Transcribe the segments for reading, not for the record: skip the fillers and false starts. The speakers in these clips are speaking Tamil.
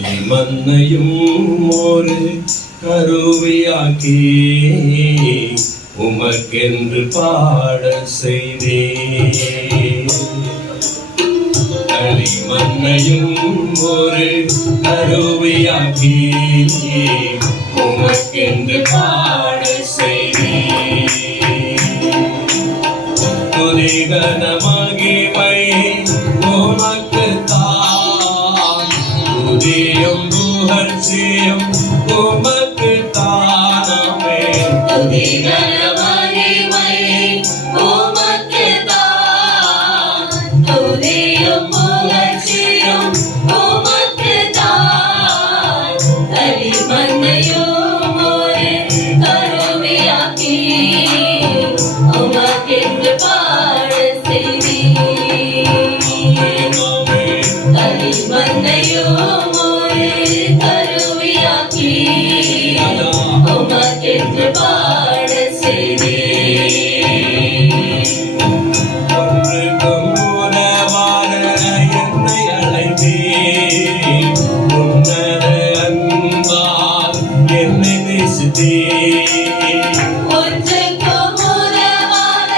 மண்ணையும் ஒரு கருவியாக்கி உமக்கென்று பாட செய்தே. களிமண்ணையும் ஒரு கருவியாக்கி உமக்கென்று பாட செய்தே. துதிகன மகிமை உமக்குத்தான், துதியும் புகழ்ச்சியும் உமக்குத்தானமே. துதிகன மகிமை உமக்குத்தான், துதியும் புகழ்ச்சியும் உமக்குத்தான். களிமண்ணையும் ஒரு கருவியாக்கி உமக்கென்று பாட செய்தீர். களிமண்ணையும் ஒரு கருவியாக்கி உமக்கென்று பாட செய்தீர். ஒன்றுக்கும் உதவாத என்னை அழைத்தீர், உன்னத அன்பால் என்னை நேசித்தீர். ஒன்றுக்கும் உதவாத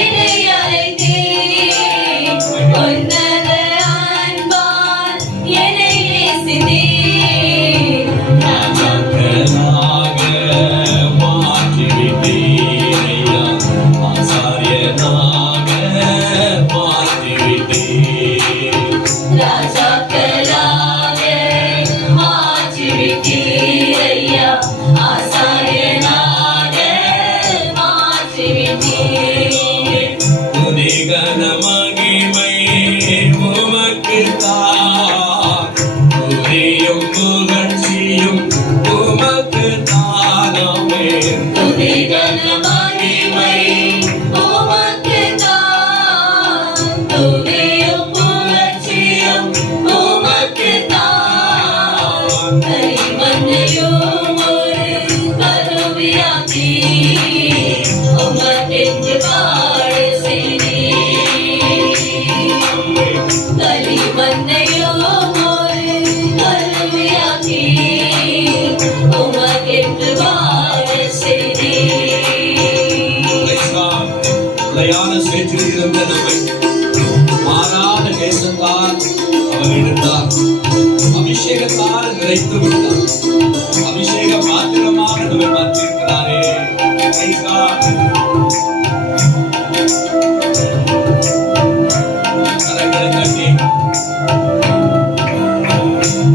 என்னை அழைத்தீர், உன்னத அன்பால் என்னை நேசித்தீர். ராஜாக்களாக மாற்றிவிட்டீரையா, ஆசாரியனாக மாற்றிவிட்டீர். ராஜாக்களாக மாற்றிவிட்டீரையா, ஆசாரியனாக மாற்றிவிட்டீர். துதிகன மகிமை உமக்குத்தான், துதியும் புகழ்ச்சியும் உமக்குத்தானமே. துதிகன மகிமை உமக்குத்தான், துதியும் புகழ்ச்சியும் உமக்குத்தான். களிமண்ணையும் ஒரு கருவியாக்கி உமக்கென்று பாட செய்தீர். களிமண்ணையும் ஒரு கருவியாக்கி உமக்கென்று பாட செய்தீர். உளையான சேற்றில் இருந்த நம்மை மாறாத நேசத்தால் அவர் எடுத்தார், அபிஷேகத்தால் நிறைத்து விட்டார். அபிஷேக பாத்திரமாக நம்மை மாற்றிருக்கிறாரே. கரங்களை தட்டி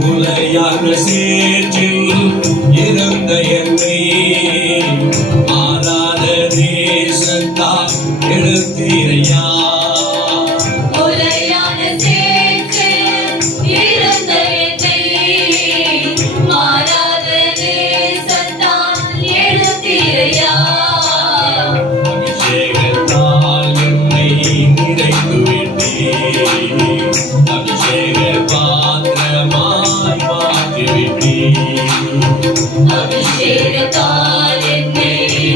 உளையான சேற்றில் இருந்த என்னை மாறாத நேசத்தால் எடுத்தீரையா. உளையான சேற்றில் இருந்த என்னை மாறாத நேசத்தால் எடுத்தீரையா. அபிஷேகத்தால் என்னை நிறைத்து விட்டீர், அபிஷேக பாத்திரமாய் மாற்றிவிட்டீர். அபிஷேகத்தால் என்னை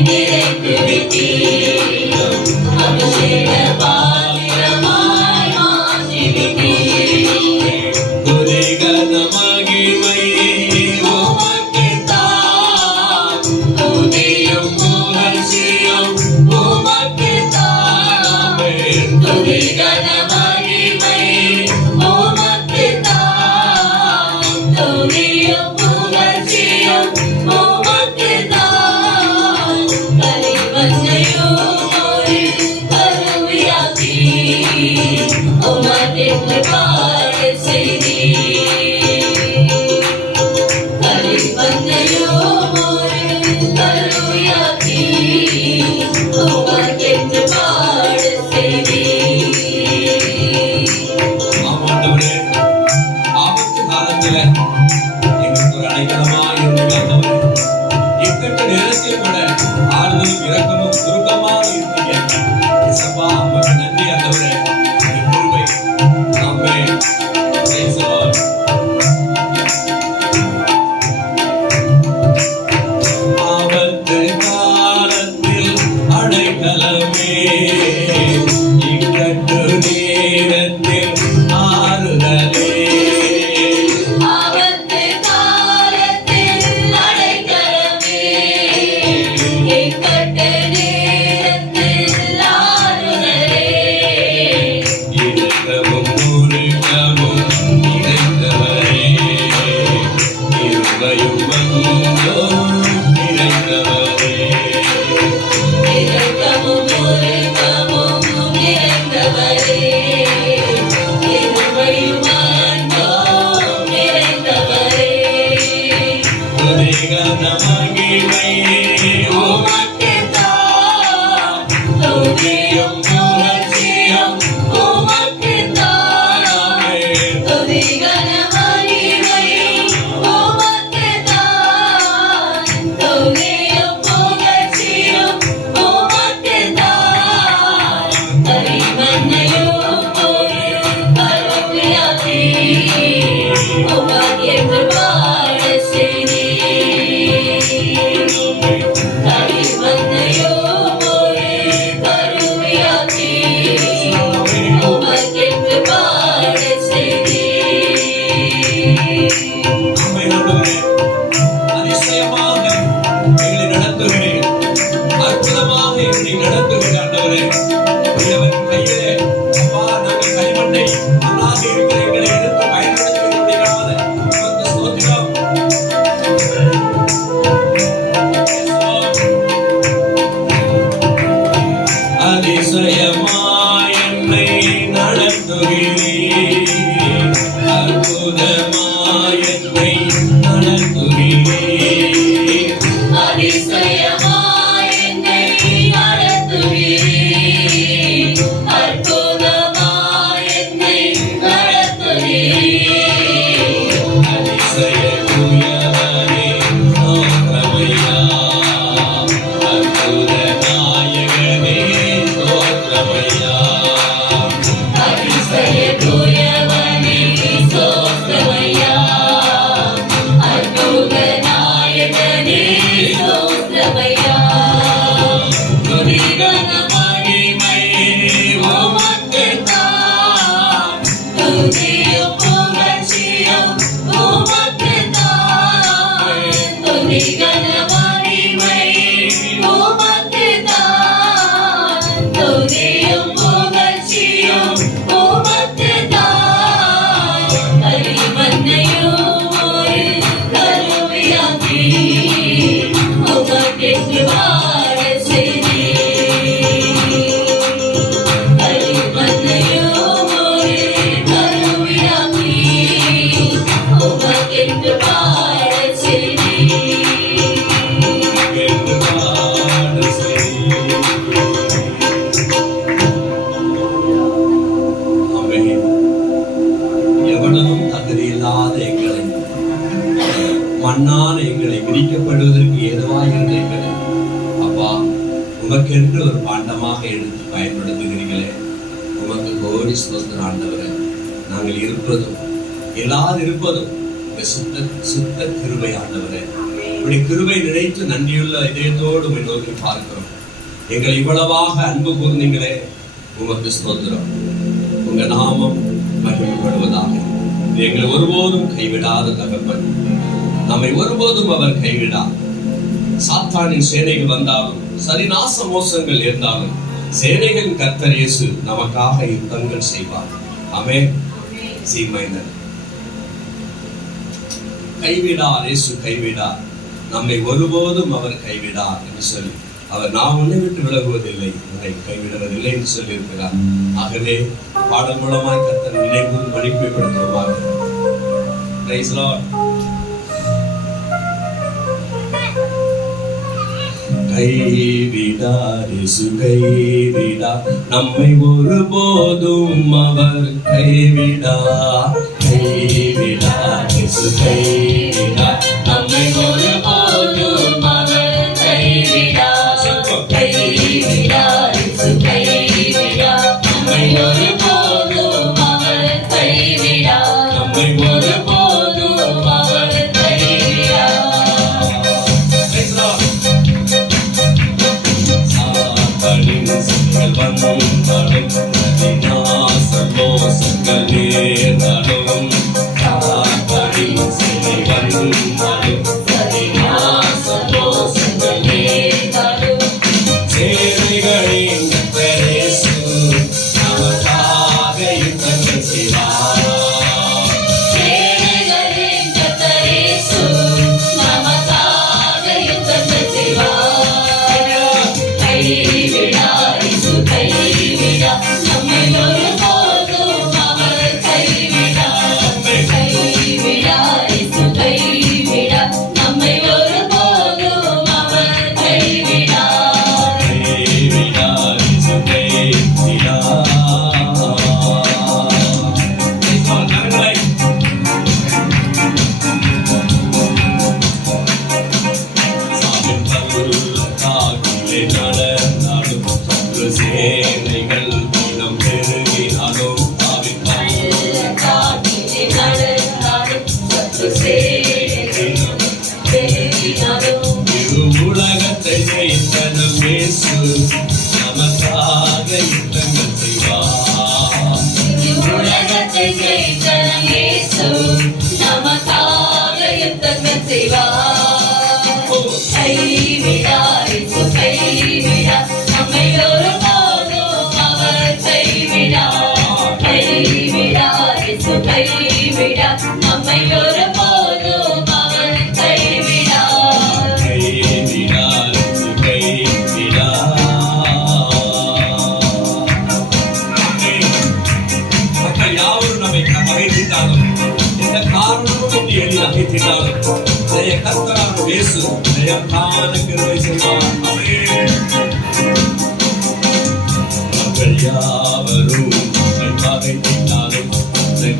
நிறைத்து விட்டீர், அபிஷேக பாத்திரமாய் மாற்றிவிட்டீர். துதிகன மகிமை உமக்குத்தான், துதியும் புகழ்ச்சியும் உமக்குத்தானமே. துதிகன மகிமை உமக்குத்தான், துதியும் புகழ்ச்சியும் உமக்குத்தான். களிமண்ணையும் ஒரு கருவியாக்கி உமக்கென்று பாட செய்தீர். களிமண்ணையும் ஒரு கருவியாக்கி உமக்கென்று பாட செய்தீர். ஆமாண்டவரே, ஆபத்து காலத்துல எங்களுக்கு ஒரு அடைக்கலமாய் இருந்து வந்தவரே, இக்கட்டு நேரத்தில் கூட ஆறுதலும் இரக்கமும் சுருக்கமாக இருந்தீங்க. இயேசப்பா, உமக்கு நன்றி ஆண்டவரே. இந்த கிருபை ஆமென். Praise the Lord. ஆபத்து காலத்தில் அடைக்கலமே, இக்கட்டு நேரத்தில் ஆறுதலே. ஆபத்து கன மகிமை உமக்குத்தான். துதியும் புகழ்ச்சியும் உமக்குத்தான். துதி கன மகிமையும் உமக்குத்தான். துதியும் புகழ்ச்சியும் உமக்குத்தான். கரிமண்ணையும் ஒரு கருவியாக்கி உமக்கென்று பாட செய்தீர். கரிமண்ணையும் ஒரு கருவியாக்கி உமக்கென்று பாட செய்தீர். நம்மை ஆண்டவரே அதிசயமாக எங்களை நடத்துகிறீர், அற்புதமாக எங்களை நடத்துகிறீர் ஆண்டவரே. உடையவன் கையிலே அப்பா நாங்கள் கைமண்ணை அல்லாது இருக்கிற எங்களை எடுத்து பயன்படுத்துகிறீர்களாக உமக்கு ஸ்தோத்திரம். அதிசயமாய் என்னை நடத்துகிறீர், அற்புதமாய் என்னை நடத்துகிறீர். அதிசயமாய் என்னை நடத்துவீர். அற்புதமாய் என்னை நடத்துவீர். அதிசய தூயவனே ஸ்தோத்திரமையா, அற்புத நாயகனே ஸ்தோத்திரமையா. அதிசய தூயவனே ஸ்தோத்திரமையா. அற்புத நாயகனே ஸ்தோத்திரமையா. துதி கன மகிமை உமக்குத்தான். துதியும் புகழ்ச்சியும் உமக்குத்தான். துதி கன மகிமை உமக்குத்தான். துதியும் புகழ்ச்சியும் உமக்குத்தான். கரிமண்ணையும் ஒரு கருவியாக்கி உமக்கென்று பாட செய்தீர். கரிமண்ணையும் ஒரு கருவியாக்கி உமக்கென்று பாட செய்தீர். என்று பாட செய்தீர். ஆமென். எவ்வளவும் தகுதியில்லாத எங்களை, மண்ணான எங்களை விதிக்கப்படுவதற்கு ஏதுவாக இருந்த எங்களை அப்பா உமக்கென்று ஒரு பாண்டமாக எடுத்து பயன்படுத்துகிறீர்களே, உமக்கு கோடி ஸ்தோத்திரம் ஆண்டவரே. நாங்கள் இருப்பதும் எல்லாரும் இருப்பதும் உங்க சுத்த கிருபை ஆண்டவரே. உடைய கிருபை நினைத்து நன்றியுள்ள இதயத்தோடு உம்மை நோக்கி பார்க்கிறோம். எங்களை இவ்வளவாக அன்பு கூர்ந்தீங்களே, உமக்கு ஸ்தோத்திரம். உங்க நாமம் மகிமைப்படுவதாக. எங்களை ஒருபோதும் கைவிடாத தகப்பன், நம்மை ஒருபோதும் அவர் கைவிடார். சாத்தானின் சேனைகள் வந்தாலும் சரி, நாச மோசங்கள் இருந்தாலும் சேனைகளின் கர்த்தர் இயேசு நமக்காக யுத்தங்கள் செய்வார். ஆமென். சி மைனர் கைவிடார், இயேசு கைவிடார், நம்மை ஒருபோதும் அவர் கைவிடார் என்று சொல்லி அவர் நான் உன்னை விட்டு விலகுவதில்லை, உன்னை கைவிடுவதில்லை என்று சொல்லி இருக்கிறார். ஆகவே பாடல் மூலமாய் கர்த்தர் நினைவு மதிப்பீப்படுத்துவாங்க. Praise Lord. கைவிடார் இயேசு கைவிடார், நம்மை ஒருபோதும் அவர் கைவிடார். கைவிடார் இயேசு கைவிடார், நம்மை ஒருபோதும் அவர் கைவிடார். கைவிடார் இயேசு கைவிடார், நம்மை ஒருபோதும் அவர் கைவிடார். நம்மை ஒருபோதும் அவர் கைவிடார். Praise Lord. சாத்தானின் சிக்கல் வந்தாலும், நாச மோசங்கள் நேர்ந்தாலும், கைவிடார் நம்மை ஒருபோதும் அவர் கைவிடார் கைவிடார் கைவிடார். மக்கள் யாவரும் நம்மை பகைத்திட்டாலும் எந்த காரணமும் என்று எண்ணி நகைத்திட்டாலும் கர்த்தரான இயேசு தயவான கிருபை செய்வார். மக்கள் யாவரும் நம்மை பகைத்திட்டாலும்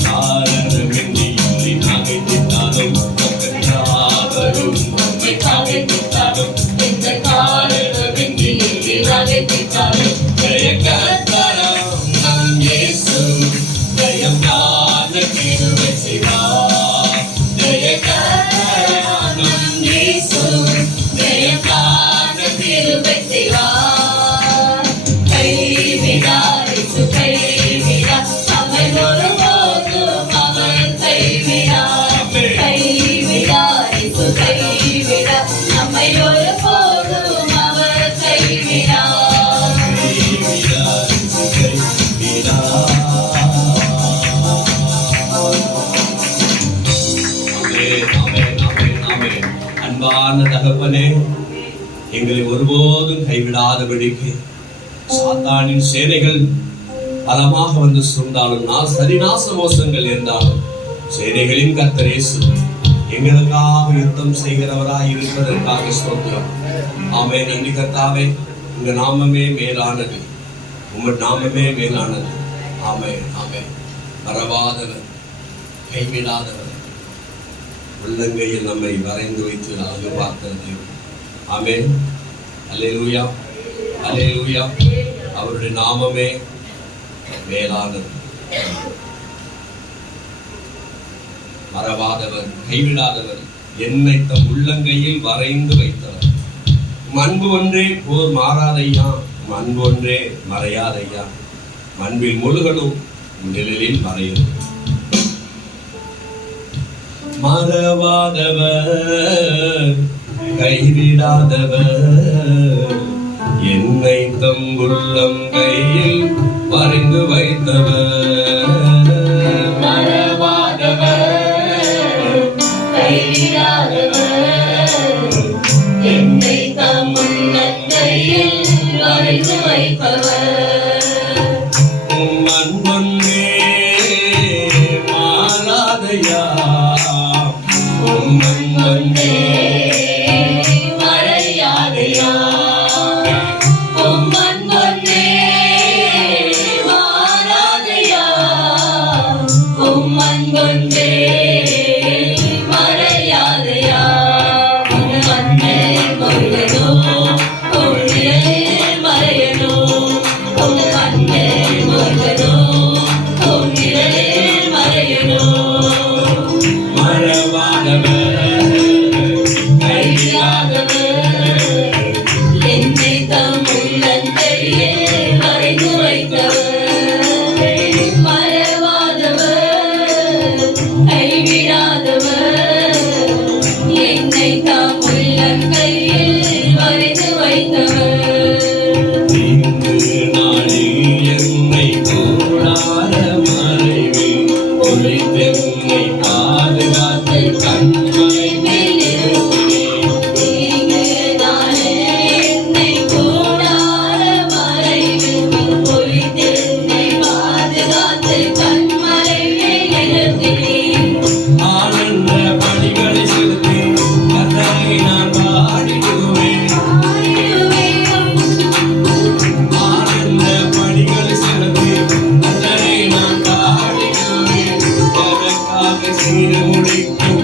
காரணமின்றி எண்ணி நகைத்திட்டாலும் மக்கள் யாவரும் நம்மை பகைத்திட்டாலும் எந்த காரணமின்றி எண்ணி நகைத்திட்டாலும் கர்த்தராம் நம் இயேசு தயவான கிருபை செய்வார். கர்த்தராம் நம் இயேசு தயவான கிருபை செய்வார். கைவிடார் இயேசு கைவிடார் அவர் ஒருபோதும் அவர் கைவிடார். கைவிடார் இயேசு கைவிடார் நம்மை ஒருபோதும் அவர் கைவிடார். கைவிடார் கைவிடார். அன்பான தகப்பனே, எங்களை ஒருபோதும் கைவிடாதபடிக்கு சாத்தானின் சேனைகள் பலமாக வந்து சூழ்ந்தாலும் நாச மோசங்கள் இருந்தாலும் சேனைகளின் கர்த்தர் இயேசு எங்களுக்காக யுத்தம் செய்கிறவராய் இருப்பதற்காக ஸ்தோத்திரம். ஆமே. நன்றி கர்த்தாவே. உங்க நாமமே மேலானது, உங்க நாமமே மேலானது. ஆமே ஆமே. மறவாதவர், கைவிடாதவர், உள்ளங்கையில் நம்மை வரைந்து வைத்து அழகு பார்த்தது. ஆமென். அல்லேலூயா அல்லேலூயா. அவருடைய நாமமே மேலானது. மறவாதவர், கைவிடாதவர், என்னை தம் உள்ளங்கையில் வரைந்து வைத்தவர். அன்பு ஒன்றே போர் மாறாதையா, அன்பு ஒன்றே மறையாதையா, அன்பில் முழுகலும் நிழலில் மறையும். மறவாதவர், கைவிடாதவர், என்னை தம் உள்ளம் கையில் வரைந்து வைத்தவர். மறவாதவர், கைவிடாதவர், என்னை தம் உள்ளங்கையில் வரைந்து வைப்பவர். அன்பொன்றே மாறாதையா, அன்பொன்றே மறையாதையா, அன்பொன்றே மாறாதையா, அன்பொன்றே மறையாதையா, அன்பே முருகனோ பொன்னிலே மறையனோ, அன்பே முருகனோ பொன்னிலே மறையனோ. மறவாதவர், கைவிடாதவர், என்னை தம் உள்ளங்கையில் வரைந்து வைத்தவர். மறவாதவர், கைவிடாதவர், என்னை தம் உள்ளங்கையில் வரைந்து வைத்தவர். தீங்கு நாளில் என்னை கூடார மறைவில் ஒளித்தென்னை பாதுகாத்து கண்களை தீங்கு நாளில் என்னை கூடார மறைவில் ஒளித்தென்னை பாதுகாத்து கண்மலையில் நிறுத்தினீர். ஆனந்த பணிகளை செலுத்தி கர்த்தரை நான் பாடிடுவேன். ஆனந்த பணிகளை செலுத்தி கர்த்தரை நான் பாடிடுவேன். எனக்காக செய்து முடிக்கும்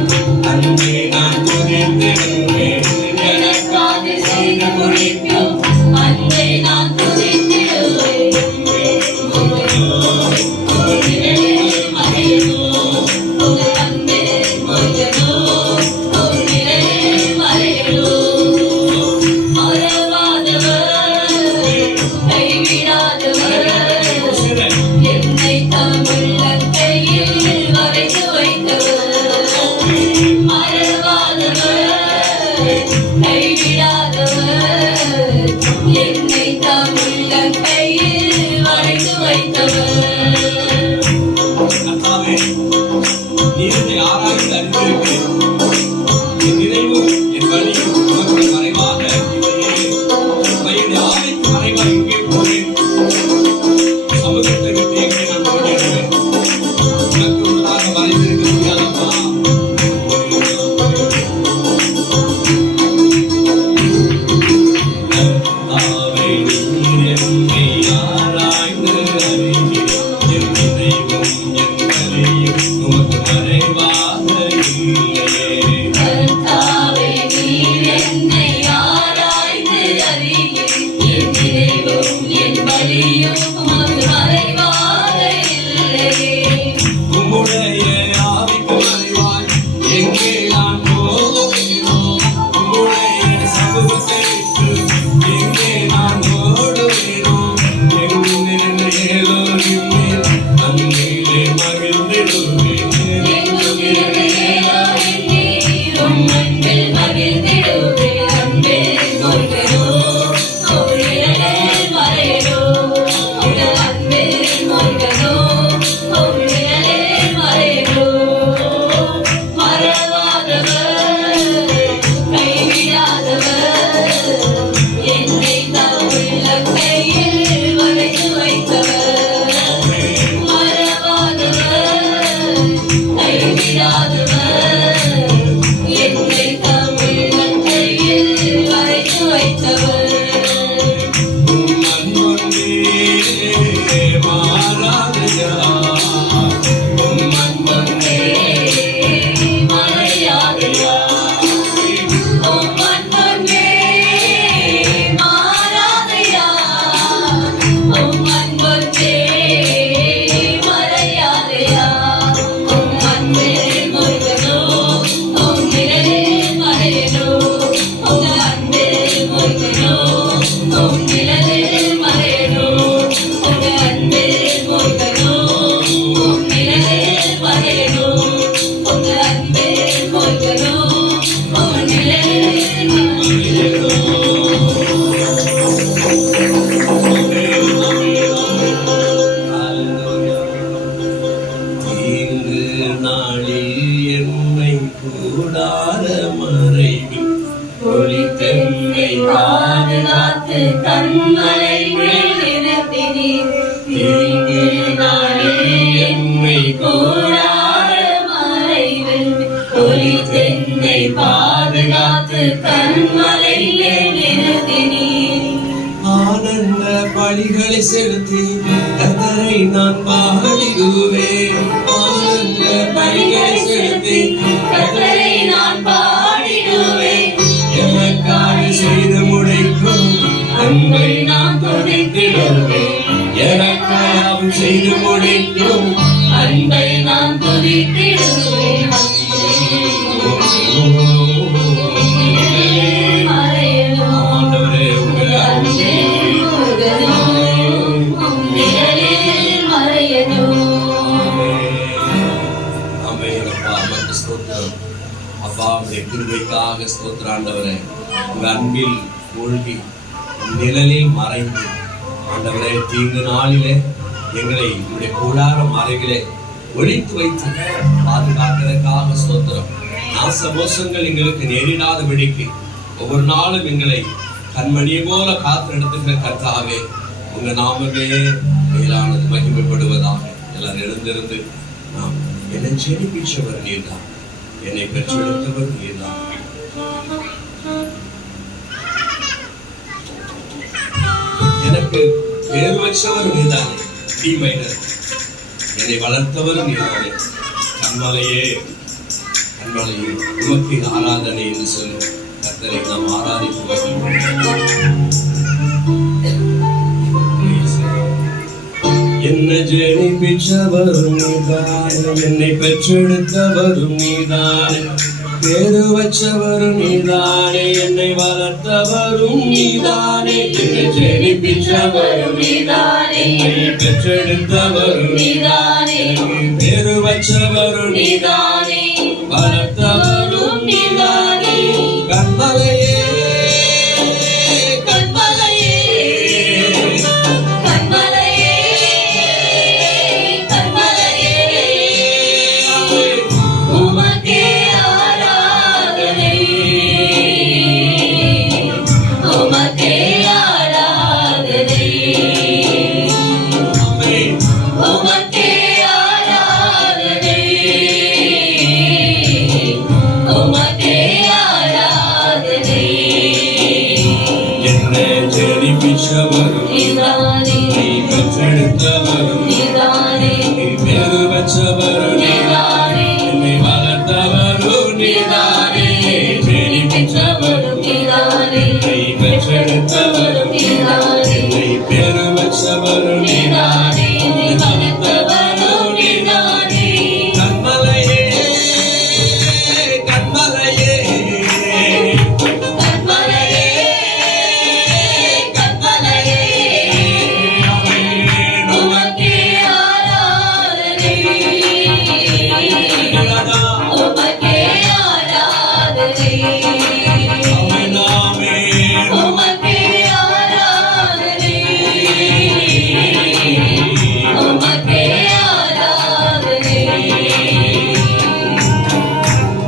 அன்பை நான் துதித்திடுவேன். எனக்காக செய்து முடிக்கும் அன்பை நான் துதித்திடுவேன். மறையனோ உங்கள் அன்பே முருகனோ பொன்னிலே மறையனோ. மறவாதவர், கைவிடாதவர், என்னை தம் உள்ளங்கையில் வரைந்து வைத்தவர். மறவாதவர், என்னை ஆராய்ந்து அறிந்திருக்கிறேன். என் நினைவும் என் வழியும் உமக்கு மறைவாக இல்லையே. என்னுடைய ஆவிக்கு மறைவாக எங்கே போனேன்? சமூகத்தை விட்டு எங்கே நான் ஓடிடுவேன்? உனக்கு முன்பாக மறைந்திருக்க முடியாதப்பா. கர்த்தாவே, நீர் என்னை ஆராய்ந்து அறிகிறீர். என் நினைவும் என் வழியும் உமக்கு மறைவாக இல்லையே. கர்த்தாவே, நீர் என்னை ஆராய்ந்து அறிகிறீர். என் நினைவும் என் வழியும் உமக்கு மறைவாக இல்லையே. உம்முடைய ஆவிக்கு மறைவாய் எங்கே நான் போவேனோ? உம்முடைய சமூகத்தை விட்டு எங்கே நான் ஓடுவேனோ? எங்கும் இருந்த ஏலோரின் மேல் அன்பிலே மகிழ்ந்திடுவேன். எங்கும் இருந்தேயோ நீர் உம் அன்பில் மகிழ்ந்திடுவேன். அன்பில் மூழ்கனோ, உம் நிழலில் மறையனோ. உங்கள் அன்பில் மூழ்கனோ, உம் நிழலில் மறையனோ. மறவாதவர், கைவிடாதவர், என்னை தம் உள்ளங்கையில் வரைந்து வைத்தவர். மறவாதவர், கைவிடாதவர், என்னை தம் உள்ளங்கையில் வரைந்து வைத்தவர். உம் அன்பொன்றே மாறாதையா. உம் அன்பொன்றே மறையாதையா. உம் அன்பொன்றே மாறாதையா. உம் அன்பொன்றே மறையாதையா. உம் அன்பில் மூழ்கனோ, உம் நிழலில் மறையனோ. உங்கள் அன்பில் மூழ்கனோ, உம் நிழலில் மறையனோ. உங்கள் அன்பில் மூழ்கனோ, உம் நிழலில் மறையனோ. உங்கள் அன்பில் மூழ்கனோ, உம் நிழலில் மறையனோ. தீங்கு நாளில் என்னை கூடார மறைவில் ஒளித்தென்னை பாதுகாத்து கண்மலை மேல் நிறுத்தினீர். தீங்கு நாளில் என்னை கூடார மறைவில் ஒளித்தென்னை பாதுகாத்து கண்மலை மேல் நிறுத்தினீர். ஆனந்த பலிகளை செலுத்தி கர்த்தரை நான் பாடிடுவேன். ஆனந்த பலிகளை செலுத்தி கர்த்தரை நான் பாடிடுவேன். எனக்காக செய்து முடிக்கும் அன்பை நான் துதித்திடுவேன். எனக்காக செய்து முடிக்கும் அன்பை நான் துதித்திடுவேன். மறையனோ, ஆண்டவரே, உங்கள் அன்பில் மூழ்கனோ, உம் நிழலில் மறையனோ. ஆமென். அப்பா, உமக்கு ஸ்தோத்திரம். அப்பா, உம்முடைய கிருபைக்காக ஸ்தோத்திரம் ஆண்டவரே. உங்க அன்பில் மூழ்கி உம் நிழலில் மறைந்து ஆண்டவரே, தீங்கு நாளிலே எங்களை உங்களுடைய கூடார மறைவிலே ஒளித்து வைத்து பாதுகாக்கிறதுக்காக ஸ்தோத்திரம். நாச மோசங்கள் எங்களுக்கு நேரிடாதபடிக்கு ஒவ்வொரு நாளும் எங்களை கண்மணியை போல காத்து நடத்துகிற கர்த்தாவே, உங்க நாமமே மேலானது மகிமைப்படுவதாக. எல்லாரும் எழுந்திருந்து நாம் என்னை ஜெனிப்பிச்சவர் நீர்தான், என்னை பெற்றெடுத்தவர் நீர்தான். எனக்கு பேர் வச்சவர் நீதானே, தீமையினர் என்னை வளர்த்தவர் நீதானே. கண்மலையே, கண்மலையே, உமக்கு ஆராதனை என்று சொல்லி கர்த்தரை நாம் ஆராதித்து வருகிறோம். என்னை ஜெனிப்பிச்சவரும் நீதானே, என்னை பெற்றெடுத்தவரும் நீதானே, பேரு வச்சவரும் நீதானே, என்னை வளர்த்தவரும் நீதானே. என்னை ஜெனிப்பிச்சவரும் நீதானே, என்னை பெற்றெடுத்தவரும் நீதானே, பேரு வச்சவரும் நீதானே, வளர்த்தவரும் நீதானே. கண்மலையே, கண்மலையே, கண்மலையே, கண்மலையே, நீதானே, தேடி பெற்றவரும் நீதானே, என்னை பெற்றெடுத்தவரும் நீதானே, என்னை பெருமற்றவரும் நீதானே, என்னை மதித்தவரும் நீதானே. கண்மலையே கண்மலையே கண்மலையே, கண்மலையே, உமக்கே ஆராதனை, உமக்கே ஆராதனை, உமக்கே ஆராதனை, உமக்கே ஆராதனை.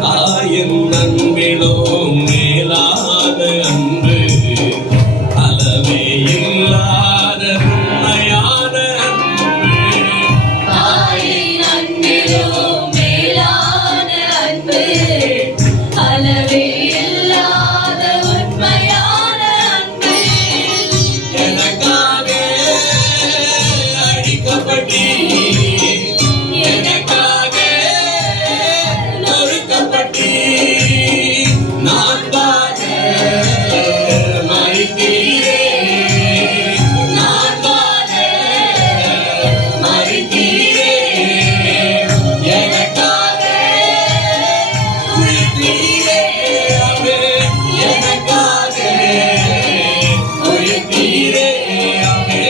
தாயின் நன்பிலோ மேலான அன்பு, அளவே இல்லாத உண்மையான அன்பு. தாயின் அன்பிலும் மேலான அன்பு, அளவே இல்லாத உண்மையான அன்பு. எனக்காக அடிக்கப்பட்டீர், எனக்காக நொறுக்கப்பட்டீர், நான் பாட மறித்தீரே, நான் பாட மறித்தீரே, எனக்காக உயிர்த்தீரே, அவே, எனக்காக உயிர்த்தீரே, அவே,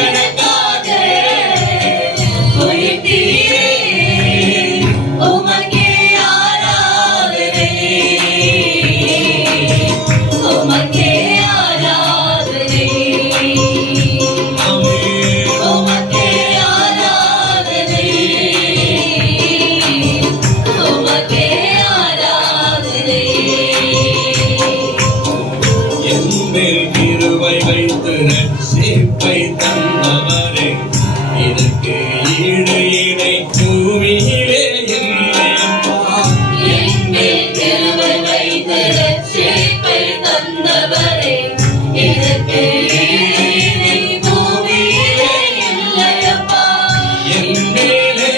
எனக்காக உயிர்த்தீரே. உமக்கே ஆராதனை, உமக்கே ஆராதனை, உமக்கே ஆராதனை, உமக்கே ஆராதனை. என்மேல் கிருபை வைத்து ரட்சிப்பை தந்தவரே, இதற்கு ஈடு இணை பூமியிலே இல்லையப்பா. என்மேல் கிருபை வைத்து ரட்சிப்பை தந்தவரே, இதற்கு ஈடு பூமியிலே இல்லையப்பா. என் மேலே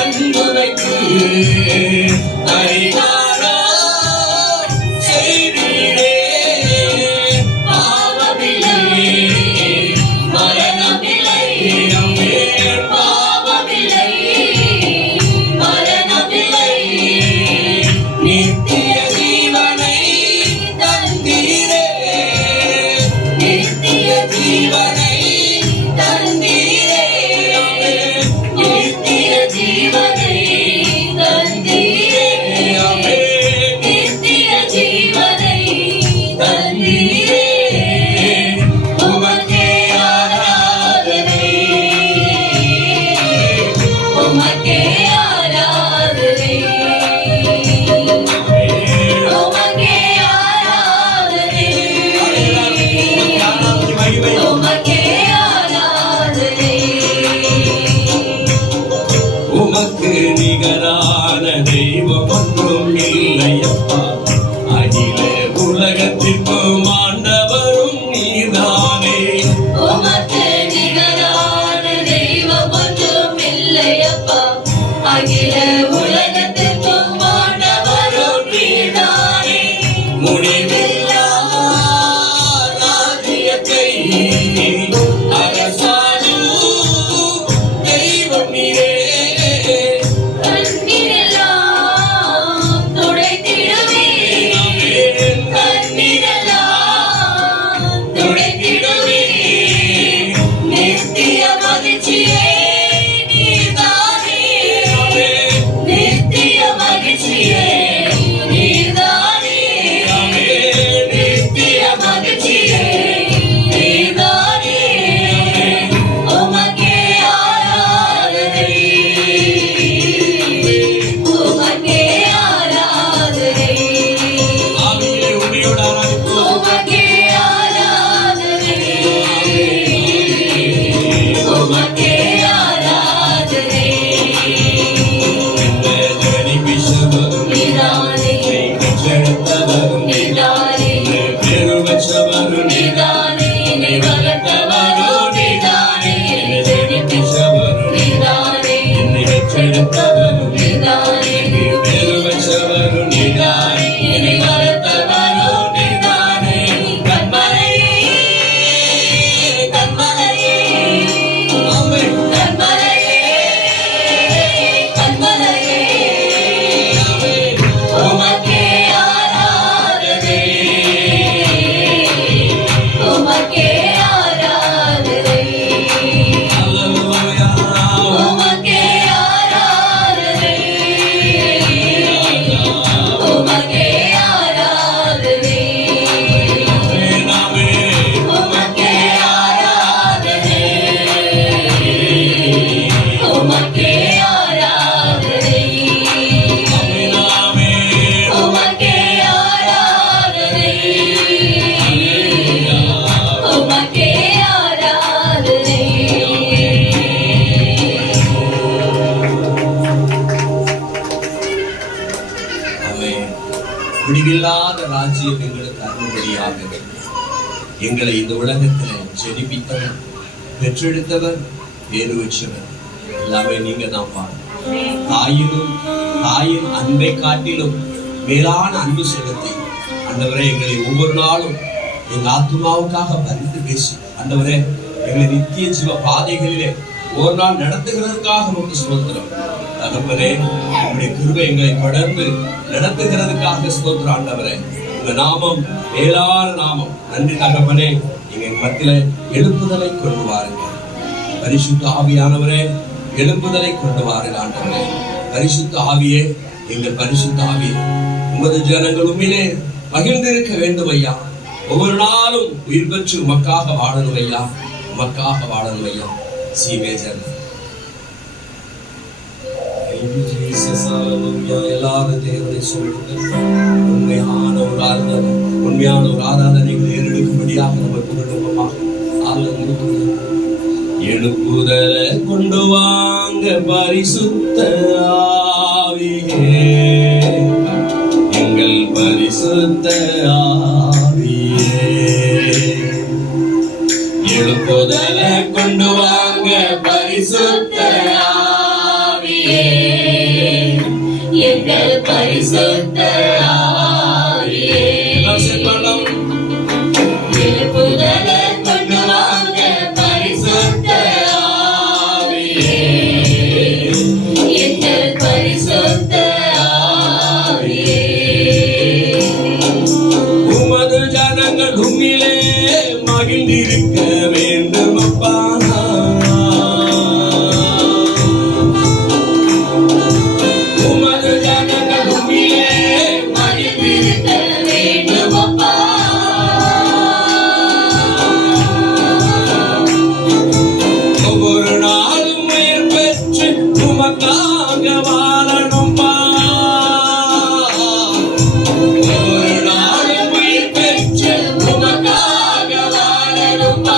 அன்பு வைத்து பரிகாரம் செய்தீரே, பாவமில்லை, மரணமில்லை, அம்மே, பாவமில்லை, மரணமில்லை, நித்திய ஜீவனை தந்தீரே, நித்திய ஜீவனை தந்தீரே, நித்திய ஜீவனை தந்தீரே, நித்திய ஜீவனை தந்தீரே. உமக்கே ஆராதனை, உமக்கே ஆராதனை, உமக்கே ஆராதனை, உமக்கே ஆராதனை. உமக்கு நிகரான தெய்வம் ஒன்றும் இல்லையப்பா, அகில உலகத்திற்கும் ஆண்டவரும் நீதானே. உமக்கு நிகரான தெய்வம் ஒன்றும் இல்லையப்பா, அகில உலகத்திற்கும் ஆண்டவரும் நீதானே. முடிவில்லா ராஜ்யத்தை அரசாளும் தெய்வம் நீரே, கண்ணீரெல்லாம் துடைத்திடுவீர், முடிவில்லாத ராஜ்யம் எங்களுக்கு அருள்படியாக எங்களை இந்த உலகத்தில் ஜெனிப்பித்தவர், பெற்றெடுத்தவர், பேரு வச்சவர் எல்லாமே நீங்க தான் பாருங்க. தாயின் அன்பை காட்டிலும் மேலான அன்பு செலுத்தி ஆண்டவரே எங்களை ஒவ்வொரு நாளும் எங்க ஆத்மாவுக்காக பரிந்து பேசி ஆண்டவரே எங்களை நித்திய ஜீவ பாதைகளிலே ஒரு நாள் நடத்துகிறதுக்காக நமக்கு ஸ்தோத்திரம். தகப்பனே உங்களுடைய கிருபை எங்களை தொடர்ந்து நடத்துகிறதுக்காக ஸ்தோத்திரம். ஆண்டவரே உங்க நாமம் மேலான நாமம். நன்றி தகப்பனே. எங்க மத்தியில எழுப்புதலை கொண்டு வாருங்க. பரிசுத்த ஆவியானவரே எழுப்புதலை கொண்டு வாருங்க. ஆண்டவரே பரிசுத்த ஆவியே, எங்கள் பரிசுத்த ஆவியே, உமது ஜனங்கள் உண்மையிலே மகிழ்ந்திருக்க வேண்டும் ஐயா. ஒவ்வொரு நாளும் உயிர் பெற்று உமக்காக வாழணும் ஐயா, உமக்காக வாழணும் ஐயா. சி மேஜர் எல்லாரும் தேவனை சொல்லுங்கள். உண்மையான ஒரு ஆராதனைகளை ஏறெடுக்கும்படியாக நம்ம குடும்பமாக எழுப்புதலை கொண்டு வாங்க பரிசுத்த ஆவியே, எங்கள் பரிசுத்த ஆவியே. எழுப்புதலை கொண்டு வாங்க பரிசுத்த ஆவியே, எங்கள் பரிசுத்த ஆவியே. எழுப்புதலை கொண்டு வாங்க பரிசுத்த ஆவியே, எங்கள் பரிசுத்த ஆவியே. உமது ஜனங்கள் உம்மிலே மகிழ்ந்திருக்க வேண்டும் அப்பா. உமது ஜனங்கள் உம்மிலே மகிழ்ந்திருக்க வேண்டும் அப்பா. ஒவ்வொரு நாளும் உயிர் பெற்று உமக்காக வாழணும்பா. ஒவ்வொரு நாளும் உயிர் பெற்று உமக்காக வாழணும்பா.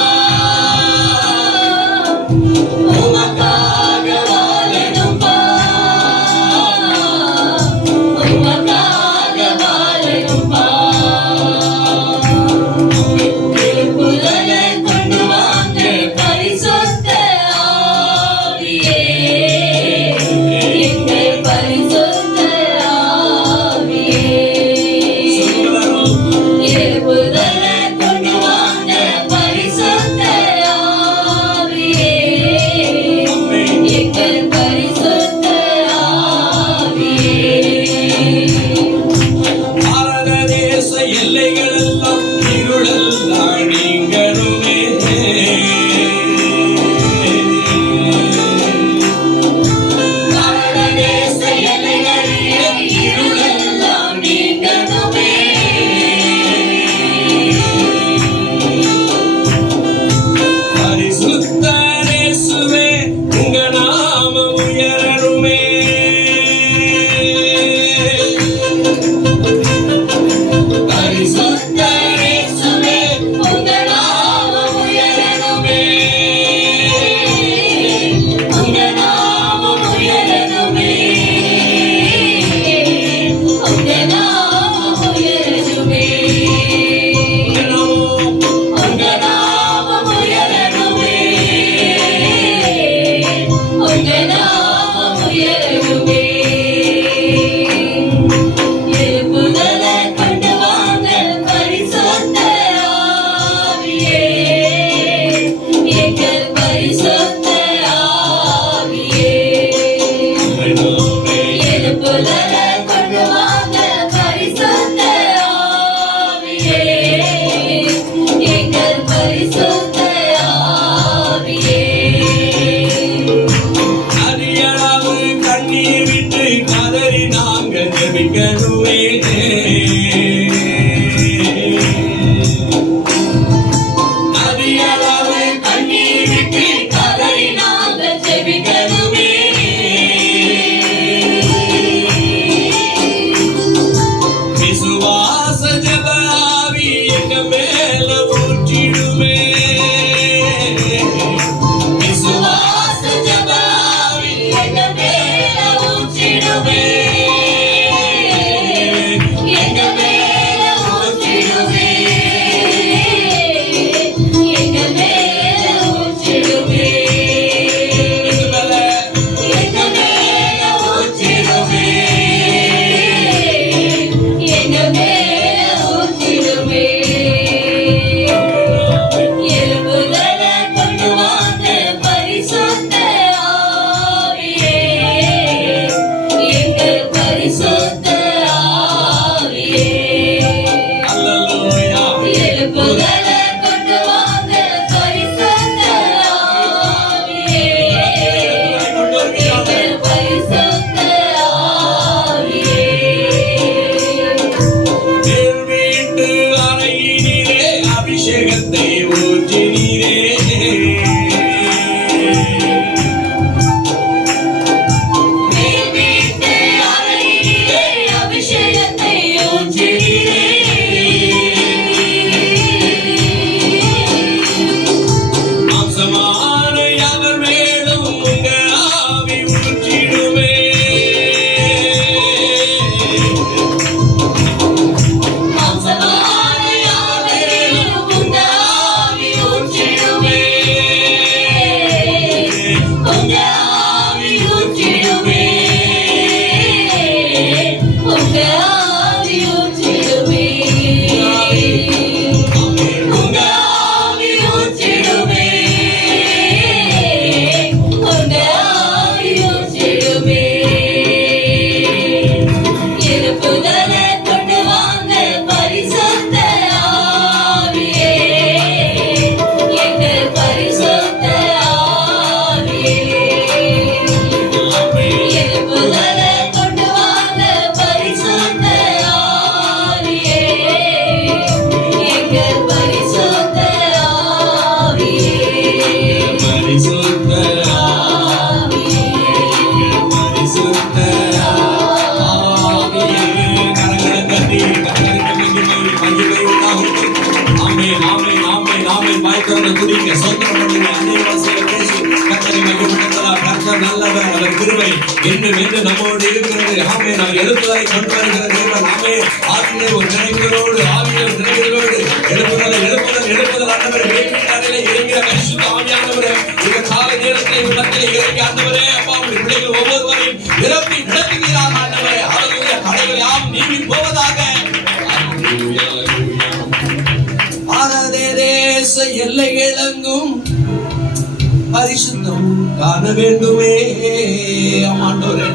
பரிசுத்த ஆவியே அல்லேலூயா. எழுப்புதலை கொண்டு வாங்க பரிசுத்த ஆவியே எங்கள் பரிசுத்த ஆவியே என் வீட்டு அறையினிலே அபிஷேகத்தை ஊற்றினீரே. மேல் வீட்டு அறையிலே அபிஷேகத்தை ஊற்றினீரே. மாம்சமான யாவர் மேலும் உங்க ஆவி ஊற்றிடுவே. மாம்சமான யாவரிலும் உங்க ஆவி ஊற்றிடுவே. உங்க ஆவி ஊற்றிடுவே. உங்க ஆவி ஊற்றிடுவே. உங்க ஆவி ஊற்றிடுவே. உங்க ஆவி ஊற்றிடுவே. எழுப்புதலை கொண்டு வாங்க பரிசுத்த ஆவியே எங்கள் பரிசுத்த ஆவியே எழுப்புதலை கொண்டு வாங்க பரிசுத்த ஆவியே எங்கள் பரிசுத்த ஆவியே பரிசுத்த ஆவியே பரிசுத்த ஆவியே. கரங்களை தட்டி கர்த்தருக்கு மகிமை உண்டாகட்டும். ஆமென், ஆமென், ஆமென், ஆமென். வாய் திறந்து துதிங்க, ஸ்தோத்திரம் பண்ணுங்க. அந்நிய பாஷையில பேசி கர்த்தரை மகிமைப்படுத்தலாம். கர்த்தர் நல்லவர், அவர் கிருபை என்றும் என்று நம்மோடு இருக்கிறது. ஆமென். அவர் எழுப்புதலை கொண்டு வருகிற தேவன். ஆமென். ஆவியிலே ஒரு நினைவுகளோடு, ஆவியிலே ஒரு நினைவுகளோடு எழுப்புதல் ஆண்டவரே, வேட்கையாரிலே இறங்கிற பரிசுத்த ஆவியானவரே, இந்த கால நேரத்திலே உள்ளத்திலே இறங்கி ஆண்டவரே, அப்பா உம்முடைய பிள்ளைகள் ஒவ்வொருவரையும் நிரப்பி நடத்துவீராக ஆண்டவரே. ஹல்லேலூயா. தடைகள் யாவும் நீங்கி போவதாக. ஹல்லேலூயா, ஹல்லேலூயா. பாரத தேச எல்லைகளெங்கும் பரிசுத்தம் காண வேண்டுமே. ஆண்டவரே,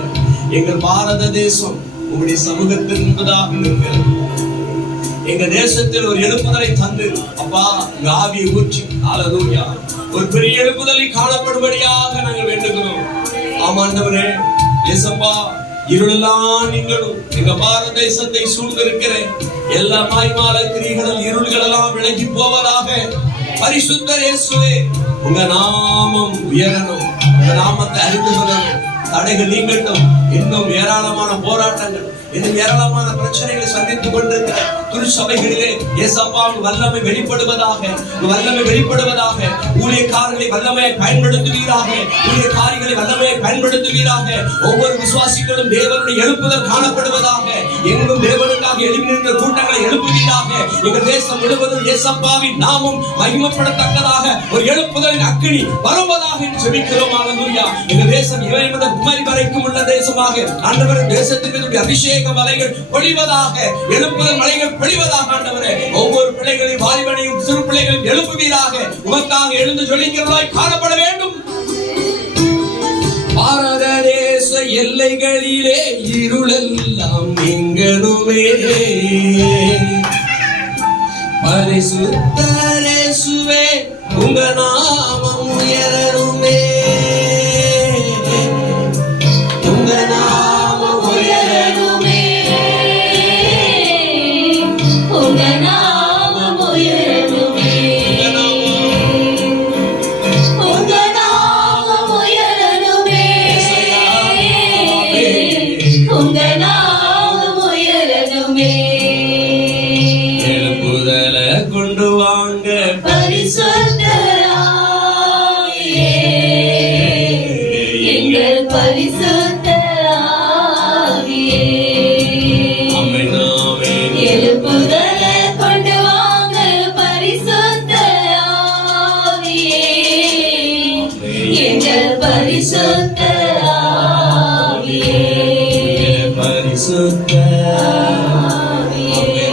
எங்கள் பாரத தேசம் உங்களுடைய சமூகத்தின் என்பதாக இருக்கிறது. எங்க தேசத்தில் ஒரு எழுப்புதலை தந்து அப்பா உங்க ஆவியை ஊற்றி ஹல்லேலூயா ஒரு பெரிய எழுப்புதலை காணப்படும்படியாக நாங்கள் வேண்டுகிறோம். ஆமாண்டவரே, இயேசப்பா, இருளெல்லாம் நீங்களும் எங்க பாரத தேசத்தை சூழ்ந்திருக்கிற எல்லா மாய்மால கிரிகளில் இருள்கள் எல்லாம் விலகி போவதாக. பரிசுத்தர் இயேசுவே, உங்க நாமம் உயரணும், உங்க நாமத்தை அறிந்து கொள்ளணும். தடைகள் நீங்கட்டும். இன்னும் ஏராளமான போராட்டங்கள், இன்னும் ஏராளமான பிரச்சனைகளை சந்தித்துக் கொண்டிருக்கிற திருச்சபைகளிலே இயேசப்பாவின் வல்லமை வெளிப்படுவதாக, வல்லமை வெளிப்படுவதாக. ஊழியக்காரர்களை வல்லமையை பயன்படுத்துவீராக, ஊழியக்காரிகளை வல்லமையை பயன்படுத்துவீராக. ஒவ்வொரு விசுவாசிகளும் தேவனுடைய எழுப்புதல் காணப்படுவதாக. எங்கும் தேவனுக்காக எழுப்பி நின்ற கூட்டங்களை எழுப்புவீராக. எங்கள் தேசம் முழுவதும் இயேசப்பாவின் நாமம் மகிமைப்படத்தக்கதாக ஒரு எழுப்புதலின் அக்கினி வருவதாக என்று ஜெபிக்கிறோம். ஹல்லேலூயா. எங்கள் தேசம் இறை முதல் குமரி வரைக்கும் உள்ள தேசமாக ஆண்டவர் தேசத்திற்கு அபிஷேக மலைகள் பொழிவதாக, எழுப்புதல் மலைகள் பொழிவதாக. ஆண்டவரே, ஒவ்வொரு பிள்ளைகளையும் வாலிபனையும் சிறு பிள்ளைகளையும் எழுப்புவீராக. உமக்காக எழுந்து ஜொலிக்கிறவர்களாய் காணப்பட வேண்டும். பாரத தேச எல்லைகளிலே இருளெல்லாம் நீங்கணுமே. பரிசுத்தர் இயேசுவே, உங்க நாமம் உயரணுமே. உங்க நாமம் உயரணுமே. உங்க நாமம் உயரணுமே. உங்க நாமம் உயரணுமே. உங்க நாமம் உயரணுமே. எழுப்புதலை கொண்டு வாங்க பரிசுத்த ஆவியே எங்கள் பரிசுத்த ஆவியே ஆமென், ஆமென். எழுப்புதலை கொண்டு வாங்க பரிசுத்த ஆவியே எங்கள் பரிசுத்த ஆவியே பரிசுத்த ஆவியே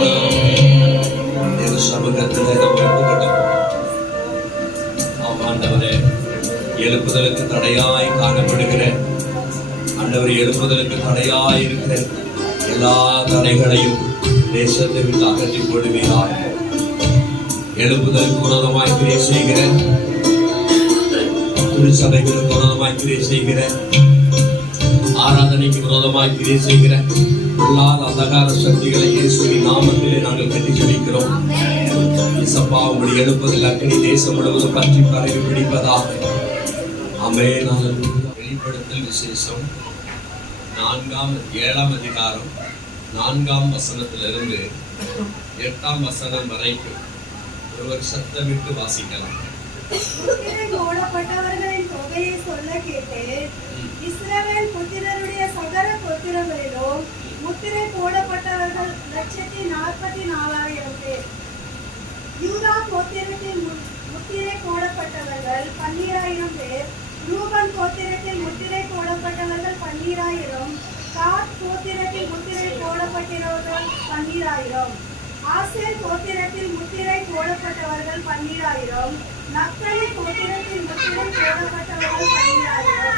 தேவ சமூகத்தில் நம்ம ஒப்புக்கொண்டோம். ஆண்டவரே, எழுப்புதலுக்கு தடையாய் காணப்படுகிற ஆண்டவர், எழுப்புதலுக்கு தடையாய் இருக்கிற எல்லா தடைகளையும் தேசத்தை விட்டு அகற்றி போடுவீராக. எழுப்புதலுக்கு விரோதமாய் கிரியை செய்கிற, திருச்சபைகளுக்கு விரோதமாய் கிரியை செய்கிற, ஆராதனைக்கு விரோதமாய் கிரியை செய்கிற எல்லா அந்தகார சக்திகளை இயேசுவின் நாமத்திலே நாங்கள் கட்டி ஜெபிக்கிறோம். இயேசப்பா, உம்முடைய எழுப்புதல் அக்கினி தேசம் முழுவதும் பற்றி பரவி பிடிப்பதாக. ஆமென். வெளிப்படுத்தல் விசேஷம் 7ஆம் அதிகாரம் 4ஆம் வசனத்திலிருந்து 8ஆம் வசனம் வரைக்கும் ஒருவர் சத்தமிட்டு வாசிக்கலாம். முத்திரை போடப்பட்டவர்களின் தொகையை சொல்ல கேட்டேன். இஸ்ரவேல் புத்திரருடைய சகல கோத்திரங்களிலும் முத்திரை போடப்பட்டவர்கள் 144,000 பேர். யூதா கோத்திரத்தில் முத்திரை போடப்பட்டவர்கள் 12,000 பேர். ரூபன் கோத்திரத்தில் முத்திரை போடப்பட்டவர்கள் 12,000. காத் கோத்திரத்தில் முத்திரை போடப்பட்டவர்கள் 12,000. ஆசேர் கோத்திரத்தில் முத்திரை போடப்பட்டவர்கள் 12,000. நப்தலி கோத்திரத்தில் முத்திரை போடப்பட்டவர்கள் 12,000.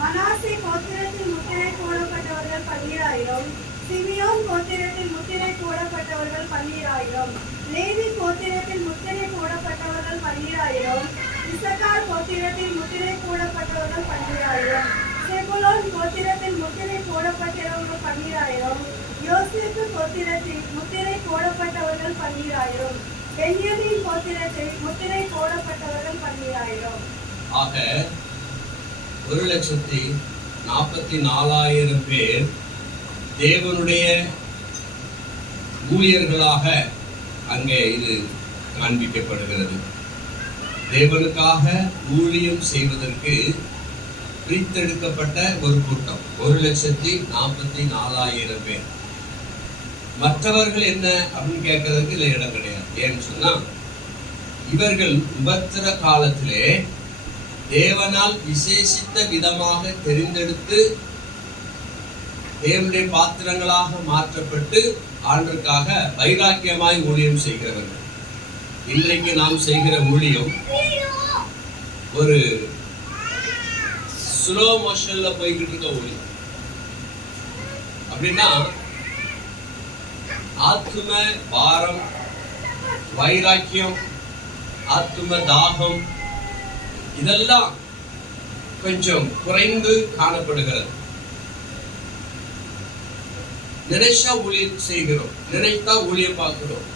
மனாசே கோத்திரத்தில் முத்திரை போடப்பட்டவர்கள் 12,000. சிமியோன் கோத்திரத்தில் முத்திரை போடப்பட்டவர்கள் 12,000. லேவி கோத்திரத்தில் முத்திரை போடப்பட்டவர்கள் 12,000. இசக்கார் கோத்திரத்தில் முத்திரை போடப்பட்டவர்கள் 12,000. செபுலோன் கோத்திரத்தில் முத்திரை போடப்பட்டவர்கள் 12,000. யோசேப்பு கோத்திரத்தில் முத்திரை போடப்பட்டவர்கள் 12,000. பென்யமீன் கோத்திரத்தில் முத்திரை போடப்பட்டவர்கள் 12,000. ஆக 1,44,000 பேர் தேவனுடைய ஊழியர்களாக அங்கே இது காண்பிக்கப்படுகிறது. தேவனுக்காக ஊழியம் செய்வதற்கு பிரித்தெடுக்கப்பட்ட ஒரு கூட்டம் 1,44,000 பேர். மற்றவர்கள் என்ன அப்படின்னு கேட்கறதுக்கு இல்லை இடம் கிடையாது. ஏன்னு சொன்னா, இவர்கள் உபத்திர காலத்திலே தேவனால் விசேஷித்த விதமாக தெரிந்தெடுத்து தேவனுடைய பாத்திரங்களாக மாற்றப்பட்டு ஆண்டருக்காக வைராக்கியமாய் ஊழியம் செய்கிறவர்கள். இன்றைக்கு நாம் செய்கிற ஊழியம் ஒரு ஸ்லோ மோஷன்ல போய்கிட்டு இருக்க ஊழியம். அப்படின்னா ஆத்தும பாரம், வைராக்கியம், ஆத்தும தாகம் இதெல்லாம் கொஞ்சம் குறைந்து காணப்படுகிறது. நினைச்சா ஊழியம் செய்கிறோம், நினைத்தா ஊழியம் பார்க்கிறோம்,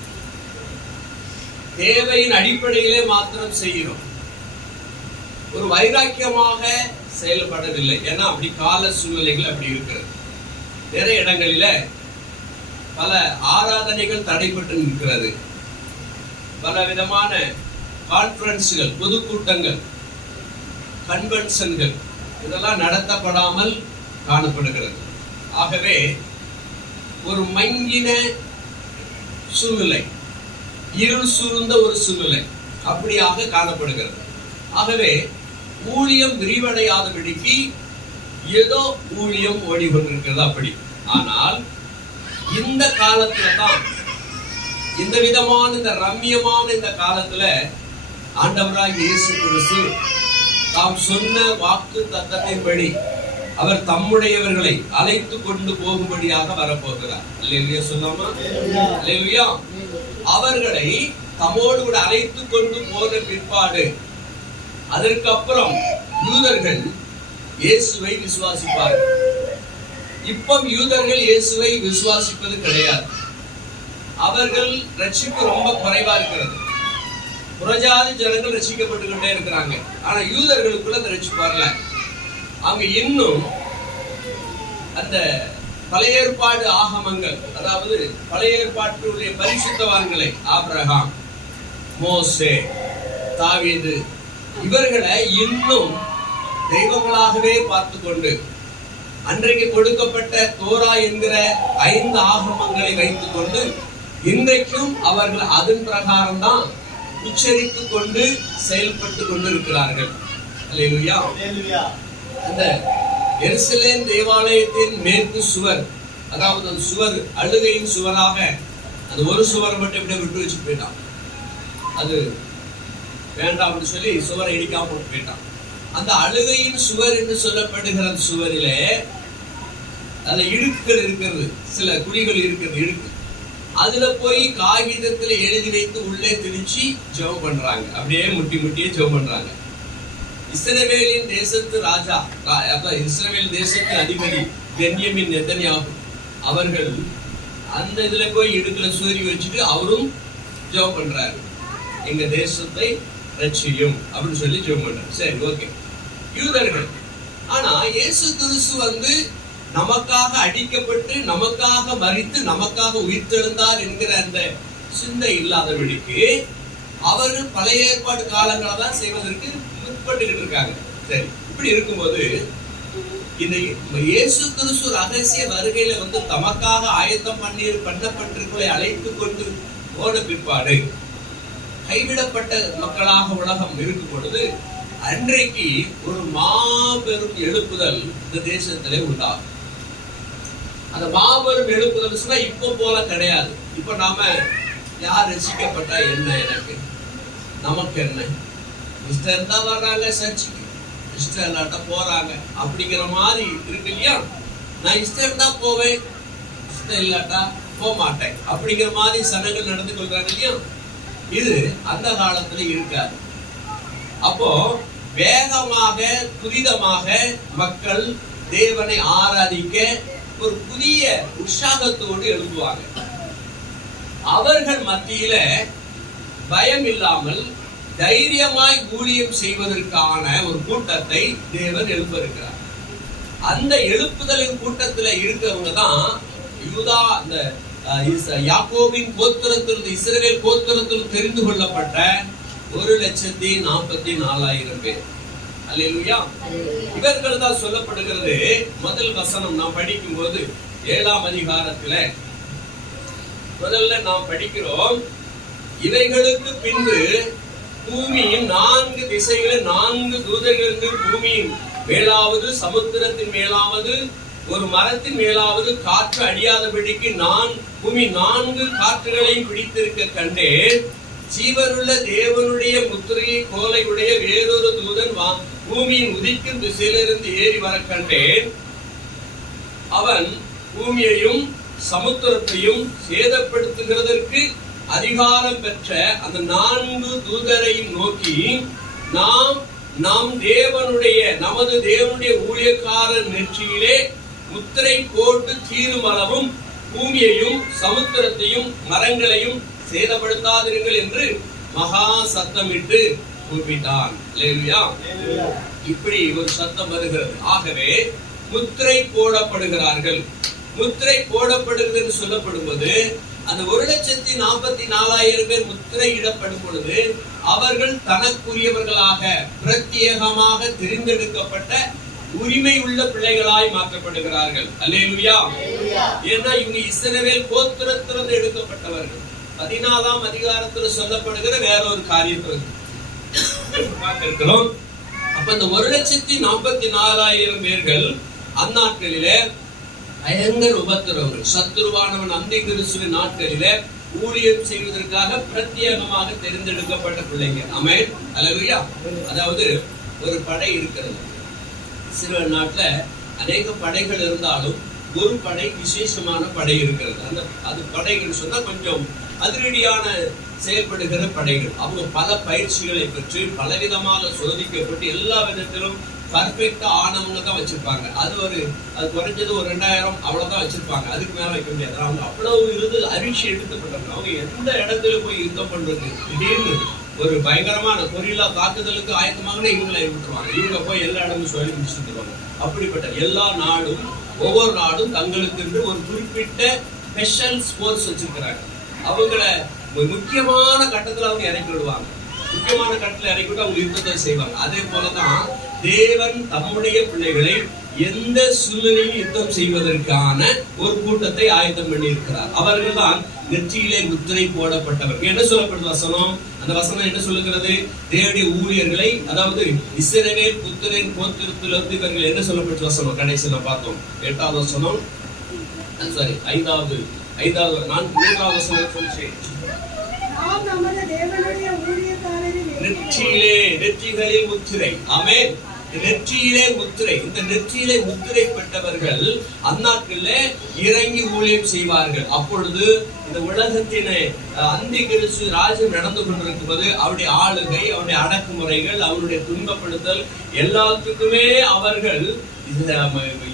தேவையின் அடிப்படையிலே மாத்திரம் செய்கிறோம். ஒரு வைராக்கியமாக செயல்படவில்லை. ஏன்னா அப்படி கால சூழ்நிலைகள் அப்படி இருக்கிறது. நிறைய இடங்களில பல ஆராதனைகள் தடைப்பட்டு இருக்கிறது. பல விதமான கான்ஃபரன்ஸ்கள், பொதுக்கூட்டங்கள், கன்வென்ஷன்கள் இதெல்லாம் நடத்தப்படாமல் காணப்படுகிறது. ஆகவே ஒரு மங்கின சூழ்நிலை, இருள் சூழ்ந்த ஒரு சூழ்நிலை அப்படியாக காணப்படுகிறது. ஆகவே ஊழியம் விரிவடையாதபடிக்கு ஏதோ ஊழியம் ஓடிக்கொண்டிருக்கிறது அப்படி. ஆனால் இந்த காலத்துல தான், இந்த விதமான இந்த ரம்யமான இந்த காலத்துல ஆண்டவராகிய இயேசு கிறிஸ்து தாம் சொன்ன வாக்கு தத்தத்தின்படி அவர் தம்முடையவர்களை அழைத்து கொண்டு போகும்படியாக வரப்போகிறார். அல்லேலூயா சொல்லாமா? அல்லேலூயா. அவர்களை தம்மோடு கூட அழைத்து கொண்டு போன பிற்பாடு அதற்கு அப்புறம் யூதர்கள் இயேசுவை விசுவாசிப்பார்கள். இப்ப யூதர்கள் இயேசுவை விசுவாசிப்பது கிடையாது. அவர்கள் ரட்சிப்பு ரொம்ப குறைவா இருக்கிறது. புறஜாதி ஜனங்கள் ரட்சிக்கப்பட்டு கொண்டே இருக்கிறாங்க. ஆனா யூதர்களுக்குள்ள அந்த ரட்சிப்பு வரல. அவங்க இன்னும் அந்த பழைய ஏற்பாடு ஆகமங்கள், அதாவது பழைய ஏற்பாட்டுடைய பரிசுத்தவான்களை, ஆபிரகாம், மோசே, தாவீது, இவர்களை இன்னும் தெய்வங்களாகவே பார்த்து கொண்டு அன்றைக்கு கொடுக்கப்பட்ட தோரா என்கிற 5 ஆகமங்களை வைத்துக் கொண்டு இன்றைக்கும் அவர்கள் அதன் பிரகாரம் தான் உச்சரித்துக் கொண்டு செயல்பட்டு கொண்டிருக்கிறார்கள். அல்லேலூயா. அந்த எருசலேம் தேவாலயத்தின் மேற்கு சுவர், அதாவது அந்த சுவர் அழுகையின் சுவராக அந்த ஒரு சுவரை மட்டும் இப்படியே விட்டு வச்சு போயிட்டான். அது வேண்டாம் அப்படின்னு சொல்லி சுவரை இடிக்காம போட்டு போயிட்டான். அந்த அழுகையின் சுவர் என்று சொல்லப்படுகிற சுவரிலே அதுல இடுக்குகள் இருக்கிறது, சில குழிகள் இருக்கிறது, இடுக்கு. அதுல போய் காகிதத்துல எழுதி வைத்து உள்ளே திணிச்சு ஜெபம் பண்றாங்க. அப்படியே முட்டி முட்டியே ஜெபம் பண்றாங்க. இஸ்ரவேலின் தேசத்து ராஜா, இஸ்ரவேல் தேசத்து அதிபதி பென்யமின் நெதன்யாகு அவர்கள் அந்த இதுல போய் இடுக்குல சூரி வச்சுட்டு அவரும் ஜெபம் பண்றாரு, எங்க தேசத்தை ரட்சியும் அப்படின்னு சொல்லி ஜெபம் பண்றாரு. சரி, ஓகே. யூதர்கள். ஆனா இயேசு கிறிஸ்து நமக்காக அடிக்கப்பட்டு நமக்காக மரித்து நமக்காக உயிர்த்தெழுந்தார் என்கிற அந்த சிந்தை இல்லாதபடிக்கு அவர்கள் பழைய ஏற்பாடு காலங்களை தான் செய்வதற்கு முற்பட்டுக்கிட்டு இருக்காங்க. சரி, இப்படி இருக்கும்போது இந்த இயேசு கிறிஸ்து ரகசிய வருகையில தமக்காக ஆயத்தம் பண்ணப்பட்டிருக்களை அழைத்து கொண்டு போன பிற்பாடு கைவிடப்பட்ட மக்களாக உலகம் இருக்கும் பொழுது அன்றைக்கு ஒரு மாபெரும் எழுப்புதல் இந்த தேசத்திலே உண்டாகும். அந்த மாபெரும் எழுப்புதல் சொன்னா இப்போ போல கிடையாது. இப்ப நாம யார் ரசிக்கப்பட்டா என்ன, எனக்கு நமக்கு என்ன, இஷ்டம் தான் வர்றாங்க சர்ச்சுக்கு, இஷ்டம் இல்லாட்டா போறாங்க அப்படிங்கிற மாதிரி இருக்கு இல்லையா? நான் இஷ்டம் தான் போவேன், இஷ்டம் இல்லாட்டா போக மாட்டேன் அப்படிங்கிற மாதிரி சனங்கள் நடந்து கொள்றாங்க இல்லையா? இது அந்த காலத்துல இருக்காது. அப்போ வேகமாக துரிதமாக மக்கள் தேவனை ஆராதிக்க ஒரு புதிய உற்சாகத்தோடு எழுப்புவாங்க. அவர்கள் மத்தியில பயம் இல்லாமல் தைரியமாய் ஊழியம் செய்வதற்கான ஒரு கூட்டத்தை தேவன் எழுப்ப இருக்கிறார். அந்த எழுப்புதலின் கூட்டத்துல இருக்கிறவங்க தான் யூதா, அந்த யாக்கோபின் கோத்திரத்தில், இஸ்ரவேல் கோத்திரத்தில் தெரிந்து கொள்ளப்பட்ட 1,44,000 பேர். அல்லேலூயா. இவர்கள் தான் சொல்லப்படுகிறது. முதல் வசனம் நாம் படிக்கும் போது 7ஆம் அதிகாரத்துல முதல்ல நாம் படிக்கிறோம், இவைகளுக்கு பின்பு பூமியின் 4 திசைகளில் 4 தூதர்கள் பூமியின் மேலாவது, சமுத்திரத்தின் மேலாவது, ஒரு மரத்தின் மேலாவது காற்று அடியாதபடிக்கு பூமி 4 காற்றுகளையும் பிடித்திருக்க கண்டேன். ஜீவனுள்ள தேவனுடைய முத்திரையை கோலை உடைய வேறொரு தூதன் பூமியின் உதிக்கும் திசையிலிருந்து ஏறி வர கண்டேன். அவன் பூமியையும் சமுத்திரத்தையும் சேதப்படுத்துகிறதற்கு அதிகாரம் பெற்ற அந்த 4 தூதரையும் நோக்கி, நமது தேவனுடைய ஊழியக்காரன் நெற்றியிலே முத்திரை போட்டு தீரும் அளவும் பூமியையும் சமுத்திரத்தையும் மரங்களையும் சேதப்படுத்தாதிருங்கள் என்று மகா சத்தமிட்டு கூப்பிட்டான். இப்படி ஒரு சத்தம் வருகிறது. ஆகவே முத்திரை போடப்படுகிறார்கள். முத்திரை போடப்படுகிறது என்று சொல்லப்படும் போது அந்த 1,44,000 பேர் முத்திரையிடப்படும் பொழுது அவர்கள் தனக்குரியவர்களாக பிரத்யேகமாக தெரிந்தெடுக்கப்பட்ட உரிமை உள்ள பிள்ளைகளாய் மாற்றப்படுகிறார்கள். அல்லேலூயா. ஏன்னா இவங்க இஸ்ரவேல் கோத்திரத்திலிருந்து எடுக்கப்பட்டவர்கள். 14ஆம் அதிகாரத்தில் சொல்லப்படுகிற வேற ஒரு காரியத்தை பார்க்கிறோம். அப்ப இந்த 1,44,000 பேர்கள் அந்நாட்களிலே பயங்கர உபத்திரவங்கள், சத்துருவானவன் அந்த கிறிஸ்துவின் நாட்களிலே ஊழியம் செய்வதற்காக பிரத்யேகமாக தெரிந்தெடுக்கப்பட்ட பிள்ளைங்க. ஆமென். அல்லேலூயா. அதாவது ஒரு படை இருக்கிறது. இஸ்ரவேல் நாட்டுல அநேக படைகள் இருந்தாலும் ஒரு படை விசேஷமான படை இருக்கிறது. அது படைகள் சொன்னா கொஞ்சம் அதிரடியான செயல்படுகிற படைகள். அவங்க பல பயிற்சிகளை பெற்று பலவிதமாக சோதிக்கப்பட்டு எல்லா விதத்திலும் பர்ஃபெக்டா ஆனவங்க தான் வச்சிருப்பாங்க. அது குறைஞ்சது ஒரு 2000 அவ்வளவுதான் வச்சிருப்பாங்க. அதுக்கு மேல வைக்க முடியாது. அவங்க அவ்வளவு இருந்து அரிசி எடுத்துப்பட்டவங்க. அவங்க எந்த இடத்துல போய் யுத்தம் பண்றது, திடீர்னு ஒரு பயங்கரமான கொரில்லா தாக்குதலுக்கு ஆயத்தமாக இவங்களை விட்டுருவாங்க. இவங்க போய் எல்லா இடமும் சொல்லி முடிச்சுருவாங்க. அப்படிப்பட்ட எல்லா நாடும், ஒவ்வொரு நாடும் தங்களுக்கு என்று ஒரு குறிப்பிட்ட ஸ்பெஷல் ஸ்போர்ட்ஸ் வச்சிருக்கிறாங்க. அவங்கள முக்கியமான கட்டத்துல அவங்க இறக்கி விடுவாங்க. முக்கியமான கட்டத்துல இறக்கிவிட்டு அவங்க யுத்தத்தை செய்வாங்க. அதே போலதான் தேவன் தம்முடைய பிள்ளைகளை எந்த சூழ்நிலையில் யுத்தம் செய்வதற்கான ஒரு கூட்டத்தை ஆயத்தம் பண்ணி இருக்கிறார். அவர்கள் தான் நெற்றியிலே முத்திரை போடப்பட்டவர்கள். என்ன சொல்லப்படுது வசனம்? அந்த வசனம் என்ன சொல்லுகிறது? தேவனுடைய ஊழியர்களை, அதாவது இஸ்ரவேல் புத்திரன் கோத்திரத்திலிருந்து இவர்கள் என்ன சொல்லப்பட்ட வசனம் கடைசியில பார்த்தோம். 8வது வசனம், சாரி 5வது 3வது வசனம் சொல்லிச்சேன். நமது தேவனுடைய ஊழியக்காரரின் நெற்றிகளில் முத்திரை. ஆமென். நெற்றியிலே முத்திரை, இந்த நெற்றியிலே முத்திரை பெற்றவர்கள் அந்நாட்களில் இறங்கி ஊழியம் செய்வார்கள். அப்பொழுது இந்த உலகத்தினை அந்தி கிறிஸ்து ராஜ்யம் நடந்து கொண்டிருக்கும்போது அவருடைய ஆளுகை, அவருடைய அடக்குமுறைகள், அவருடைய துன்பப்படுத்தல் எல்லாத்துக்குமே அவர்கள்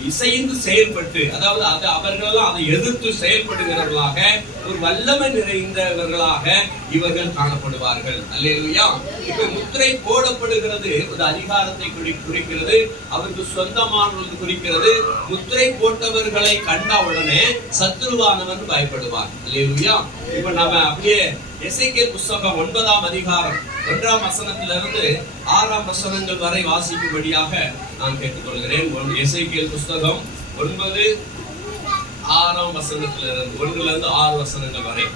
இசைந்து செயல்பட்டு, அதாவது அவர்களெல்லாம் அதை எதிர்த்து செயல்படுகிறவர்களாக, ஒரு வல்லமை நிறைந்தவர்களாக இவர்கள் காணப்படுவார்கள். அல்லேலூயா. இப்ப முத்திரை போடப்படுகிறது ஒரு அதிகாரத்தை குறிக்கிறது, அவருக்கு சொந்தமானவர்கள் குறிக்கிறது. முத்திரை போட்டவர்களை கண்ட உடனே சத்துருவானவன் பயப்படுவான். அல்லேலூயா. இப்ப நாம அப்படியே எசேக்கியேல் புத்தகம் 9ஆம் அதிகாரம் 1ஆம் வசனத்திலிருந்து 6ஆம் வசனங்கள் வரை வாசிக்கும்படியாக நான் கேட்டுக்கொள்கிறேன். எசேக்கியேல் புத்தகம் 9 6ஆம் வசனத்திலிருந்து 1லிருந்து 6 வசனங்கள் வரை.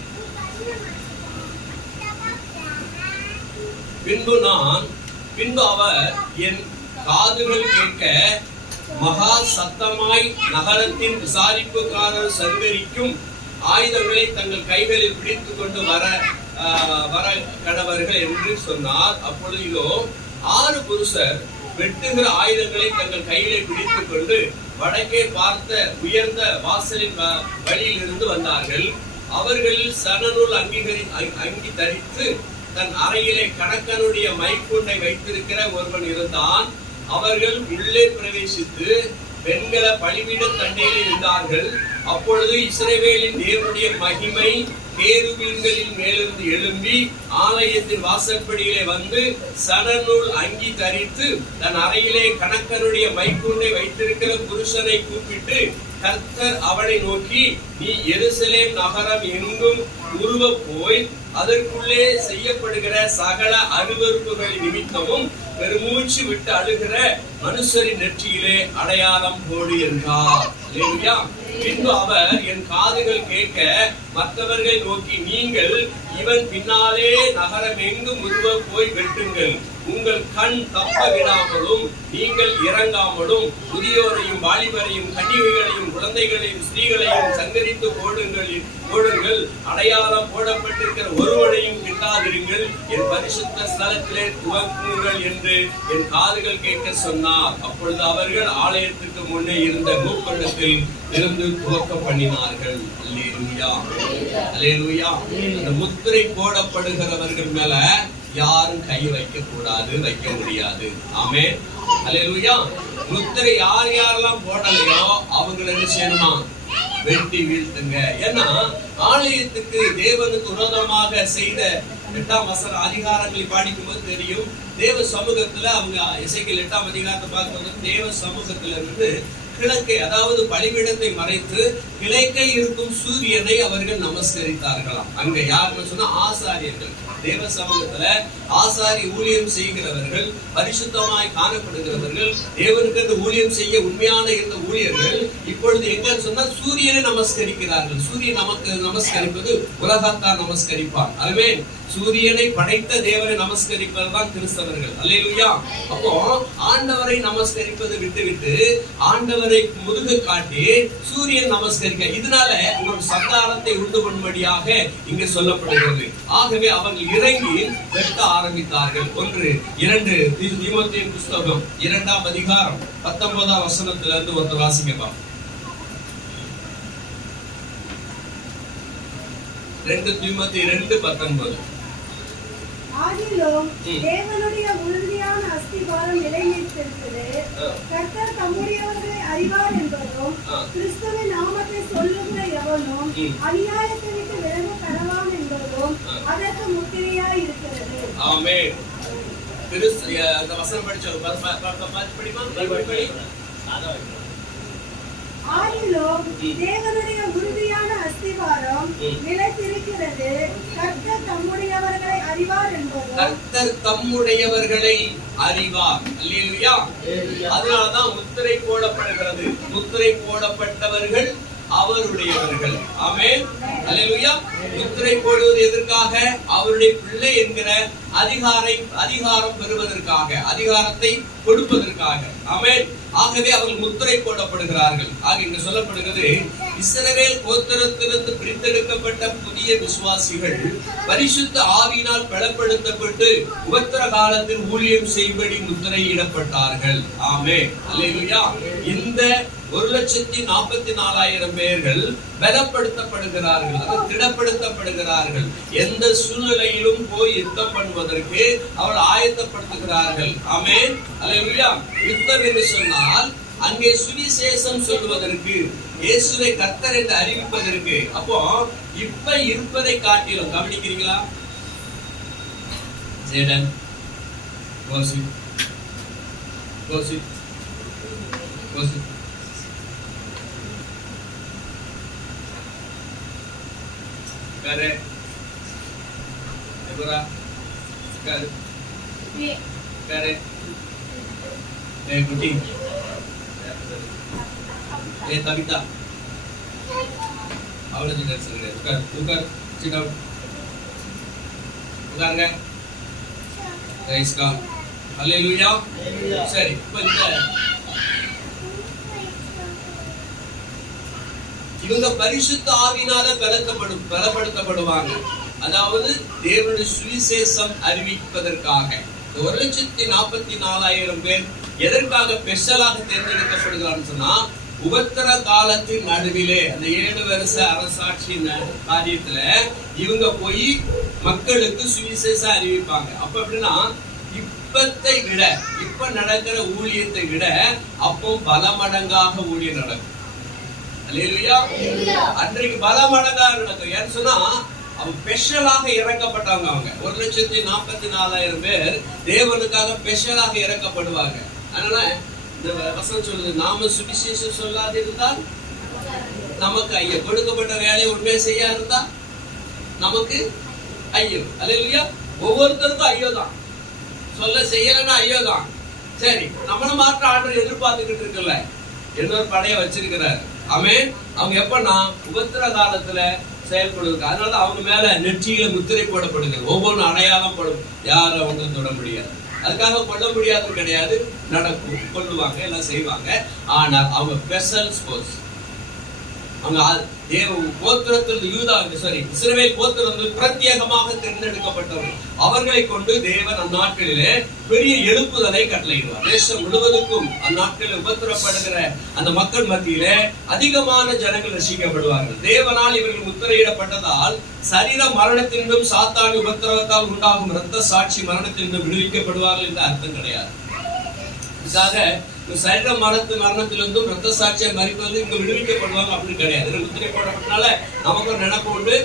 பின்பு அவர் என் காதுகள் கேட்க மகா சத்தமாய் நகரத்தின் விசாரிப்புக்காரர் சங்கரிக்கும் ஆயுதங்களை தங்கள் கைகளில் பிடித்துக் கொண்டு வர கடவர்கள் என்று சொன்னார். அப்பொழுது இதோ 6 புருஷர் வெட்டுகிற ஆயுதங்களை தங்கள் கையிலே பிடித்துக் கொண்டு வடக்கே பார்த்த உயர்ந்த வாசலின் வழியில் இருந்து வந்தார்கள். அவர்களில் சணநூல் அங்கி தரித்து தன் அறையிலே கணக்கனுடைய மைக்குண்டை வைத்திருக்கிற ஒருவன் இருந்தான். அவர்கள் உள்ளே பிரவேசித்து வெண்கல பலிபீட தண்டையில் இருந்தார்கள். அப்பொழுது இஸ்ரவேலின் தேவனுடைய மகிமை கேருபீன்களின் மேலிருந்து எழும்பி ஆலயத்தின் வாசற்படியிலே வந்து சணநூல் அங்கி தரித்து தன் அறையிலே கணக்கனுடைய மைக்குண்டை வைத்திருக்கிற புருஷனை கூப்பிட்டு, கர்த்தர் அவனை நோக்கி, நீ எருசலேம் நகரம் எங்கும் உருவ போய் அதற்குள்ளே செய்யப்படுகிற சகல அருவருப்புகள் நிமித்தமும் பெருமூச்சு விட்டு அழுகிற மனுஷரின் நெற்றியிலே அடையாளம் போடு என்றார். பின்பு அவர் என் காதுகள் கேட்க மற்றவர்களை நோக்கி, நீங்கள் இவன் பின்னாலே நகரம் எங்கும் உருவ போய் வெட்டுங்கள். உங்கள் கண் தப்ப விடாமலும் நீங்கள் இறங்காமலும் முதியோரையும் வாலிபரையும் கன்னிகைகளையும் குழந்தைகளையும் ஸ்திரீகளையும் சங்கரித்து போடுங்கள். அடையாளம் போடப்பட்டிருக்கிற ஒருவனையும் கிட்டாதிருங்கள். என் பரிசுத்த ஸ்தலத்திலே துவக்குங்கள் என்று என் காதுகள் கேட்க சொன்னார். அப்பொழுது அவர்கள் ஆலயத்துக்கு முன்னே இருந்த மூப்பண்டத்தில் இருந்து துவக்க பண்ணினார்கள். அல்லேலூயா, அல்லேலூயா. அந்த முத்திரை போடப்படுகிறவர்கள் மேல யாரும் கை வைக்க கூடாது, வைக்க முடியாது. ஆமென், அல்லேலூயா. முத்திரை யாரெல்லாம் போடலையோ அவங்களை என்ன செய்யணுமா? வெட்டி வீழ்த்துங்க. ஏன்னா ஆலயத்துக்கு தேவனுக்கு விரோதமாக செய்த 8ஆம் வசன அதிகாரங்களை படிக்கும் போது தெரியும், தேவ சமூகத்துல அவங்க எசேக்கியேல் 8ஆம் அதிகாரத்தை பார்க்கும்போது தேவ சமூகத்துல இருந்து கிழக்கை, அதாவது பலிபீடத்தை மறைத்து கிழக்கை இருக்கும் சூரியனை அவர்கள் நமஸ்கரித்தார்களாம். அங்க யாருன்னு சொன்னா ஆசாரியர்கள். தேவ சமூகத்துல ஆசாரி ஊழியம் செய்கிறவர்கள், பரிசுத்தமாய் காணப்படுகிறவர்கள், தேவனுக்கு ஊழியம் செய்ய உண்மையான இருந்த ஊழியர்கள் இப்பொழுது எங்கன்னு சொன்னா சூரியனை நமஸ்கரிக்கிறார்கள். சூரியன் நமக்கு நமஸ்கரிப்பது உலகத்தான் நமஸ்கரிப்பார். அதுவே சூரியனை படைத்த தேவனை நமஸ்கரிப்பது தான் கிறிஸ்தவர்கள். அல்லேலூயா. அப்போ ஆண்டவரை நமஸ்கரிப்பதை விட்டு ஆண்டவரை முதுகு காட்டி சூரியன் நமஸ்கரிக்க, இதனால ஒரு சந்தானத்தை உண்டு பண்ணும்படியாக இங்க சொல்லப்படுகிறது. ஆகவே அவர்கள் இறங்கி வெட்ட ஆரம்பித்தார்கள். 1-2 தீமோத்தேயுவின் புத்தகம் 2ஆம் அதிகாரம் 19ஆம் வசனத்திலிருந்து ஒருத்தர் வாசிக்கலாம். 2 தீமோத்தேயு 2:19. ஆகிலும் தேவனுடைய உறுதியான அஸ்திவாரம் நிலைநிறுத்திருக்கிறது. கர்த்தர் தம்முடையவர்களை அறிவார் என்பதும், கிறிஸ்துவின் நாமத்தை சொல்லுகிற எவனும் அநியாயத்தை விட்டு விலக கடவான் என்பதும் அதற்கு முத்திரையாய் இருக்கிறது. ஆமென். அந்த வசனம் படிச்சோம். ஆகிலும் தேவனுடைய உறுதியான அஸ்திவாரம் நிலைத்திருக்கிறது. கர்த்தர் தம்முடையவர்களை அறிவார் என்பதும், கர்த்தர் தம்முடையவர்களை அறிவார். அல்லேலூயா. அதனாலதான் முத்திரை போடப்படுகிறது. முத்திரை போடப்பட்டவர்கள் அவருடையவர்கள். ஆமென். அல்லேலூயா. முத்திரை போடுவது எதற்காக? அவருடைய பிள்ளை என்கிற அதிகாரம் பெறுவதற்காக, அதிகாரத்தை கொடுப்பதற்காக. ஆமென். ஆகவே அவர்கள் முத்திரை போடப்படுகிறார்கள். ஆக இங்கு சொல்லப்படுகிறது, இஸ்ரவேல் கோத்திரத்திலிருந்து பிரித்தெடுக்கப்பட்ட புதிய விசுவாசிகள் பரிசுத்த ஆவியினால் பலப்படுத்தப்பட்டு உபத்திர காலத்தில் ஊழியம் செய்யும்படி முத்திரையிடப்பட்டார்கள். ஆமென். அல்லேலூயா. இந்த 1,44,000 பேர்கள் பலப்படுத்தப்படுகிறார்கள், திடப்படுத்தப்படுகிறார்கள். எந்த சூழ்நிலையிலும் போய் யுத்தம் பண்ணுவதற்கு அவர்கள் ஆயத்தப்படுத்துகிறார்கள். ஆமென். அல்லேலூயா. யுத்தம் என்று சொன்னால் அங்கே சுவிசேஷம் சொல்வதற்கு, இயேசுவை கர்த்தர் என்று அறிவிப்பதற்கு. அப்போ இப்ப இருப்பதை காட்டிலும் கவனிக்கிறீங்களா? ஜேடன் கோசி கோசி கோசி करे एबरा कर करे ए गुटी ए कविता அவளை जी சொல்றே உட்கார் sit down உட்காருங்க praise God hallelujah சரி இப்போ இவங்க பரிசுத்த ஆவியினால பலப்படுத்தப்படுவாங்க. அதாவது தேவனுடைய சுவிசேஷம் அறிவிப்பதற்காக. 1,44,000 பேர் எதற்காக ஸ்பெஷலாக தேர்ந்தெடுக்கப்படுகிறான்னு சொன்னா, உபத்திர காலத்தின் நடுவிலே அந்த 7 வருஷ அரசாட்சி காரியத்துல இவங்க போய் மக்களுக்கு சுவிசேஷம் அறிவிப்பாங்க. அப்ப எப்படின்னா, இப்பத்தை விட, இப்ப நடக்கிற ஊழியத்தை விட அப்போ பல மடங்காக ஊழியம் நடக்கும். அல்லேலூயா. அன்றைக்கு பல மடங்காக நடக்கும். ஏன்னு சொன்னா அவங்க ஸ்பெஷலாக இறக்கப்பட்டாங்க. அவங்க 1,44,000 பேர் தேவனுக்காக ஸ்பெஷலாக இறக்கப்படுவாங்க. அதனால இந்த வசனம் சொல்லுது, நாம சுவிசேஷம் சொல்லாது இருந்தால் நமக்கு ஐயோ, கொடுக்கப்பட்ட வேலையை உண்மையை செய்யா இருந்தா நமக்கு ஐயோ. அல்லேலூயா. ஒவ்வொருத்தருக்கும் ஐயோ தான். சொல்ல செய்யலன்னா ஐயோ தான். சரி, நம்மள மாற்ற ஆண்டவர் எதிர்பார்த்துக்கிட்டு இருக்குல்ல, இன்னொரு படையை வச்சிருக்கிறாரு. ஆமென். அவங்க எப்பன்னா உபத்திர காலத்துல செயல்படுவது. அதனால அவங்க மேல நெற்றியில முத்திரை போடப்படுகிறது. ஒவ்வொரு அடையாளம் படும். யாரும் அவங்க தொட முடியாது. அதுக்காக கொல்ல முடியாது கிடையாது, நடக்கும், கொல்லுவாங்க, எல்லாம் செய்வாங்க. ஆனால் அவங்க ஸ்பெஷல் ஸ்போர்ட்ஸ். அவங்க தேவ கோத்திரத்தில் இஸ்ரவேல் கோத்திரத்தில் பிரத்யேகமாக தேர்ந்தெடுக்கப்பட்டவர்கள். அவர்களை கொண்டு தேவன் அந்நாட்களிலே பெரிய எழுப்புதலை கட்டளையிடுவார். தேசம் முழுவதுக்கும் அந்நாட்களில் உபத்திரப்படுகிற அந்த மக்கள் மத்தியிலே அதிகமான ஜனங்கள் ரசிக்கப்படுவார்கள். தேவனால் இவர்கள் முத்திரையிடப்பட்டதால் சரீர மரணத்தினும் சாத்தானி உபத்திரவத்தால் உண்டாகும் இரத்த சாட்சி மரணத்தினும் விடுவிக்கப்படுவார்கள் என்ற அர்த்தம் கிடையாது. இதுக்காக சரீர மரணத்திலிருந்தும் ரத்த சாட்சியை மறிப்பது இங்க விடுவிக்கப்படுவாங்க அப்படின்னு கிடையாது. முத்திரை போடப்பட்டனால நமக்கு ஒரு நினைப்பு உண்டு.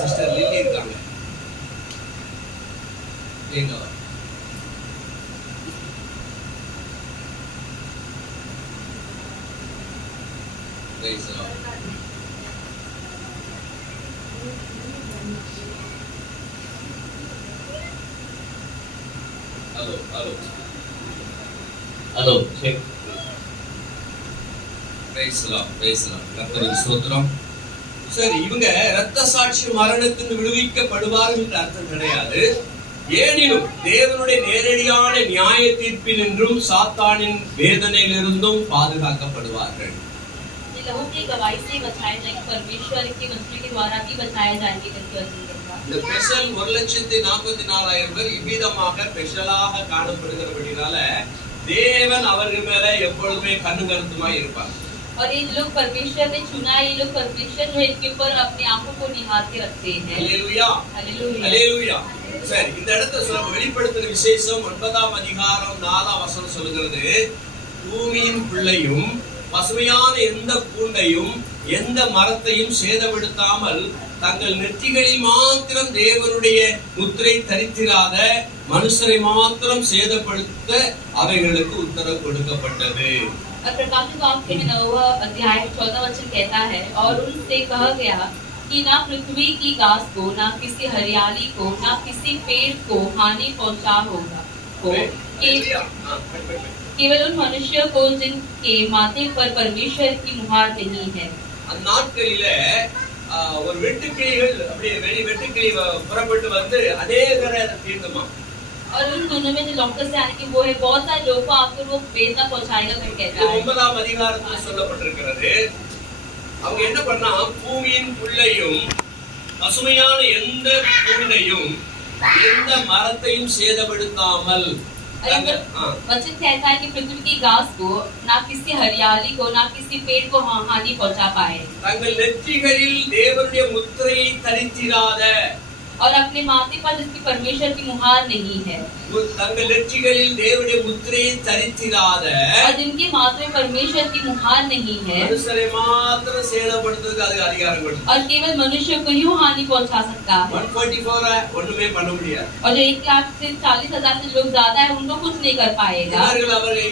சிஸ்டர் லில்லி இருக்காங்க. Hello check. Praise Lord, praise Lord. கர்த்தருக்கு ஸ்தோத்திரம். சரி, இவங்க இரத்த சாட்சி மரணத்திலிருந்து விடுவிக்கப்படுவார்கள் என்ற அர்த்தம் கிடையாது. ஏனினும் தேவனுடைய நேரடியான நியாய தீர்ப்பில் நின்றும் சாத்தானின் வேதனையிலிருந்தும் பாதுகாக்கப்படுவார்கள். लोगों की गवाही से बचाए जाएंगे, परमेश्वर की मंत्री के द्वारा भी बचाए जाएंगे करके वचन कहता है. இந்த ஸ்பெஷல் 1,44,000 பேர் இவ்விதமாக ஸ்பெஷலாக காணப்படுகிறபடினால தேவன் அவர்கள் மேல எப்பொழுதுமே கண்ணு கருத்துமாய் இருப்பார். और ये लोग परमेश्वर ने चुना, ये लोग परमेश्वर जो इनके ऊपर अपनी आंखों को निहार के रखते हैं. Hallelujah, hallelujah, hallelujah. சரி, இந்த இடத்துல வெளிப்படுத்தின விசேஷம் 9ஆம் அதிகாரம் 4ஆம் வசனம் சொல்கிறது, பூமியின் பிள்ளையும் பசுமையான எந்த பூண்டையும் எந்த மரத்தையும் சேதப்படுத்தாமல் தங்கள் நெற்றிகளில் மாத்திரம் தேவனுடைய முத்திரை தரித்திராத மனுஷரை மாத்திரம் சேதப்படுத்த அவைகளுக்கு உத்தரவு கொடுக்கப்பட்டது. और प्रकाशित वाक्य में 9वां अध्याय 14वां वचन कहता है, और उनसे कहा गया कि ना पृथ्वी की घास को, ना किसी हरियाली को, ना किसी पेड़ को हानि पहुंचा होगा केवल उन मनुष्यों को जिनके माथे पर परमेश्वर की मुहर नहीं है। அந்த நாட்களில ஒரு வெட்டுக்கிளிகள் அப்படியே வெட்டுக்கிளி புறப்பட்டு வந்து அநேகரை தீர்ந்துமா. और उन दोनों में जो लॉकर्स से आने की वो है, बहुत सारे लोगों को आकर वो वेदना पहुंचाएगा कर कहता है। 9ஆம் அதிகாரத்துல சொல்லப்பட்டிருக்கிறது. அவங்க என்ன பண்ணா, பூமியின் புல்லையும் பசுமையான எந்த புல்லையும் எந்த மரத்தையும் சேதப்படுத்தாமல், वचन कहता है कि पृथ्वी की घास को, ना किसी हरियाली को, ना किसी पेड़ को हानि पहुंचा पाए, தங்கள் நெற்றிகளில் தேவனுடைய முத்திரையை தரித்திராத, और अपने माथे पर जिसकी परमेश्वर की मुहर नहीं है, தங்கள் நெற்றிகளில் தேவனுடைய முத்திரையை தரித்திராத, और जिनके माथे में परमेश्वर की मुहर नहीं है, மனுஷரை மாத்திரம் சேதப்படுத்துறதுக்கு அதுக்கு அதிகாரம் கொடுத்து, और केवल मनुष्य को ही हानि पहुंचा सकता है। 144 ஒண்ணுமே பண்ண முடியாது. और जो 1 लाख से 40,000 से लोग ज्यादा है, उनको कुछ नहीं कर पाएगा। அவர்களை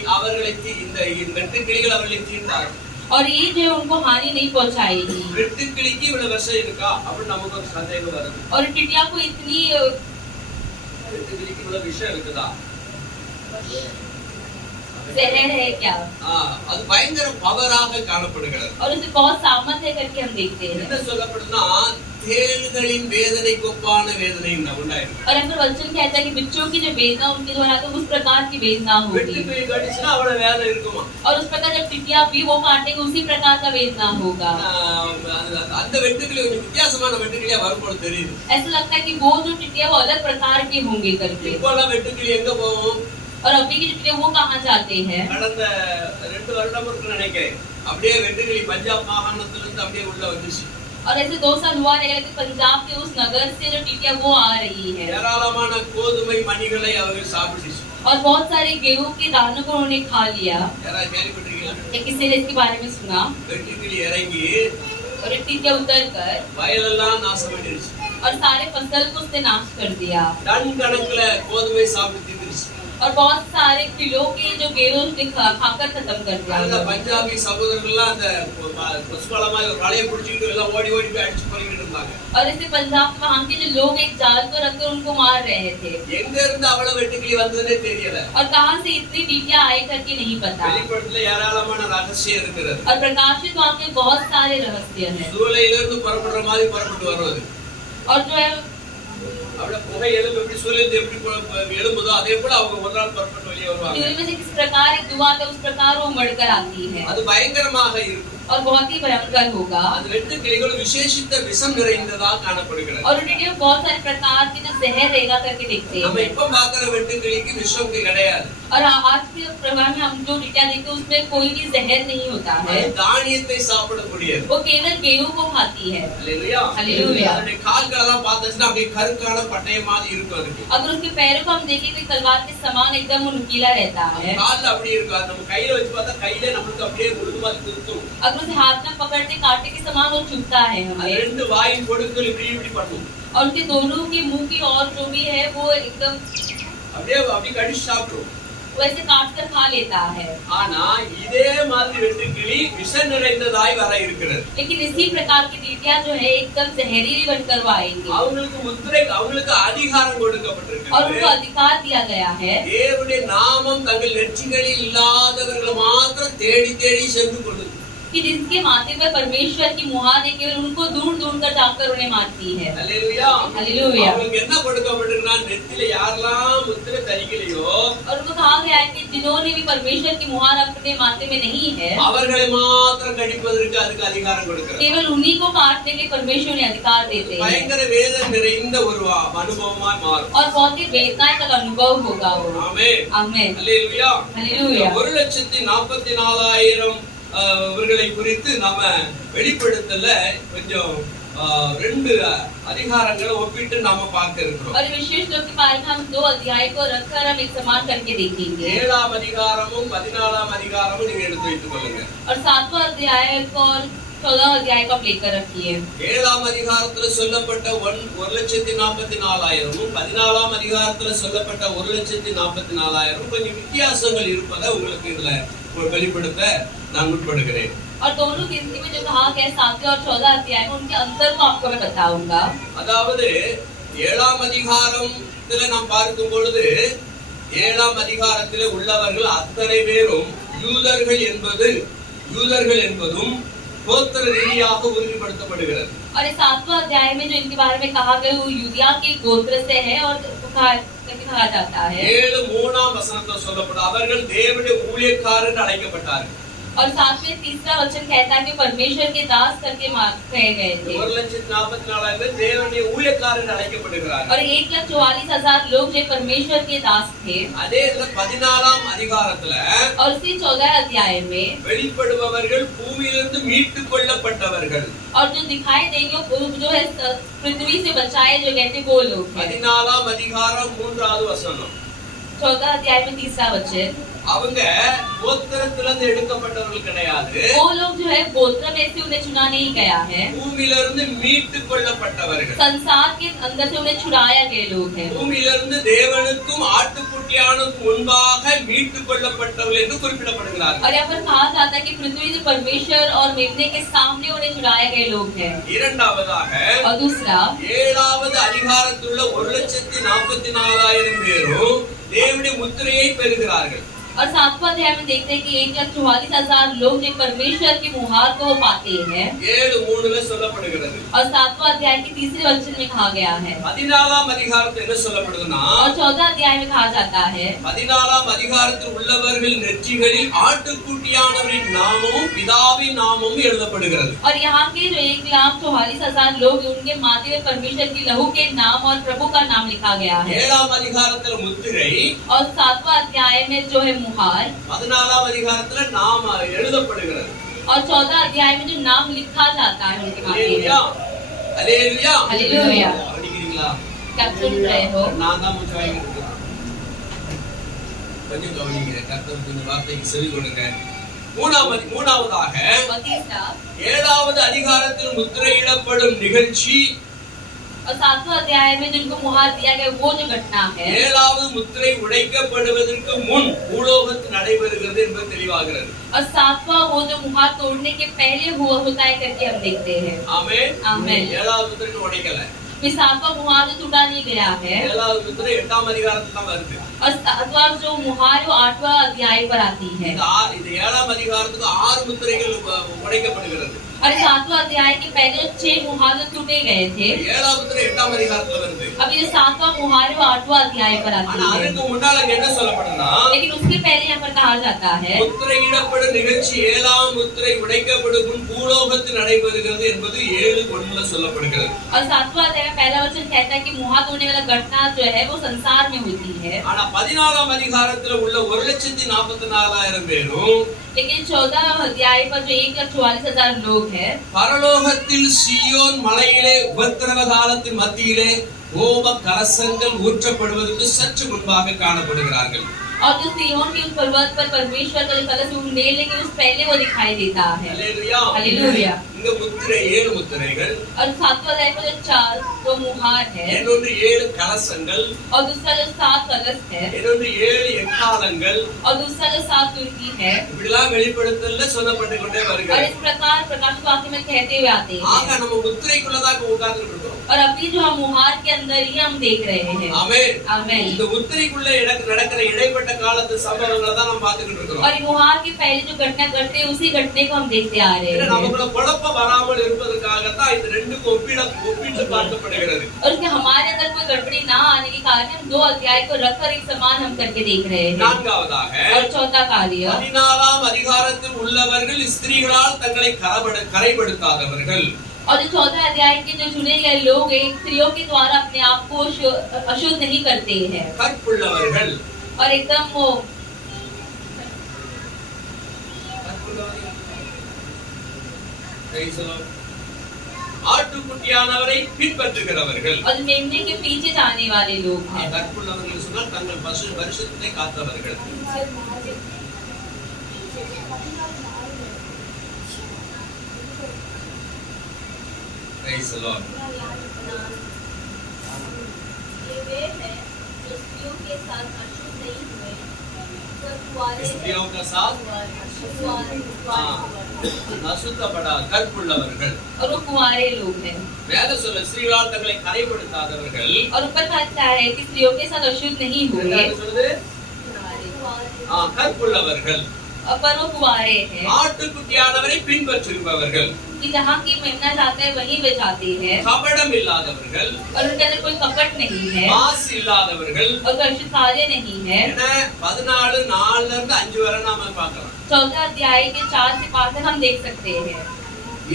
இந்த வெட்டுக்கிளிகள் அவர்களை தீர்ந்தார். और ये जो उनको हानि नहीं पहुंचाएगी। வெட்டுக்கிளிக்கு இவ்வளவு விஷம் இருக்கா அப்படின்னு நமக்கு ஒரு சந்தேகம் வருது. और टिटिया को इतनी வெட்டுக்கிளிக்கு இவ்வளவு விஷம் இருக்குதா? जहर है क्या? அது பயங்கர பவராக காணப்படுகிறது. और उसे बहुत सामर्थ है करके हम देखते हैं। என்ன சொல்லப்படுதுன்னா, தேள்களின் வேதனைக்கு ஒப்பான வேதனை உண்டாயிருக்கு. और अगर वचन कहता है कि बच्चों की जो वेदना उनके द्वारा, तो उस प्रकार की वेदना होगी। வெட்டுக்கிளி கடிச்சுனா அவ்வளவு வேதனை இருக்குமா? और उस प्रकार जब टिटिया भी वो काटेंगे, उसी प्रकार का वेदना होगा। அந்த வெட்டுக்கிளி கொஞ்சம் வித்தியாசமான வெட்டுக்கிளியா வரும்போது தெரியுது. ऐसा लगता है कि वो जो टिटिया वो अलग प्रकार के होंगे करके। இப்போலாம் வெட்டுக்கிளி எங்க போகும்? और अभी की टिटिया वो कहाँ जाते हैं? கடந்த 2 வருடம் இருக்குன்னு நினைக்கிறேன். அப்படியே வெட்டுக்கிளி பஞ்சாப் மாகாணத்துல இருந்து அப்படியே உள்ள வந்துச்சு. और ऐसे 2 साल हुआ रहेगा कि पंजाब के उस नगर से जो टिटिया वो आ रही है। ஏராளமான கோதுமை மணிகளை அவர்கள் சாப்பிட்டுச்சு. और बहुत सारे गेहूं के दानों को उन्होंने खा लिया। யாரா கேள்விப்பட்டிருக்கீங்களா? किसी ने इसके बारे में सुना? வெட்டுக்கிளி இறங்கி और एक टिटिया उतर कर வயலெல்லாம் நாசம் பண்ணிடுச்சு. और सारे फसल को उसने नाश कर दिया। டன் கணக்குல கோதுமை சாப்பிட்டு தீர்ந்துச்சு. और बहुत सारे किलो के जो गेहूं उसने खाकर खत्म कर அந்த दिया। பஞ்சாபி சகோதரர்கள்லாம் அந்த புஷ்பலமா ஒரு வலையை பிடிச்சிட்டு எல்லாம் ஓடி ஓடி போய் அடிச்சு போய்கிட்டு இருந்தாங்க. और इसे पंजाब वहाँ के जो लोग एक जाल को रखकर उनको मार रहे थे। எங்க இருந்து அவ்வளவு வெட்டுக்கிளி வந்ததுன்னே தெரியல. और कहाँ से इतनी टिटिया आए करके नहीं पता। வெளிப்படத்துல ஏராளமான ரகசியம் இருக்கிறது. और प्रकाशित वहाँ के बहुत सारे रहस्य हैं। சூளையில இருந்து புறப்படுற மாதிரி புறப்பட்டு வருவது. और जो है அவள புகை எழும்பு எப்படி சூரியன் எப்படி எழும்புதோ அதே போல அவங்க ஒரு நாள் புறப்பட்டு வெளியே வருவாங்க. सूर्य में से किस प्रकार एक धुआं आता है, उस प्रकार वो बढ़कर आती है। அது பயங்கரமாக இருக்கும். और बहुत ही भयंकर होगा। அது வெட்டுக்கிளிகள் விசேஷித்த விஷம் நிறைந்ததா காணப்படுகிறது. और टिटिया बहुत सारे प्रकार के जो जहर रहेगा करके देखते நம்ம हैं। இப்ப பாக்குற வெட்டுக்கிளிக்கு விஷம் கிடையாது. और आज के प्रोग्राम में हम जो टिटिया देखते हैं उसमें कोई भी जहर नहीं होता है। அது தானியத்தை சாப்பிடக்கூடியது. वो केवल गेहूं को खाती है। அல்லேலூயா. அல்லேலூயா. அதனுடைய கால்களெல்லாம் பார்த்தீங்கன்னா அப்படியே கருக்கான பட்டை மாதிரி இருக்கும் அதுக்கு. अगर उसके पैरों को हम देखें तो तलवार के समान एकदम वो नुकीला रहता है। கால்ல அப்படி இருக்காது. நம்ம கையில வச்சு பார்த்தா கையில நமக்கு அப்படியே முழுதுமா குத்தும். अगर उसे हाथ में पकड़ते कांटे के समान वो चुभता है அது हमें। ரெண்டு வாயின் கொடுக்கல் இப்படி இப்படி பண்ணும். और उनके दोनों के मुंह की और जो भी है वो एकदम அப்படியே அப்படி கடிச்சு சாப்பிடும். वैसे काट कर खा लेता है। ஆனா இதே மாதிரி வெட்டுக்கிளி விஷ நிறைந்ததாய் வர இருக்கிறது. लेकिन इसी प्रकार की टिटिया जो है एकदम जहरीली बनकर वो आएंगी। அவங்களுக்கு முத்திரை, அவங்களுக்கு அதிகாரம் और கொடுக்கப்பட்டிருக்கிறது. उनको अधिकार दिया गया है। தேவனுடைய நாமம் தங்கள் நெற்றிகளில் இல்லாதவர்களை மாத்திரம் தேடி தேடி சென்று கொள்ளுது. कि जिनके माथे पर परमेश्वर की मुहर है, केवल उनको ढूंढ ढूंढ कर जाकर उन्हें मारती है। அல்லேலூயா. हालेलुया। அவங்களுக்கு என்ன கொடுக்கப்பட்டிருக்குன்னா, நெத்தில யாரெல்லாம் முத்திரை தரிக்கலையோ और उनको कहा गया है कि जिन्होंने भी परमेश्वर की मुहर अपने माथे में नहीं है, அவர்களை மாத்திரம் கடிப்பதற்கு அதுக்கு அதிகாரம் கொடுக்கிறார். केवल उन्हीं को काटने के परमेश्वर ने अधिकार देते हैं। பயங்கர வேதனை நிறைந்த ஒரு அனுபவமாய் மாறும். और बहुत ही वेदनाएं का अनुभव होगा वो। ஆமென். आमेन। அல்லேலூயா. हालेलुया। 1,44,000 இவர்களை குறித்து நாம வெளிப்படுத்தல கொஞ்சம் 2 அதிகாரங்களை ஒப்பிட்டு நாம பார்க்க இருக்கிறோம். और विशेष लोग के बारे में हम 2 अध्याय को रखकर हम एक समान करके देखेंगे। 7ஆம் அதிகாரமும் 14ஆம் அதிகாரமும் நீங்க எடுத்து வைத்துக் கொள்ளுங்க. और 7वां अध्याय को 14वां अध्याय को आप लेकर रखिए। 7ஆம் அதிகாரத்துல சொல்லப்பட்ட 1,44,000 14ஆம் அதிகாரத்துல சொல்லப்பட்ட 1,44,000 கொஞ்சம் வித்தியாசங்கள் இருப்பதை உங்களுக்கு இதுல வெளிப்படுத்த நான் முற்படுகிறேன். और दोनों गिनती में जो कहा गया 7वें और 14 अध्याय में उनके अंतर को आपको मैं बताऊंगा। அதாவது 7ஆம் அதிகாரத்துல நாம் பார்க்கும் பொழுது ஏழாம் அதிகாரத்திலே உள்ளவர்கள் அத்தனை பேரும் யூதர்கள் என்பதும் கோத்திர ரீதியாக உறுதிப்படுத்தப்படுகிறது. और इस 7वां अध्याय में जो इनके बारे में कहा गया वो यूदिया के गोत्र से है और कहा जाता है। 7:3 வசனத்துல சொல்லப்படும் அவர்கள் தேவனுடைய ஊழியக்காரர் என்று அழைக்கப்பட்டார்கள். और साथ में तीसरा वचन कहता है कि परमेश्वर के दास करके कहे गए थे। 1,44,000 பேர் தேவனுடைய ஊழியக்காரர் என்று அழைக்கப்படுகிறார்கள். और 1,44,000 लोग जो परमेश्वर के दास थे। அதே 14ஆம் அதிகாரத்துல और इसी 14 अध्याय में வெளிப்படுபவர்கள் பூமியிலிருந்து மீட்டுக் கொள்ளப்பட்டவர்கள் और जो दिखाई देंगे जो है पृथ्वी से बचाए जो कहते वो लोग हैं। 14ஆம் அதிகாரம் 3வது வசனம் 14 अध्याय में तीसरा वचन அவங்க கோத்திரத்திலிருந்து எடுக்கப்பட்டவர்கள் கிடையாது. वो लोग जो है गोत्र में से उन्हें चुना नहीं गया है। பூமியிலிருந்து மீட்டுக் கொள்ளப்பட்டவர்கள் संसार के अंदर से उन्हें छुड़ाया गए लोग हैं। பூமியிலிருந்து தேவனுக்கும் ஆட்டுக்குட்டியானுக்கும் முன்பாக மீட்டுக் கொள்ளப்பட்டவர்கள் என்று குறிப்பிடப்படுகிறார்கள். और यहाँ पर कहा जाता है कि पृथ्वी से परमेश्वर और मेमने के सामने उन्हें छुड़ाए गए लोग हैं। இரண்டாவதாக और दूसरा 7வது அதிகாரத்தில் உள்ள 1,44,000 பேரும் தேவனுடைய முத்திரையை பெறுகிறார்கள். और 7वां अध्याय में देखते हैं कि 1,44,000 लोग जो परमेश्वर की मुहार को वो पाते हैं। 7:3 சொல்லப்படுகிறது. और 7वां अध्याय के तीसरे वचन में कहा गया है। 14ஆம் அதிகாரத்தில் என்ன சொல்லப்படுதுன்னா और 14 अध्याय में कहा जाता है 14ஆம் அதிகாரத்தில் உள்ளவர்கள் நெற்றிகளில் ஆட்டுக்குட்டியானவரின் நாமமும் பிதாவின் நாமமும் எழுதப்படுகிறது. और यहाँ के जो 1,44,000 लोग उनके माथे में परमेश्वर की लहू के नाम और प्रभु का नाम लिखा गया है। 7ஆம் அதிகாரத்தில் முத்திரை और 7वां अध्याय में जो है मुहार 14ஆம் அதிகாரத்தில் நாம எழுதப்படுகிறது. और 14 अध्याय में जो नाम लिखा जाता है उनके माथे में। அல்லேலூயா हालेलुया। படிக்கிறீங்களா? क्या सुन रहे हो? நான் தான் மூச்சு வாங்கிட்டு இருக்கேன். கொஞ்சம் கவனிங்க. கர்த்தருக்கு இந்த வார்த்தைக்கு செவி கொடுங்க. மூணாவதாக और तीसरा 7வது அதிகாரத்தில் முத்திரையிடப்படும் நிகழ்ச்சி और 7वां अध्याय में जिनको मुहार दिया गया वो जो घटना है 7வது முத்திரை உடைக்கப்படுவதற்கு முன் பூலோகத்தில் நடைபெறுகிறது என்பது தெளிவாகிறது. और 7वां वो जो मुहार तोड़ने के पहले हुआ होता है करके हम देखते हैं। ஆமென். ஆமென். 7வது முத்திரை உடைக்கல. फिर 7वां मुहार जो टूटा नहीं गया है 7வது முத்திரை 8ஆம் அதிகாரத்துல தான் வருது. और 7वां जो मुहार वो 8वां अध्याय पर आती है। இது 7ஆம் அதிகாரத்துக்கு 6 முத்திரைகள் உடைக்கப்படுகிறது. और 7वां अध्याय के पहले 6 मुहार जो टूटे गए थे 7ஆம் முத்திரை 8ஆம் அதிகாரத்துல வருது. अब ये 7वां मुहार वो 8वां अध्याय पर आती ஆனா है। அதுக்கு முன்னால என்ன சொல்லப்படுதுன்னா लेकिन उसके पहले यहाँ पर कहा जाता है முத்திரையிடப்படும் நிகழ்ச்சி 7ஆம் முத்திரை உடைக்கப்படும் முன் பூலோகத்தில் நடைபெறுகிறது என்பது 7:1 சொல்லப்படுகிறது. और 7वां अध्याय में पहला वचन कहता है कि मुहार तोड़ने वाला घटना जो है वो संसार में होती है। ஆனா 14ஆம் அதிகாரத்துல உள்ள 1,44,000 பேரும் लेकिन 14 अध्याय पर जो 1,44,000 लोग हैं பரலோகத்தில் சீயோன் மலையிலே உபத்திரவ காலத்தின் மத்தியிலே கோப கலசங்கள் ஊற்றப்படுவதற்கு சற்று முன்பாக காணப்படுகிறார்கள். और जो सिय्योन के उस पर्वत पर परमेश्वर का जो कलश उड़ने के उस पहले वो दिखाई देता है। அல்லேலூயா. हालेलुया। இங்க முத்திரை 7 முத்திரைகள் और 7वां अध्याय पर जो 4 तो मुहार है இன்னொன்று 7 கலசங்கள் और दूसरा जो 7 कलश है இன்னொன்று 7 எக்காலங்கள் और दूसरा जो 7 तुर्की है இப்படிலாம் வெளிப்படுத்தல சொல்லப்பட்டு கொண்டே और வருகிறது. इस प्रकार प्रकाश वाक्य में कहते हुए आते ஆக हैं। நம்ம முத்திரைக்குள்ளதாக உட்கார்ந்துட்டு இருக்கோம். और अभी जो हम मुहार के अंदर ही हम देख रहे हैं। ஆமென். आमीन। இந்த முத்திரைக்குள்ள நடக்கிற இடைப்பட்ட காலத்து சம்பவங்களை தான் நம்ம பார்த்துக்கிட்டு இருக்கிறோம். और मुहार के पहले जो घटना घटते उसी घटने को हम देखते आ रहे हैं। நமக்குள்ள குழப்பம் வராமல் இருப்பதற்காக தான் இந்த ரெண்டுக்கும் ஒப்பிட்டு பார்க்கப்படுகிறது. और इसमें हमारे अंदर कोई गड़बड़ी ना आने के कारण हम 2 अध्याय को रखकर एक समान हम करके देख रहे हैं। நான்காவதாக और चौथा कार्य 14ஆம் அதிகாரத்தில் உள்ளவர்கள் ஸ்திரீகளால் தங்களை கரைப்படுத்தாதவர்கள். और जो 14 अध्याय के जो चुने गए लोग हैं स्त्रियों के द्वारा अपने आप को अशुद्ध नहीं करते हैं கற்புள்ளவர்கள். और एकदम वो ஆட்டுக்குட்டியானவரை பின்பற்றுகிறவர்கள். और मेमने के पीछे जाने वाले लोग हैं। கற்புள்ளவர்கள் சொன்னால் தங்கள் பரிசுத்தத்தை காத்தவர்கள். Praise the Lord. ये वे हैं जो स्त्रियों के साथ अशुद्ध नहीं हुए, जो कुंवारे स्त्रियों का साथ அசுத்தப்படா கற்புள்ளவர்கள். और वो कुंवारे लोग हैं। வேத சொல்ல ஸ்திரீகளால் தங்களை கரைப்படுத்தாதவர்கள். और ऊपर कहता है कि स्त्रियों के साथ अशुद्ध नहीं हुए। சொல்லுது கற்புள்ளவர்கள், पर वो कुंवारे हैं ஆட்டுக்குட்டியானவரை பின்பற்றுபவர்கள், कि जहाँ की मेमना जाता है वहीं वे जाते हैं கபடம் இல்லாதவர்கள், और उनके अंदर कोई कपट नहीं है மாசு இல்லாதவர்கள். और कलुषित कार्य नहीं है। என 14:4-5 வரை நாம பார்க்கலாம். 14 अध्याय के 4 से 5 तक हम देख सकते हैं।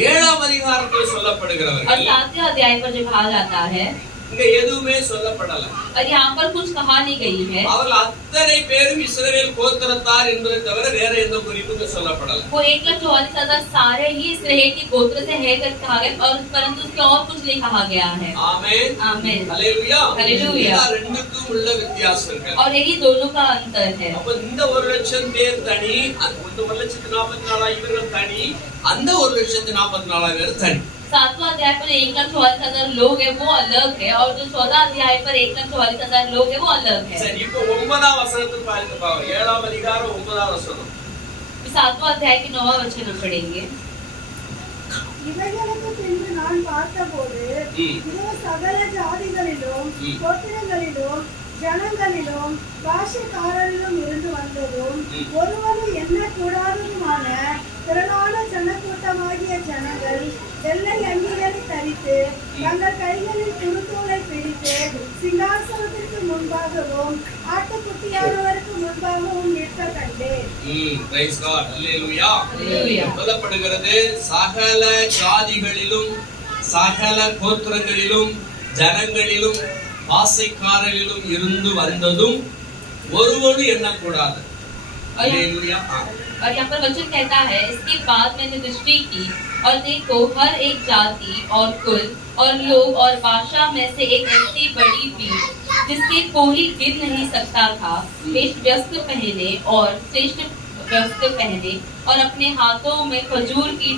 7ஆம் அதிகாரத்தில் और சொல்லப்படுகிறவர்கள் 7वें अध्याय पर जो कहा जाता है இங்க எதுவுமே சொல்லப்படல. और यहाँ पर कुछ कहा नहीं गई है। அவர்கள் அத்தனை பேரும் இஸ்ரவேல் கோத்திரத்தார் என்பதை தவிர வேற எந்த குறிப்பும் சொல்லப்படல. वो 1,44,000 सारे ही इसराइल के गोत्र से है कर कहा गया और परंतु उसके और कुछ नहीं कहा गया है। ஆமென், आमीन, ஹல்லேலூயா. ஹல்லேலூயா. இது ரெண்டுக்கும் உள்ள வித்தியாசங்கள். और यही दोनों का अंतर है। அப்ப இந்த 1,00,000 பேர் தனி, அந்த 1,44,000 இவர்கள் தனி, அந்த 1,44,000 பேர் தனி. 7वां अध्याय पर 1,44,000 लोग है वो अलग है और जो 14 अध्याय पर 1,44,000 लोग है वो अलग है। சரி, இப்போ 9ஆம் வசனத்தை பாருங்க. 7ஆம் அதிகாரம் 9ஆம் வசனம். 7वां अध्याय के 9वां वचन हम पढ़ेंगे। இவைகளுக்கு பின்பு நான் பார்த்தபோது இதோ சகல ஜாதிகளிலும் கோத்திரங்களிலும் ஜனங்களிலும் பாஷைக்காரரிலும் இருந்து வந்ததும் ஒருவரும் எண்ணக்கூடாததுமான திரளான ஜனக்கூட்டமாகிய ஜனங்கள் வெள்ளை அங்கிகளை தரித்து தங்கள் கைகளில் குருத்தோலை பிடித்து சிங்காசனத்திற்கு முன்பாகவும் ஆட்டுக்குட்டியானவருக்கு முன்பாகவும் நிற்க கண்டேன். பிரைஸ் காட், ஹல்லேலூயா. ஹல்லேலூயா. சொல்லப்படுகிறது சகல ஜாதிகளிலும் சகல கோத்திரங்களிலும் ஜனங்களிலும் பாசைக்காரரிலும் இருந்து வந்ததும் ஒருவனும் எண்ணக்கூடாது. ஹல்லேலூயா. और यहाँ पर वचन कहता है, इसके बाद मैंने दृष्टि की और देखो हर एक जाति और कुल और लोग और भाषा में से एक ऐसी बड़ी भीड़ जिसके कोई गिन नहीं सकता था, श्रेष्ठ वस्त्र पहने और श्रेष्ठ वस्त्र पहने और अपने हाथों में खजूर की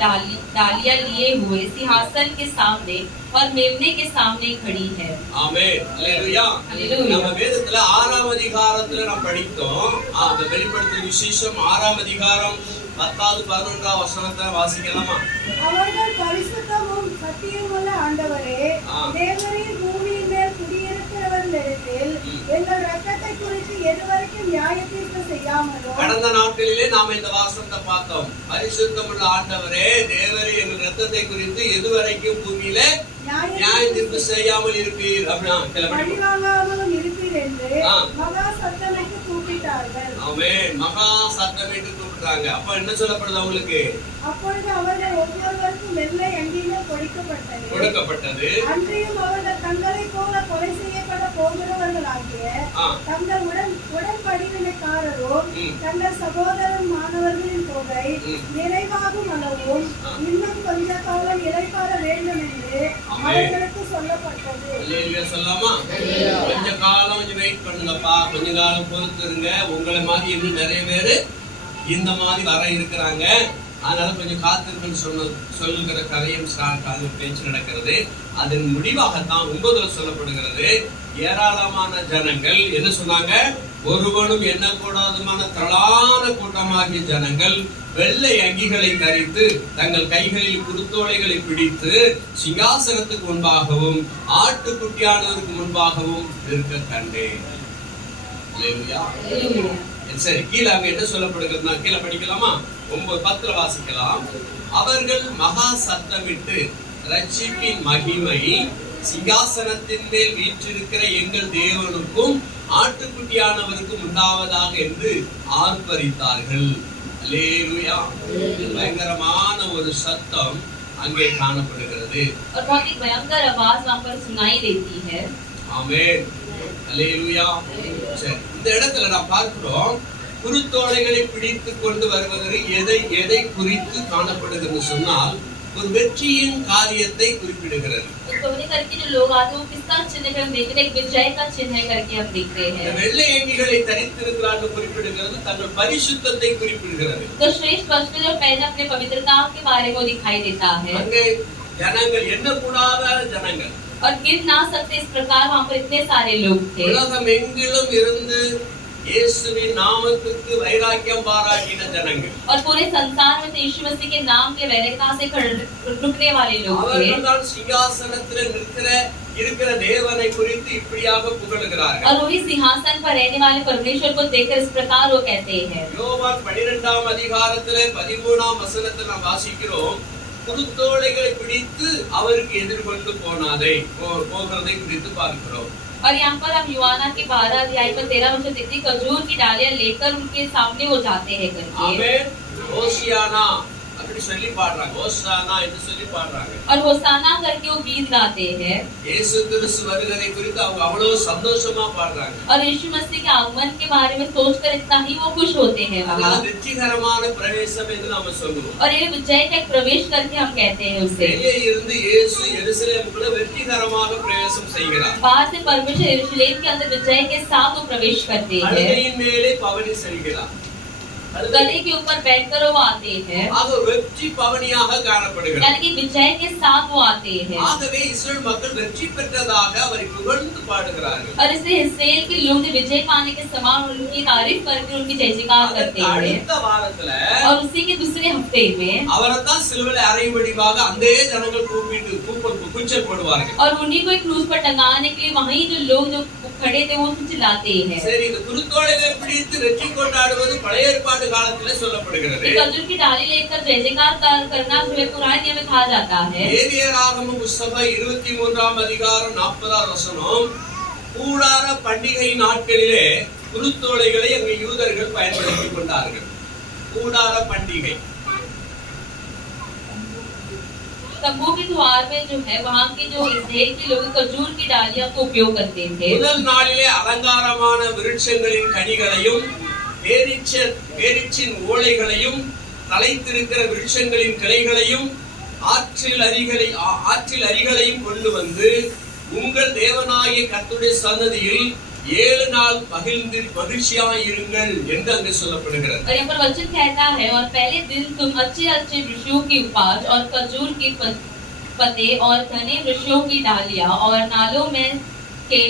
डालियां लिए हुए सिंहासन के सामने और मेमने के सामने खड़ी है। ஆமென், ஹல்லேலூயா. ஹல்லேலூயா. நம்ம வேதத்துல 6ஆம் அதிகாரத்துல நாம் படித்தோம். அந்த வெளிப்படுத்தல் விசேஷம் 6ஆம் அதிகாரம் 10வது 11வது வசனத்தை வாசிக்கலாமா? அவர்கள் பரிசுத்தமும் சத்தியமுள்ள ஆண்டவரே, தேவரீர் பூமியின் மேல் குடியிருக்கிறவர்களிடத்தில் எங்கள் இரத்தத்தை குறித்து எதுவரைக்கும் நியாயத்தீர்ப்பு செய்யாமலோ. கடந்த நாட்களிலே நாம இந்த வாசனத்தை பார்த்தோம். பரிசுத்தமுள்ள ஆண்டவரே, தேவரே எங்கள் இரத்தத்தை குறித்து எதுவரைக்கும் பூமியில நியாயம் தீர்ப்பு செய்யாமல் இருப்பீர் அப்படின்னா பழிவாங்காமலும் இருப்பீர் என்று மகா சத்தமிட்டு கூப்பிட்டார்கள். ஆமென், மகா சத்தமிட்டு கூப்பிட்டாங்க. அப்ப என்ன சொல்லப்படுது அவங்களுக்கு? அப்பொழுது அவர்கள் ஒவ்வொருவருக்கும் வெள்ளை அங்கிகள் கொடுக்கப்பட்டது. அன்றையும் அவர்கள் தங்களை போல கொலை செய்யப்பட போகிறவர்களாகிய தங்கள் உடன்படிக்கைக்காரரும் தங்கள் சகோதரர் மாணவர்களின் தொகை நிறைவாகும் அளவும் இன்னும் கொஞ்ச காலம் இளைப்பாற வேண்டும் என்று அவர்களுக்கு சொல்லப்பட்டது. அல்லேலூயா சொல்லாமா? கொஞ்ச காலம் கொஞ்சம் வெயிட் பண்ணுங்கப்பா, கொஞ்ச காலம் பொறுத்துருங்க, உங்களை மாதிரி இன்னும் நிறைய பேரு இந்த மாதிரி வர இருக்கிறாங்க, அதனால கொஞ்சம் காத்திருக்குன்னு சொல்லுகிற கதையும் பேச்சு நடக்கிறது. அதன் முடிவாகத்தான் 9ல் சொல்லப்படுகிறது, ஏராளமான ஜனங்கள் என்ன சொன்னாங்க? ஒருவனும் எண்ணக்கூடாதுமான திரளான கூட்டமாகிய ஜனங்கள் வெள்ளை அங்கிகளை தரித்து தங்கள் கைகளில் குருத்தோலைகளை பிடித்து சிங்காசனத்துக்கு முன்பாகவும் ஆட்டுக்குட்டியானவருக்கு முன்பாகவும் இருக்க கண்டேன். சரி, கீழே அங்க என்ன சொல்லப்படுகிறதுனா கீழே படிக்கலாமா? 9:10 வாசிக்கலாம். அவர்கள் மகா சத்தமிட்டு ரட்சிப்பின் மகிமை சிங்காசனத்தின் மேல் வீற்றிருக்கிற எங்கள் தேவனுக்கும் ஆட்டுக்குட்டியானவருக்கும் உண்டாவதாக என்று ஆர்ப்பரித்தார்கள். அல்லேலூயா. பயங்கரமான ஒரு சத்தம் அங்கே காணப்படுகிறது. और बहुत ही भयंकर आवाज वहां पर सुनाई देती है। ஆமென், அல்லேலூயா. சரி, இந்த இடத்துல நான் பார்க்கிறோம், குருத்தோலைகளை பிடித்து கொண்டு வருவதற்கு எதை குறித்து காணப்படுகிறது சொன்னால் ஒரு வெற்றியின் காரியத்தை குறிப்பிடுகிறது. तोड़ने करके जो लोग आते हैं वो किसका चिन्ह है? हम देख रहे हैं, एक विजय का चिन्ह है करके हम देख रहे हैं। வெள்ளை அங்கிகளை தரித்திருக்கிறார்கள் குறிப்பிடுகிறது, தங்கள் பரிசுத்தத்தை குறிப்பிடுகிறது. तो श्रेष्ठ वस्त्र जो पहने अपने पवित्रता के बारे में दिखाई देता है। அங்கே ஜனங்கள் எண்ணக்கூடாத ஜனங்கள் और गिन ना सकते इस प्रकार वहाँ पर इतने सारे लोग थे। உலகம் எங்கிலும் இருந்து இயேசுவின் நாமத்துக்கு வைராக்கியம் பாராட்டின ஜனங்கள் और पूरे संसार में यीशु मसीह के नाम के वैराग्यता से रुकने वाले लोग थे। அவர்கள் தான் சிங்காசனத்தில் நிற்கிற இருக்கிற தேவனை குறித்து இப்படியாக புகழுகிறார்கள். और वही सिंहासन पर रहने वाले परमेश्वर को देखकर इस प्रकार वो कहते हैं. யோவான் 12ஆம் அதிகாரத்திலே 13ஆம் வசனத்தில் நாம் வாசிக்கிறோம், குருத்தோலைகளை பிடித்து அவருக்கு எதிர்கொண்டு போகிறதை குறித்து பார்க்கிறோம். और यहाँ पर हम यूहन्ना के 12 अध्याय पर 13 वचन देखते हैं, खजूर की डालियां लेकर उनके सामने वो जाते हैं करके. आमेन. होसियाना அப்படி சொல்லி பாடுறாங்க. ஹோசானா என்று சொல்லி பாடுறாங்க. और होसाना करके वो गीत गाते हैं. இயேசு கிறிஸ்து வருகிறதை குறித்து அவங்க அவ்வளவு சந்தோஷமா பாடுறாங்க. और यीशु मसीह के आगमन के बारे में सोचकर इतना ही वो खुश होते हैं वहाँ. வெற்றிகரமான பிரவேசம் என்று நாம சொல்லுவோம். और ये विजय तक प्रवेश करके हम कहते हैं उसे. வெளியே இருந்து இயேசு எருசலேமுக்குள்ள வெற்றிகரமாக பிரவேசம் செய்கிறார். बाहर से परमेश्वर यरूशलेम के अंदर विजय के साथ वो प्रवेश करते हैं. கழுதையின் மேலே பவனி செல்கிறார். गधे के ऊपर बैठकर वो आते हैं. ஆக வெற்றி பவனியாக காணப்படுகிறார். यानी कि विजय के साथ वो आते हैं. ஆகவே இஸ்ரவேல் மக்கள் வெற்றி பெற்றதாக அவரை புகழ்ந்து பாடுகிறார்கள். और इसलिए इस्राएल के लोग विजय पाने के समान उनकी तारीफ करके उनकी जय जयकार करते हैं. அடுத்த வாரத்துல और उसी के दूसरे हफ्ते में அவரைத்தான் சிலுவையில் அறையும்படியாக அந்த ஜனங்கள் கூச்சல் போடுவார்கள். और उन्हीं को एक क्रूस पर टंगाने के लिए वहीं जो लोग जो खड़े थे वो चिल्लाते हैं. சரி, இந்த குருத்தோலைகளை பிடித்து வெற்றி கொண்டாடுவது பழைய ஏற்பாடு காலத்திலே சொல்லப்படுகிறது. खजूर की डाली लेकर जय जयकार करना जो है पुराने नियम में कहा जाता है. லேவியராகமம் புத்தகம் 23ஆம் அதிகாரம் 40ஆம் வசனம், கூடார பண்டிகை நாட்களிலே குருத்தோலைகளை அங்கே யூதர்கள் பயன்படுத்திக் கொண்டார்கள். கூடார பண்டிகை तंबू के द्वार में जो है वहाँ के जो इस्राएल के लोग खजूर की डालियां को उपयोग करते थे. முதல் நாளிலே அலங்காரமான விருட்சங்களின் கனிகளையும் பேரீச்சின் ஓலைகளையும் தலைத்திருக்கிற விருட்சங்களின் கிளைகளையும் ஆற்றில் அரிகளையும் கொண்டு வந்து உங்கள் தேவனாகிய கர்த்தருடைய சன்னதியில் 7 நாள் மகிழ்ச்சியாய் இருங்கள் என்று அங்கே சொல்லப்படுகிறது. और यहाँ पर वचन कहता है, और पहले दिन तुम अच्छे वृक्षों की उपज और खजूर के पत्ते और घने वृक्षों की डालियां और नालों में के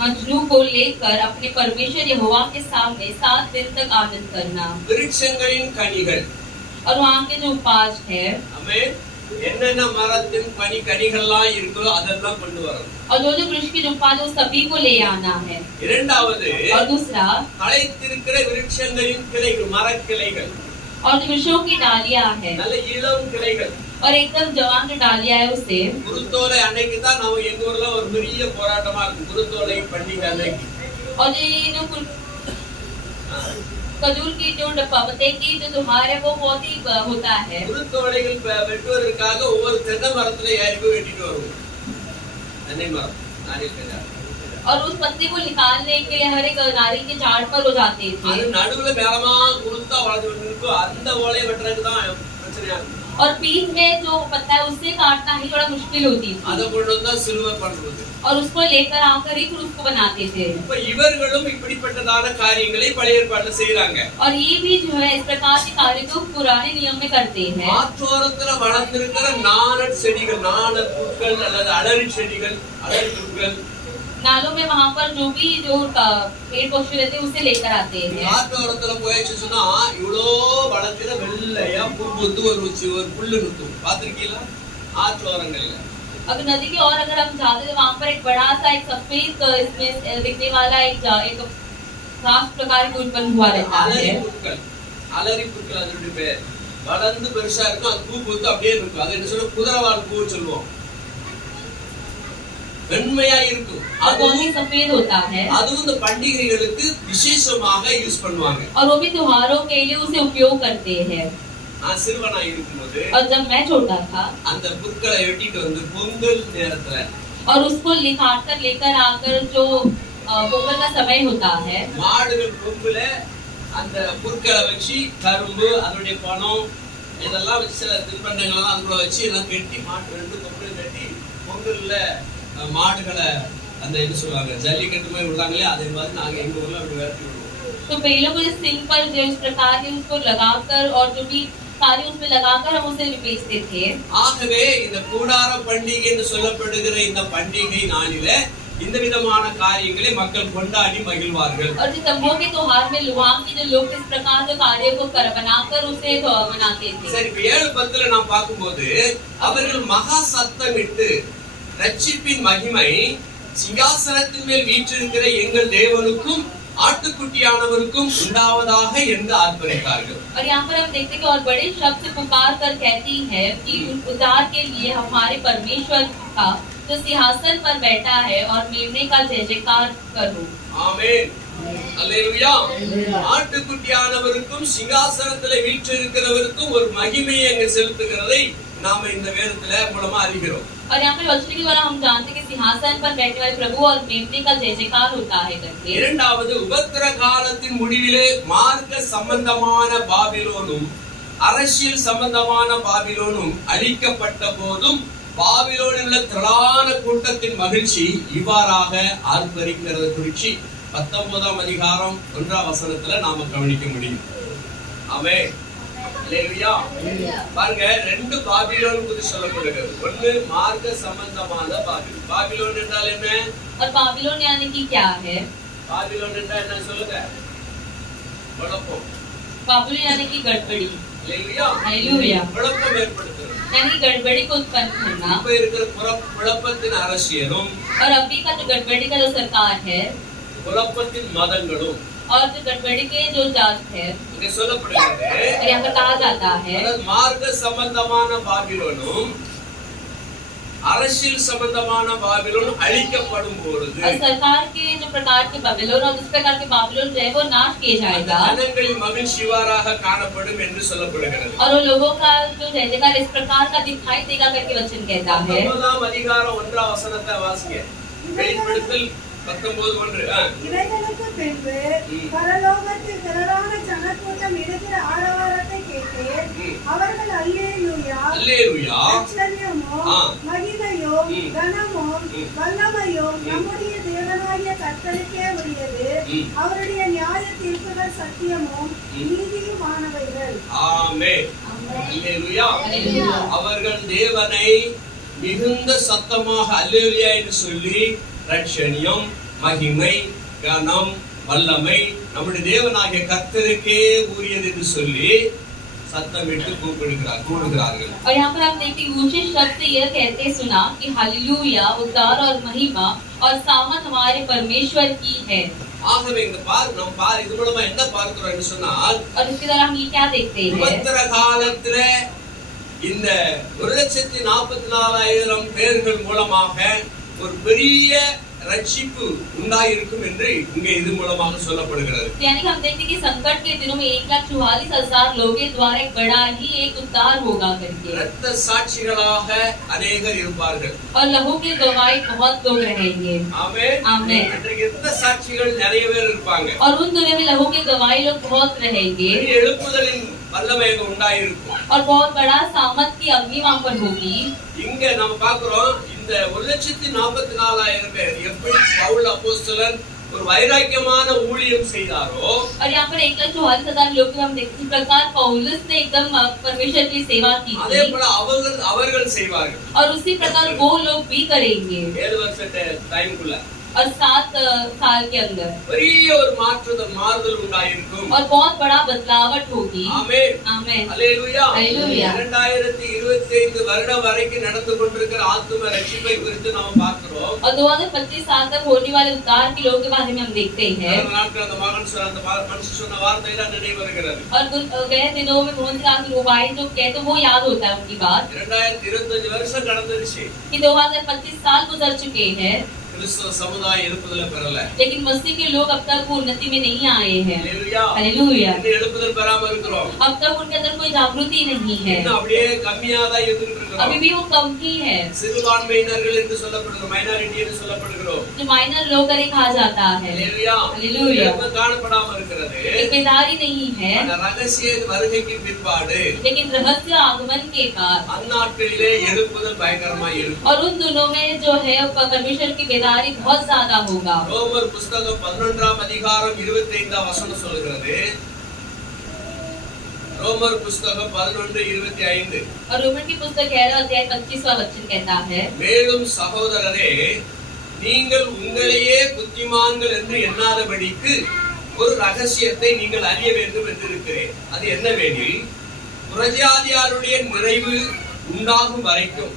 मजनू को लेकर अपने परमेश्वर यहोवा के सामने 7 दिन तक आनंद करना. விருட்சங்களின் கனிகள், और वहाँ के जो उपज है, हमें என்னென்ன மரத்தின் கனிகள்லாம் இருக்கோ அதெல்லாம் கொண்டு வரணும். और जो वृक्ष की उपज वो सभी को ले आना है. இரண்டாவது, और दूसरा, தலைத்திருக்கிற விருட்சங்களின் கிளைகள், மரக்கிளைகள், और जो वृक्षों की डालियां है, நல்ல இளம் கிளைகள். और एकदम जवान जो डालियां है उसे. குருத்தோலை அன்னைக்கு தான் நம்ம எங்க ஊர்ல ஒரு பெரிய போராட்டமா இருக்கும். குருத்தோலை பண்டிகை அன்னைக்கு. और ये जो खजूर की जो पत्ते की जो त्योहार है वो बहुत ही होता है. குருத்தோலைகள் வெட்டுவதற்காக ஒவ்வொரு தென்னை மரத்துல ஏறி போய் வெட்டிட்டு வருவோம். தென்னை மரம், நாரிयल का झाड़. और उस पत्ते को निकालने के लिए हर एक नारियल के झाड़ पर हो जाते थे. அது நடுவுல மேலமா குருத்தா வளர்ந்து இருக்கும். அந்த ஓலையை வெட்டுறதுக்கு தான் பிரச்சனையா இருக்கும். और बीच में जो पत्ता है उससे काटना ही थोड़ा मुश्किल होती थी. அதை கொண்டு வந்தா சிலுவை பண்றது. और उसको लेकर आकर ही क्रूस को बनाते थे. இப்ப இவர்களும் இப்படிப்பட்டதான காரியங்களை பழைய ஏற்பாட்டுல செய்றாங்க. और ये भी जो है इस प्रकार के कार्य को पुराने नियम में करते हैं. ஆற்றோரத்துல வளர்ந்திருக்கிற நாணல் செடிகள், நாணல் புற்கள் அல்லது அலரி செடிகள், அலரி புற்கள், नालों में वहाँ पर जो भी जो पेड़ पौधे रहते हैं उसे लेकर आते हैं. ஆற்றோரத்துல போயிடுச்சு சொன்னா இவ்வளோ வளர்க்கிற வெள்ளையா பூ பூத்து ஒரு புல்லு நிற்கும். பாத்திருக்கீங்களா ஆற்றோரங்கள்ல? अगर नदी के और अगर हम जाते तो वहाँ पर एक बड़ा सा एक सफेद इसमें दिखने वाला एक घास प्रकार के उत्पन्न हुआ रहता है. அலரி புற்கள் அதனுடைய பேர். வளர்ந்து பெருசா இருக்கும், அது பூ பூத்து அப்படியே இருக்கும். அது என்ன சொல்ல, குதிரவால் பூ சொல்லுவோம். வெண்மையா இருக்கும். அதுவும் सफेद होता है. அதுவும் இந்த பண்டிகைகளுக்கு விசேஷமாக யூஸ் பண்ணுவாங்க. और वो भी त्योहारों के लिए उसे उपयोग करते हैं. நான் சிறுவனா இருக்கும்போது और जब मैं छोटा था அந்த புற்களை வெட்டிட்டு வந்து பொங்கல் நேரத்துல और उसको काटकर लेकर आकर जो पोंगल का समय होता है, மாடுகள் கொம்புல அந்த புற்களை வச்சு கரும்பு, அதனுடைய பணம் இதெல்லாம் வச்சு சில தின்பண்டங்கள்லாம் அதுக்குள்ள வச்சு எல்லாம் கட்டி மாட்டு 2 கொம்புல கட்டி பொங்கல்ல மாடுகளை அந்த என்ன சொல்லுவாங்க ஜல்லிக்கட்டு மாதிரி விடுறாங்களே, அதே மாதிரி நாங்க எங்க ஊர்ல அப்படி விரட்டி விடுவோம். तो पहले को सिंग पर जो इस प्रकार के उसको लगाकर और जो भी सारे उसमें लगाकर हम उसे बेचते थे. ஆகவே இந்த கூடார பண்டிகை என்று சொல்லப்படுகிற இந்த பண்டிகை நாளில இந்த விதமான காரியங்களை மக்கள் கொண்டாடி மகிழ்வார்கள். और जो तंबू के त्योहार में लुहाम के जो लोग इस प्रकार के कार्य को बनाकर उसे मनाते थे. சரி, 7:10 நாம் பார்க்கும்போது அவர்கள் மகா சத்தமிட்டு ரட்சிப்பின் மகிமை சிங்காசனத்தின் மேல் வீற்றிருக்கிற எங்கள் தேவனுக்கும் ஆட்டுக்குட்டியானவருக்கும் உண்டாவதாக என்று ஆர்ப்பரித்தார்கள். और यहाँ पर हम देखते हैं कि और बड़े शब्द से पुकार कर कहती है कि उद्धार के लिए हमारे परमेश्वर का जो सिंहासन पर बैठा है और मेमने का जय जयकार करो. ஆமென். அல்லேலூயா. ஆட்டுக்குட்டியானவருக்கும் சிங்காசனத்திலே வீற்றிருக்கிறவருக்கும் ஒரு மகிமையை அங்கே செலுத்துகிறதை நாம இந்த வேதத்துல மூலமா அறிகிறோம். और यहाँ पर वचन के द्वारा हम जानते हैं कि सिंहासन पर बैठने वाले प्रभु और मेमने का जय जयकार होता है करके. இரண்டாவது உபத்திர காலத்தின் முடிவிலே மார்க்க சம்பந்தமான பாபிலோனும் அரசியல் சம்பந்தமான பாபிலோனும் அழிக்கப்பட்ட போதும் பாபிலோனில் உள்ள திரளான கூட்டத்தின் மகிழ்ச்சி இவ்வாறாக ஆர்ப்பரிக்கிறது குறித்து 19ஆம் அதிகாரம் 1ஆம் வசனத்துல நாம கவனிக்க முடியும். ஆமென். அல்லேலூயா. பாருங்க, ரெண்டு பாபிலோன் குறித்து சொல்லப்படுகிறது. ஒன்னு மார்க்க சம்பந்தமான பாபிலோன். பாபிலோன் என்றால் என்ன? और बाबिलोन यानी कि क्या है? பாபிலோன் என்றால் என்ன சொல்லுங்க? குழப்பம். बाबिलोन यानी कि गड़बड़ी. அல்லேலூயா. हालेलुया. குழப்பம் ஏற்படுத்துறது. यानी गड़बड़ी को उत्पन्न करना. இப்ப இருக்கிற குழப்பத்தின் அரசியலும் और अभी का जो गड़बड़ी का जो सरकार है குழப்பத்தின் மதங்களும் और जो गड़बड़ी के जो जात है இங்க சொல்லப்படுகிறது. और यहाँ पर कहा जाता है அதாவது மார்க்க சம்பந்தமான பாபிலோனும் அரசியல் சம்பந்தமான பாபிலோனும் அழிக்கப்படும் பொழுது और सरकार के जो प्रकार के बाबिलोन और इस प्रकार के बाबिलोन जो है वो नाश किए जाएगा ஜனங்களின் மகிழ்ச்சி இவ்வாறாக காணப்படும் என்று சொல்லப்படுகிறது. और वो लोगों का जो जय जयकार इस प्रकार का दिखाई देगा करके वचन कहता है. 19ஆம் அதிகாரம் 1ஆம் வசனத்தை வாசிங்க. வெளிப்படுத்தல் 19:1. இவைகளுக்கு பின்பு பரலோகத்தில் திரளான ஜனக்கூட்டம் இடுகிற ஆரவாரத்தை கேட்டேன். அவர்கள் அல்லேலூயா, அல்லேலூயா, ஆச்சரியமோ, மகிமையோ, கனமோ, வல்லமையோ நம்முடைய தேவனாகிய கர்த்தருக்கே உரியது. அவருடைய நியாய தீர்ப்புகள் சத்தியமும் நீதியுமானவைகள். ஆமென். அல்லேலூயா. அவர்கள் தேவனை மிகுந்த சத்தமாக அல்லேலூயா என்று சொல்லி ரட்சணியம், மகிமை, கனம், வல்லமை நம்முடைய தேவனாகிய கர்த்தருக்கே உரியது என்று சொல்லி சத்தமிட்டு கூப்பிடுகிறார்கள். और यहाँ पर आप देखते हैं ऊंचे शब्द से यह कहते सुना कि हालेलुया, उद्धार और महिमा और सामर्थ हमारे परमेश्वर की है. ஆகவே இந்த நம்ம இது மூலமா என்ன பார்க்கிறோம் என்று சொன்னால், और इसके द्वारा हम ये क्या देखते हैं? உபத்திர காலத்துல இந்த 1,44,000 பேர்கள் மூலமாக ஒரு பெரிய ரட்சிப்பு உண்டாயிருக்கும் என்று இங்கே இது மூலமாக சொல்லப்படுகிறது. यानी हम देखते हैं कि संकट के दिनों में 1,44,000 लोगों के द्वारा एक बड़ा ही एक उद्धार होगा करके. இரத்த சாட்சிகளாக अनेகர் இருப்பார்கள். और लहू के गवाही बहुत लोग रहेंगे. ஆமென். ஆமென். இன்றைக்கு இரத்த சாட்சிகள் நிறைய பேர் இருப்பாங்க. और उन दिनों में लहू के गवाही लोग बहुत रहेंगे. எழுப்புதலின் வல்லமை உண்டாயிருக்கும். और बहुत बड़ा सामर्थ की अग्नि वहां पर होगी. இங்க நம்ம பார்க்கிறோம் இந்த 1,44,000 பேர் எப்படி பவுல் அப்போஸ்தலன் ஒரு வைராக்கியமான ஊழியம் செய்தாரோ, और यहाँ पर 1,44,000 लोग हम देखते हैं प्रकार पौलुस ने एकदम परमेश्वर की सेवा की அதே போல அவர்கள் செய்வார்கள். और उसी प्रकार वो लोग भी करेंगे. 7 வருஷ டைம்க்குள்ள और 7 साल के अंदर பெரிய ஒரு மாறுதல் உண்டாயிருக்கும். और बहुत बड़ा बदलावट होगी. ஆமென். आमेन. அல்லேலூயா. அல்லேலூயா. 2025 வருடம் வரைக்கும் நடந்து கொண்டிருக்கிற ஆத்தும ரட்சிப்பை குறித்து நாம பார்க்கிறோம். और 2025 साल तक होने वाले उद्धार के लोगों के बारे में हम देखते हैं. அந்த நாட்கள் அந்த மனுஷன் சொன்ன வார்த்தை தான் நினைவு வருகிறது. और वह दिनों में मोहन दास वो भाई जो कहते वो याद होता है उनकी बात 2025 வருஷம் கடந்துருச்சு. कि 2025 साल गुजर चुके हैं, கிறிஸ்தவ சமுதாயம் எழுப்புதல பெறல. लेकिन मसीह के लोग अब तक उन्नति में नहीं आए हैं. அல்லேலூயா. हालेलुया. இன்னும் எழுப்புதல் பெறாம இருக்கிறோம். अब तक उनके अंदर कोई जागृति नहीं है. இன்னும் அப்படியே கம்மியா தான் இருந்துட்டு இருக்கிறோம். अभी भी वो कम ही है. சிறுபான்மையினர்கள் என்று சொல்லப்படுகிறோம், மைனாரிட்டி என்று சொல்லப்படுகிறோம். जो माइनर लोग करके कहा जाता है. அல்லேலூயா. हालेलुया. எழுப்பு காணப்படாம இருக்கிறது. एक बेदारी नहीं है, அந்த ரகசிய வருகைக்கு பிற்பாடு लेकिन रहस्य आगमन के बाद அந்நாட்களிலே எழுப்புதல் பயங்கரமா இருக்கும். और उन दिनों में जो है परमेश्वर की बेदारी बहुत ज्यादा होगा. ரோமர் புத்தகம் 11ஆம் அதிகாரம் 25ஆம் வசனம் சொல்கிறது. ரோமர் புத்தகம் 11:25. और रोमन की पुस्तक 11 अध्याय 25वां वचन कहता है, மேலும் சகோதரரே, நீங்கள் உங்களையே புத்திமான்கள் என்று எண்ணாதபடிக்கு ஒரு ரகசியத்தை நீங்கள் அறிய வேண்டும் என்று இருக்கிறேன். அது என்னவெனில், புறஜாதியாருடைய நிறைவு உண்டாகும் வரைக்கும்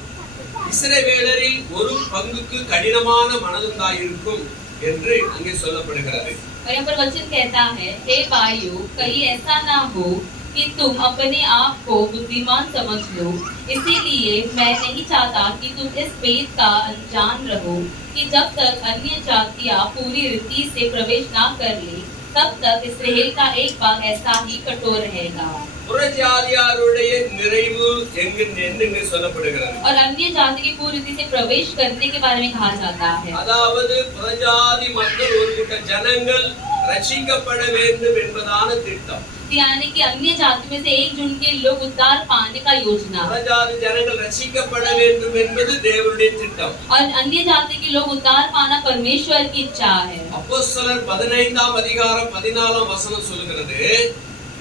இஸ்ரவேலரில் ஒரு பங்குக்கு கடினமான மனதுண்டாயிருக்கும் என்று அங்கே சொல்லப்படுகிறது. और यहाँ पर वचन कहता है, हे भाइयों, कहीं ऐसा ना हो कि तुम अपने आप को बुद्धिमान समझ लो। इसीलिए मैं नहीं चाहता कि तुम इस भेद का अनजान रहो कि जब तक अन्य जातियां पूरी रीति से प्रवेश ना कर ले, तब तक इस्राएल का एक भाग ऐसा ही कठोर रहेगा। புறஜாதியாருடைய நிறைவு என்கின்ற சொல்லப்படுகிறது. और अन्य जाति की पूरी रीति से प्रवेश करने के बारे में कहा जाता है। அதாவது புறஜாதி மக்கள் ஒரு கூட்ட ஜனங்கள் ரட்சிக்கப்பட வேண்டும் என்பதான திட்டம். यानी कि अन्य जाति में से एक झुंड के लोग उद्धार पाने का योजना। புறஜாதி ஜனங்கள் ரட்சிக்கப்பட வேண்டும் என்பது தேவனுடைய திட்டம். और अन्य जाति के लोग उद्धार पाना परमेश्वर की इच्छा है। அப்போஸ்தலர் 15ஆம் அதிகாரம் 14ஆம் வசனம் சொல்கிறது,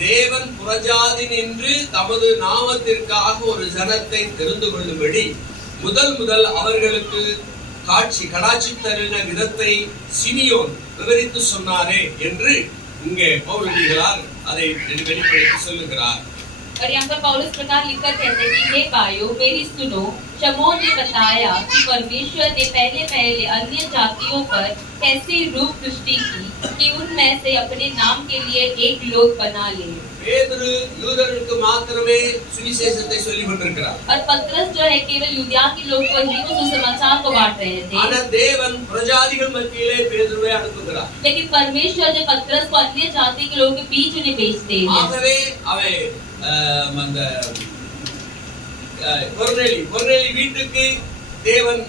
தேவன் புறஜாதி நின்று தமது நாமத்திற்காக ஒரு ஜனத்தை தெரிந்து கொள்ளும்படி முதல் அவர்களுக்கு கடாட்சி தருகிற விதத்தை சிமியோன் விவரித்து சொன்னாரே என்று இங்கே பவுலடிகளார் அதை வெளிப்படுத்தி சொல்லுகிறார். और यहाँ पर पौलुस प्रकार लिखकर कहते हैं कि हे भाइयों, मेरी सुनो, शमौन ने बताया कि परमेश्वर ने पहले अन्य जातियों पर कैसी रूप दृष्टि की कि उनमें से अपने नाम के लिए एक लोग बना ले। பேதுரு யூதர்களுக்கு மாத்திரமே சுவிசேஷத்தை சொல்லிக் கொண்டிருக்கிறார். और पतरस जो है केवल यूदिया के लोग को ही वो सुसमाचार को बांट रहे थे। ஆனா தேவன் பிரஜாதிகள் மத்தியிலே பேதுருவை அனுப்புகிறார். लेकिन परमेश्वर जो पतरस को अन्य जाति के लोगों के बीच उन्हें भेजते हैं। ஆகவே அவை அந்த கொர்நேலி வீட்டுக்கு தேவன்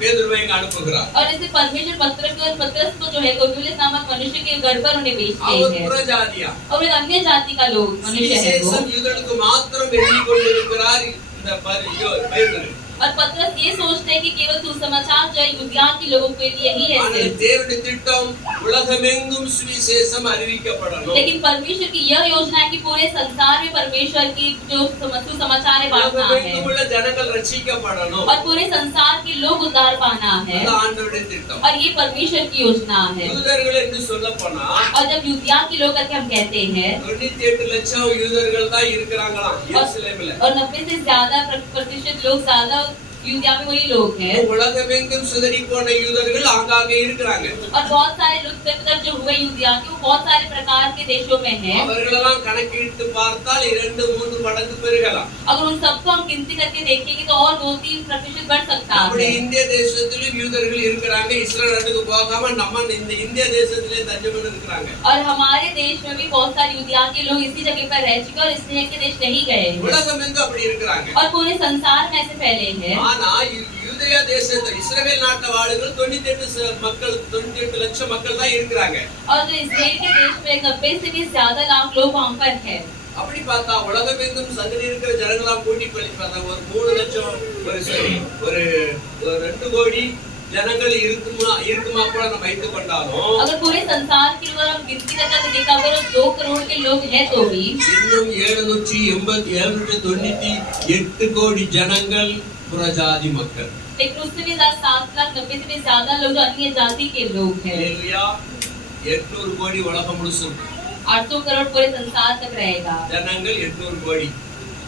பேதுருவை அனுப்புகிறார். और ऐसे परमेश्वर पतरस को जो है कोर्नेलियस नामक मनुष्य के घर पर उन्हें भेजते அவர் हैं। புறஜாதியா. और एक अन्य जाति का लोग मनुष्य है वो। சுவிசேஷம் யூதர்களுக்கு மாத்திரம் எழுதி கொண்டிருக்கிறார் இந்த பேதுரு. और पतरस ये सोचते हैं कि केवल सुसमाचार जो यूदिया के लोगों के लिए ही है सिर्फ। தேவனுடைய திட்டம் உலகமெங்கும் சுவிசேஷம் அறிவிக்கப்படணும். लेकिन परमेश्वर की यह योजना है कि पूरे संसार में परमेश्वर की जो सुसमाचार है बांटना है உலகமெங்கும் உள்ள ஜனங்கள் ரட்சிக்கப்படணும். और पूरे संसार के लोग उद्धार पाना है। அது ஆண்டவருடைய திட்டம். और ये परमेश्वर की योजना है। யூதர்கள் என்று சொல்லப்போனா और जब यूदिया के लोग करके हम कहते हैं 98 லட்சம் யூதர்கள் தான் இருக்கிறாங்களாம் எருசலேமில். और 90 से ज्यादा प्रतिशत लोग ज्यादा यूदिया में वही लोग हैं। உலகமெங்கும் சிதறி போன யூதர்கள் ஆங்காங்கே இருக்கிறாங்க. और बहुत सारे लोग जो हुए यूदिया के वो बहुत सारे प्रकार के देशों में हैं। அவர்களெல்லாம் கணக்கிட்டு பார்த்தால் 2-3 மடங்கு பெருகலாம். अगर उन सबको हम गिनती करके देखेंगे तो और 2-3% बढ़ सकता அப்படி है। இந்திய தேசத்திலும் யூதர்கள் இருக்கிறாங்க. இஸ்ரேல் நாட்டுக்கு போகாம நம்ம இந்த இந்திய தேசத்திலே தஞ்சம் இருக்கிறாங்க. और हमारे देश में भी बहुत सारे यूदिया के लोग इसी जगह पर रह चुके और इसलिए के देश नहीं गए हैं। உலகமெங்கும் அப்படி இருக்கிறாங்க. और पूरे संसार में ऐसे फैले हैं। ஆனா யூதேய தேசத்துல இஸ்ரவேல் நாட்டு ஆளுகள் 98 லட்சம் மக்கள் தான் இருக்கிறாங்க. और जो इस्राएल के देश में 90 से भी ज्यादा लाख लोग वहाँ पर हैं। அப்படி பார்த்தா உலகமெங்கும் சங்கதி இருக்கிற ஜனங்களாம் கூட்டி பண்ணி பார்த்தா ஒரு 3 லட்சம் ஒரு 2 கோடி ஜனங்கள் இருக்குமா கூட நம்ம வைத்துக் கொண்டாலும் अगर पूरे संसार की अगर हम गिनती करके देखा अगर 2 करोड़ के लोग हैं तो भी இன்னும் 798 கோடி ஜனங்கள் புறஜாதி மக்கள். लेकिन उससे भी 7,90,000 से भी ज्यादा लोग अन्य जाति के लोग हैं। ஹalleluya. 800 கோடி உலகம் முழுசும் 800 करोड़ पूरे संसार तक रहेगा ஜனங்கள் 800 கோடி.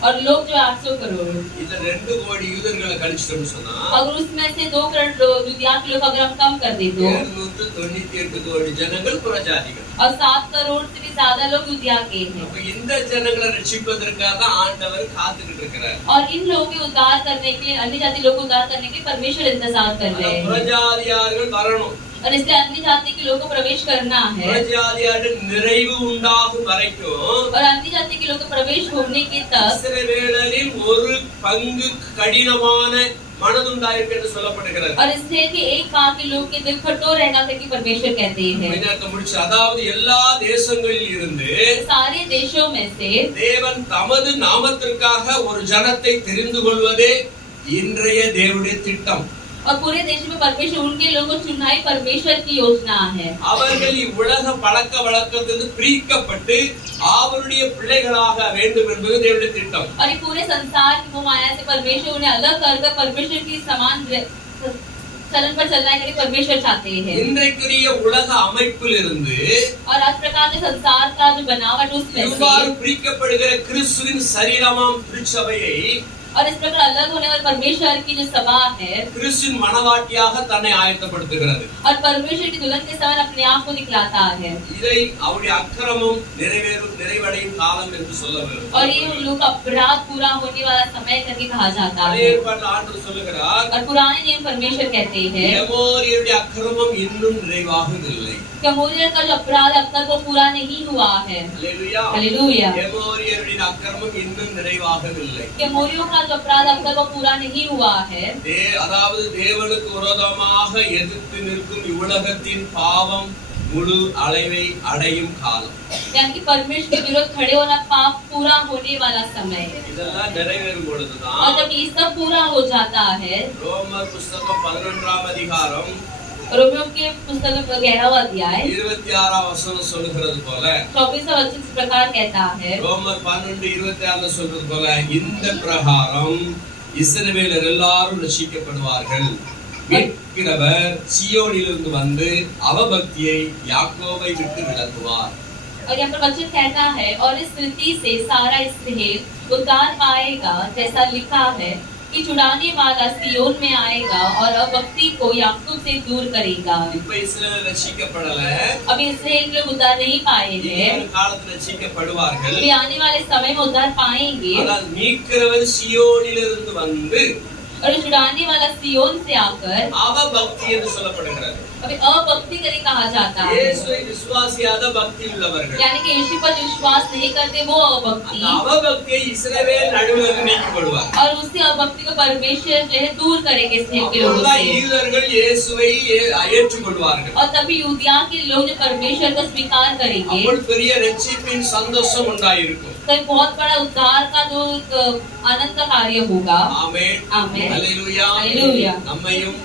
और लोग जो 800 करोड़ இதுல 2 கோடி யூதர்களை கழிச்சிட்டோம்னு சொன்னா अगर उसमें से 2 करोड़ यूदिया के लोग अगर हम कम कर दे तो 798 கோடி ஜனங்கள் புறஜாதிகள். और 7 करोड़ से भी ज्यादा लोग यूदिया के हैं। அப்ப இந்த ஜனங்களை ரட்சிப்பதற்காக தான் ஆண்டவர் காத்துக்கிட்டு இருக்கிறார். और इन लोगों के उद्धार करने के लिए अन्य जाति लोगों को उद्धार करने के लिए परमेश्वर इंतजार कर रहे हैं। புறஜாதியார்கள் வரணும். और इसलिए अन्य जाति के लोगों को प्रवेश करना है। புறஜாதியாரின் நிறைவு உண்டாகும் வரைக்கும் और अन्य जाति के लोगों को प्रवेश होने के तक இஸ்ரவேலரில் ஒரு பங்கு கடினமான மனதுண்டாயிருக்கு என்று சொல்லப்படுகிறது. और इसलिए कि एक भाग के लोग के दिल कठोर रहना करके परमेश्वर कहते हैं। வினாக்க முடிச்சு அதாவது எல்லா தேசங்களில் இருந்து सारे देशों में से தேவன் தமது நாமத்திற்காக ஒரு ஜனத்தை தெரிந்து கொள்வதே இன்றைய தேவனுடைய திட்டம். और पूरे देश में परमेश्वर उनके लोगों को चुनाई परमेश्वर की योजना है। அவர்கள் இவ்வுலக பழக்க வழக்கத்திலிருந்து பிரிக்கப்பட்டு அவருடைய பிள்ளைகளாக வேண்டும் என்பது தேவனுடைய திட்டம். और ये पूरे संसार की माया से परमेश्वर उन्हें अलग कर परमेश्वर की समान चलन पर चलना के लिए परमेश्वर चाहते हैं। இன்றைக்குரிய உலக அமைப்பிலிருந்து और आज प्रकार के संसार का जो बनावट उसमें இவ்வாறு பிரிக்கப்படுகிற கிறிஸ்துவின் சரீரமாம் திருச்சபையை और इस प्रकार अलग होने वाले परमेश्वर की जो सभा है கிறிஸ்துவின் மனவாட்டியாக தன்னை ஆயத்தப்படுத்துகிறது. और परमेश्वर की दुल्हन के समान अपने आप को दिखलाता है இதை அவருடைய அக்கிரமம் நிறைவடையும் காலம் என்று சொல்லப்படுகிறது. और ये उन लोग का अपराध पूरा होने वाला समय करके कहा जाता பழைய है ஏற்பாட்டில் ஆண்டவர் சொல்லுகிறார், और पुराने नियम परमेश्वर कहते हैं எமோரியருடைய அக்கிரமம் இன்னும் நிறைவாகவில்லை. कि अमोरियर का जो अपराध अब तक वो पूरा नहीं हुआ है அல்லேலூயா. हालेलुया எமோரியருடைய அக்கிரமம் இன்னும் நிறைவாகவில்லை. कि अमोरियों का जो अपराध अब तक वो पूरा नहीं हुआ है அதாவது தேவனுக்கு விரோதமாக எதிர்த்து நிற்கும் இவ்வுலகத்தின் பாவம் முழு அளவை அடையும் காலம். यानी कि परमेश्वर के विरुद्ध खड़े होना पाप पूरा होने वाला समय இதெல்லாம் நிறைவேறும் और பொழுதுதான் जब ये सब पूरा हो जाता है ரோமர் புஸ்தகம் 11ஆம் அதிகாரம் रोमियो के पुस्तक 11वां अध्याय 26ஆம் வசனம் சொல்கிறது போல 24वां वचन इस प्रकार कहता है ரோமர் 12:26 சொல்றது போல இந்த பிரகாரம் இஸ்ரவேலர் எல்லாரும் ரட்சிக்கப்படுவார்கள். மீட்கிறவர் சீயோனிலிருந்து வந்து அவபக்தியை யாக்கோபை விட்டு விலக்குவார். और यहाँ पर वचन कहता है और इस रीति से सारा इस्राएल उद्धार पाएगा जैसा लिखा है कि छुड़ाने वाला सियोन में आएगा और अभक्ति को याकूब से दूर करेगा. இப்ப இஸ்ரவேல் ரட்சிக்கப்படல, अभी इस्राएल लोग उद्धार नहीं पाए हैं, ஒரு காலத்துல ரட்சிக்கப்படுவார்கள். अभी आने वाले समय में उद्धार पाएंगे ஆனால் மீட்கிறவர் சீயோனிலிருந்து வந்து और छुड़ाने वाला सियोन से आकर அவபக்தி என்று சொல்லப்படுகிறது. अभी अभक्ति करे कहा जाता है, இயேசுவை விசுவாசியாத பக்தி உள்ளவர்கள். यानी कि यीशु पर विश्वास नहीं करते वो अभक्ति அந்த அவபக்தியை இஸ்ரவேல் நடுவில் நீக்கிவிடுவார். और उसी अभक्ति को परमेश्वर जो है दूर करेंगे इसराइल के लोगों அப்பொழுதுதான் से யூதர்கள் இயேசுவை ஏற்றுக்கொள்வார்கள். और तभी यूदिया के लोग जो परमेश्वर को स्वीकार करेंगे அப்பொழுது பெரிய ரட்சிப்பின் சந்தோஷம் உண்டாயிருக்கும். तो एक बहुत बड़ा उद्धार का जो एक आनंद का कार्य होगा. ஆமென். आमेन. அல்லேலூயா. हालेलुया. நம்மையும்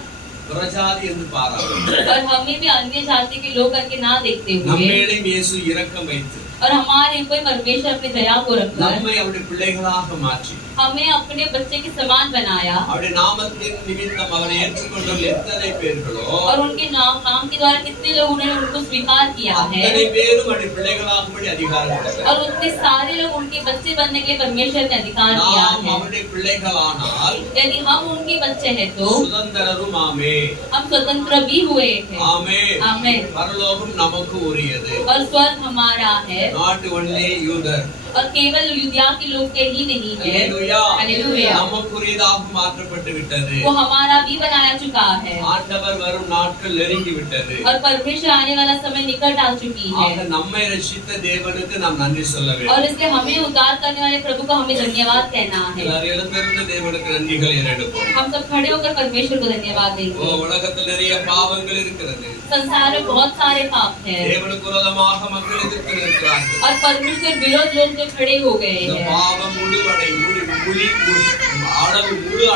புறஜாதி என்று பாராட்டு. और हमें भी अन्य जाति के लोग करके ना देखते हुए நம்மேலும் இயேசு இரக்கம் வைத்து और हमारे ऊपर परमेश्वर अपनी दया को रखकर நம்மை அவருடைய பிள்ளைகளாக மாற்றி हमें अपने बच्चे के समान बनाया அவருடைய நாமத்தின் நிமித்தம் அவரை ஏற்றுக்கொண்டவர்கள் எத்தனை பேர்களோ और उनके नाम के द्वारा कितने लोग उन्होंने उनको स्वीकार किया है அத்தனை பேரும் அவருடைய பிள்ளைகளாகும்படி அதிகாரம் கொடுத்தார். और उतने सारे लोग उनके बच्चे बनने के लिए परमेश्वर ने अधिकार दिया நாம் है. அவருடைய பிள்ளைகளானால் यदि हम उनके बच्चे हैं तो சுதந்திரரும் ஆமே. हम स्वतंत्र भी हुए हैं. ஆமே. आमेन. பரலோகம் நமக்கு உரியது. और स्वर्ग हमारा है நாட் ஒன்லி யூதர். और केवल यूदिया के लोग के ही नहीं है. அல்லேலூயா. हालेलुया. நமக்குரியதாக மாற்றப்பட்டு விட்டது. वो हमारा भी बनाया चुका है ஆண்டவர் வரும் நாட்கள் நெருங்கி விட்டது. और परमेश्वर आने वाला समय निकट आ चुकी है ஆக நம்மை ரட்சித்த தேவனுக்கு நாம் நன்றி சொல்ல வேண்டும். और इसलिए हमें उद्धार करने वाले प्रभु को हमें धन्यवाद कहना है. எல்லாரும் எழுந்திருந்து தேவனுக்கு நன்றிகளை ஏறெடுப்போம். हम सब खड़े होकर परमेश्वर को धन्यवाद देंगे. உலகத்தில் நிறைய பாவங்கள் இருக்கிறது. संसार में बहुत सारे पाप हैं தேவனுக்கு விரோதமாக மக்கள் எதிர்த்து நிற்கிறார்கள். और परमेश्वर विरोध लोग जो खड़े हो गए இந்த हैं பாவம் முழு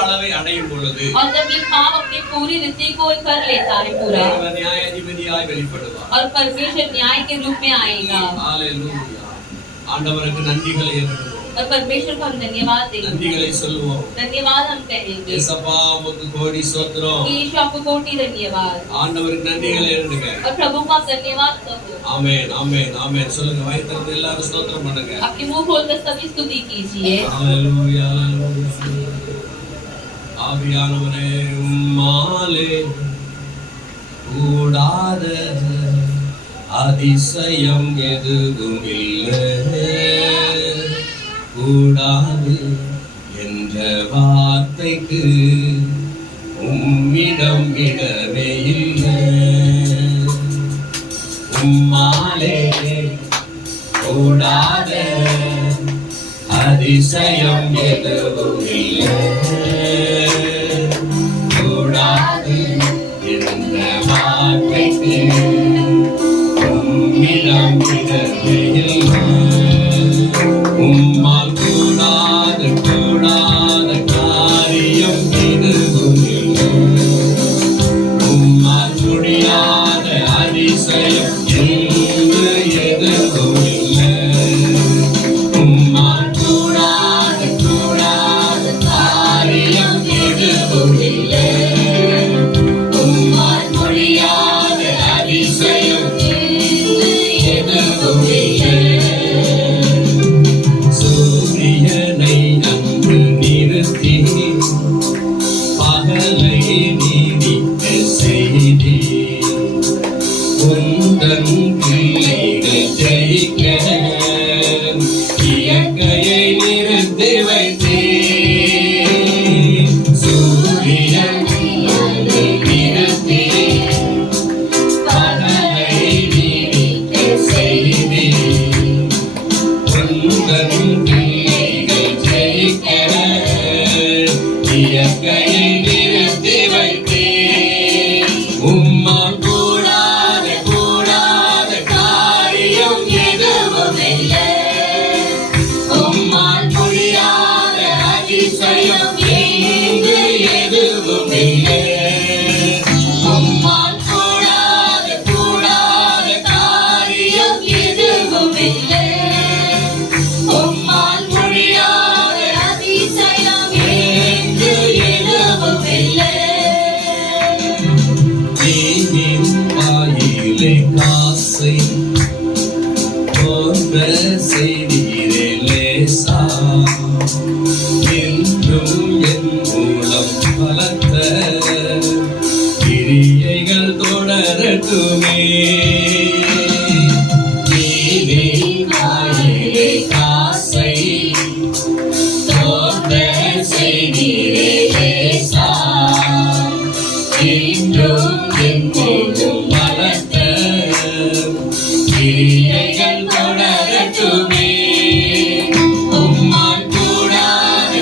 அளவை அடையும் பொழுது और जब ये पाप अपनी पूरी रीति को कर लेता है पूरा தேவன் நியாயாதிபதியாய் வெளிப்படுவார். और परमेश्वर न्याय के रूप में आएगा ஹalleluya. ஆண்டவருக்கு நன்றிகளை ஏறெடுப்போம். और परमेश्वर को हम धन्यवाद देंगे. நன்றிகளை சொல்லுவோம். धन्यवाद हम कहेंगे. இயேசப்பா உமக்கு கோடி ஸ்தோத்திரம். यीशु आपको कोटि धन्यवाद ஆண்டவருக்கு நன்றிகளை ஏறெடுங்க. और प्रभु को आप धन्यवाद कहो. ஆமென் ஆமென் ஆமென் சொல்லுங்க. வயிற்றிலிருந்து எல்லாரும் ஸ்தோத்திரம் பண்ணுங்க. अपनी मुंह खोलकर सभी स्तुति कीजिए. ஹalleluya ஹalleluya. ஆவியானவரே உம்மாலே கூடாத அதிசயம் எதுவும் இல்லை. கூடாது என்ற வார்த்தைக்கு உம்மிடம் இடமே இல்லை. உம்மாலே கூடாத அதிசயம் எதுவும் இல்லை. கூடாது என்ற வார்த்தைக்கு உம்மிடம் இடமே இல்லை. உம்மால் கூடாத காரியம் எதுவும் இல்லை. இயற்கையை நிறுத்தி வைத்தீர். உம்மால் கூடாத காரியம் எதுவும் இல்லை. உம்மால் முடியாத அதிசயம் இங்கு எதுவும் இல்லை. உம்மால் கூடாத காரியம் எதுவும் இல்லை. உம்மால் முடியாத அதிசயம் இங்கு எதுவும் இல்லை. நீரின் வாயிலே காசை போன்ற செய்தீரே லேசா. என்றும் என் மூலம் பலத்த கிரியைகள் தொடரட்டுமே. நீரின் வாயிலே காசை போன்ற செய்தீரே லேசா. என்றும் என் மூலம் பலத்த கிரியைகள் தொடரட்டுமே. உம்மால் கூடாத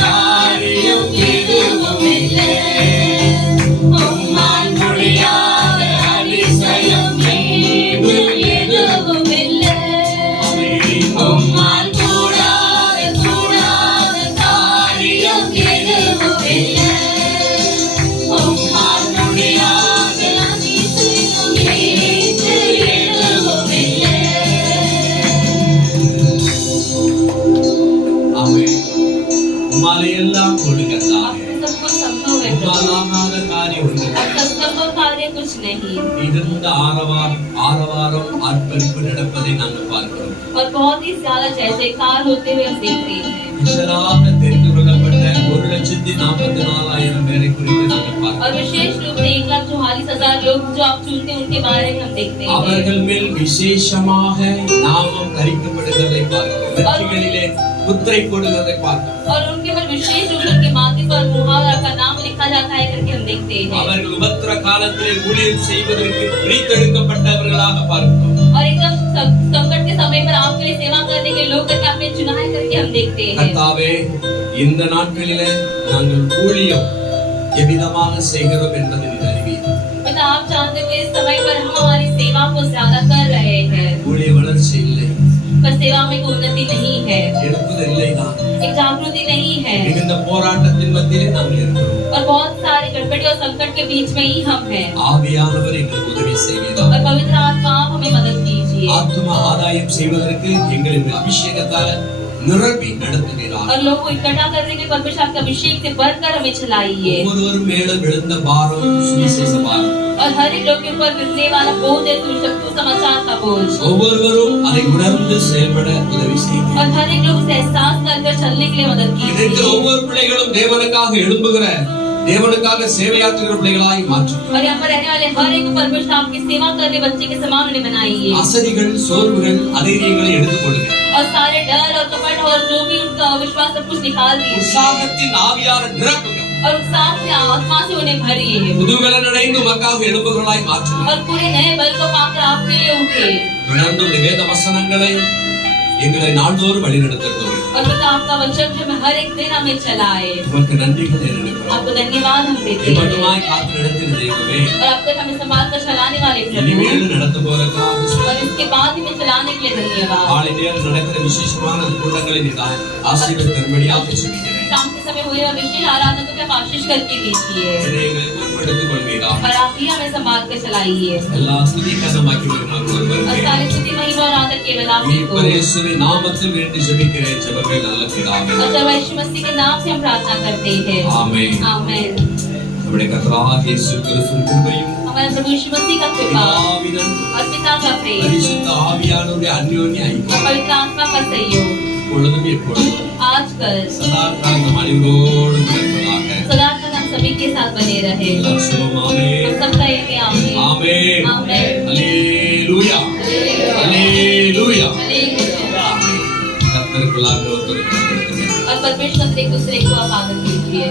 காரியம் எதுவும் இல்லை. உம்மால் முடியாத அதிசயம் இங்கு எதுவும் இல்லை. உம்மால் கூடாத காரியம் எதுவும் இல்லை. உம்மால் முடியாத அதிசயம் இங்கு எதுவும் இல்லை. ஆமென். உம்மாலே எல்லாம் கொடுக்கத்தானே. सब कुछ संभव है प्रभु। உம்மாலாகாத காரியம் ஒன்று. असंभव कार्य कुछ नहीं। மிகுந்த ஆரவாரம் ஆர்ப்பரிப்பு நடப்பதை நாங்கள் பார்க்கிறோம். और बहुत ही ज्यादा जयजयकार होते हुए हम देख रहे हैं। விசேஷமாக தெரிந்து கொள்ளப்பட்ட 1,44,000 பேரை குறித்து நாங்கள் और பார்க்கிறோம். विशेष रूप से 1,44,000 लोग जो आप चुनते हैं उनके बारे में हम देखते हैं। அவர்கள் மேல் விசேஷமாக நாமம் தரிக்கப்படுகிறதை பார்க்கிறோம். வெற்றிகளிலே முத்திரை போடுகிறதை பார்க்கிறோம். और उनके पर विशेष रूप से उनके माथे पर मुहावरा का नाम लिखा जाता है करके हम देखते हैं। அவர்கள் உபத்திர காலத்திலே ஊழியம் செய்வதற்கு பிரித்தெடுக்கப்பட்டவர்களாக பார்க்கிறோம். और एकदम संकट के समय पर आपके लिए सेवा करने के लोग करके आपने चुना है करके हम देखते हैं। கர்த்தாவே, இந்த நாட்களிலே நாங்கள் ஊழியம் எவ்விதமாக செய்கிறோம் என்பதை நீர் அறிவீர். पिता आप जानते हो कि इस समय पर हम हमारी सेवा को ज्यादा कर रहे हैं, ஊழிய வளர்ச்சி இல்லை, पर सेवा में कोई उन्नति नहीं है, எழுப்புதல் இல்லைதான். एक जागृति नहीं है, மிகுந்த போராட்டத்தின் மத்தியிலே நாங்கள் இருக்கிறோம். और बहुत सारे गड़बड़ी और संकट के बीच में ही हम हैं। ஆவியானவர் எங்களுக்கு உதவி செய்வீராக. और पवित्र आत्मा आप हमें मदद कीजिए ஆத்தும ஆதாயம் செய்வதற்கு எங்களின் அபிஷேகத்தால் நிரப்பி நடத்துவீராக. और लोगों को इकट्ठा करने के परमेश्वर आपके अभिषेक से बढ़कर हमें चलाइए। ஒவ்வொருவரும் மேலும் விழுந்த பாரம் சுவிசேஷ பாரம். और हर एक लोग के ऊपर गिरने वाला बोझ है सुसमाचार का बोझ। ஒவ்வொருவரும் அதை உணர்ந்து செயல்பட உதவி செய்யுங்க. और हर एक लोग उसे एहसास कर चलने के लिए मदद இதற்கு कीजिए। ஒவ்வொரு பிள்ளைகளும் தேவனுக்காக எழும்புகிற தேவனுக்காக சேவையாற்றுகிற பிள்ளைகளாய் மாற்றும். और यहाँ पर रहने वाले हर एक परमेश्वर आपकी सेवा करने बच्चे के समान उन्हें बनाइए। அசதிகள், சோர்வுகள், அதைரியங்களை எடுத்துக்கொள்ளுங்க. और सारे डर और कपट और जो भी उनका अविश्वास सब कुछ निकाल दीजिए। உற்சாகத்தின் ஆவியார நிரப்புங்க. और उत्साह से आत्मा से उन्हें भरिए। புதுபலன் அடைந்து உமக்காக எழும்புகிறவர்களாய் மாற்றுங்க. और पूरे नए बल को पाकर आपके लिए उठे। தொடர்ந்து உம்முடைய வேத வசனங்களை எங்களை நாள்தோறும் வழிநடத்தட்டும். और पिता आपका वचन जो हमें हर एक दिन हमें चलाए। உமக்கு நன்றிகள் தெரிவிக்கிறோம். आपको धन्यवाद हम देते हैं। இம்மட்டுமாய் காத்து நடத்தின தெய்வமே, और अब तक हमें संभाल कर चलाने वाले प्रभु, இனிமேல் நடத்த போறதுக்காக और इसके बाद हमें चलाने के लिए धन्यवाद। நாளை நேரம் நடக்கிற விசேஷமான கூட்டங்களை நீர் ஆசீர்வதிக்கும்படியாக ஜெபிக்கிறேன். शाम के समय हुए और विशेष आराधना को आप आशीष करके दीजिए। என்னை எங்களை பொறுப்பெடுத்துக் கொள்வீராக. और आप ही हमें संभाल कर चलाइए। எல்லா துதி கனமாக்கி வருமாறு और ஒருவருக்கே. सारी स्तुति महिमा और आदर केवल आप ही को। இயேசுவின் நாமத்தில் வேண்டி ஜெபிக்கிறேன் ஜெபங்கள் நல்ல பிதாவே. और सर्व यीशु मसीह के नाम से हम प्रार्थना करते हैं। ஆமென். आमेन। நம்முடைய கர்த்தராகிய இயேசு கிறிஸ்துவின் கிருபையும் हमारे प्रभु यीशु मसीह का कृपा பிதாவின் और पिता का प्रेम பரிசுத்த ஆவியானவருடைய அந்யோன்ய और ஐக்கியம் पवित्र आत्मा का सहयोग பொழுதும் எப்பொழுதும் आजकल சதா காலம் அனைவரோடு இருப்பதாக. सदा तक हम सभी के साथ बने रहे। எல்லாரும் சொல்லுவோம் ஆமென். हम सब कहेंगे आमीन। ஆமென். आमेन। அல்லேலூயா. அல்லேலூயா. हालेलुया। கர்த்தருக்குள்ளாக ஒருத்தருக்கு और परमेश्वर से एक दूसरे को आप आदर कीजिए।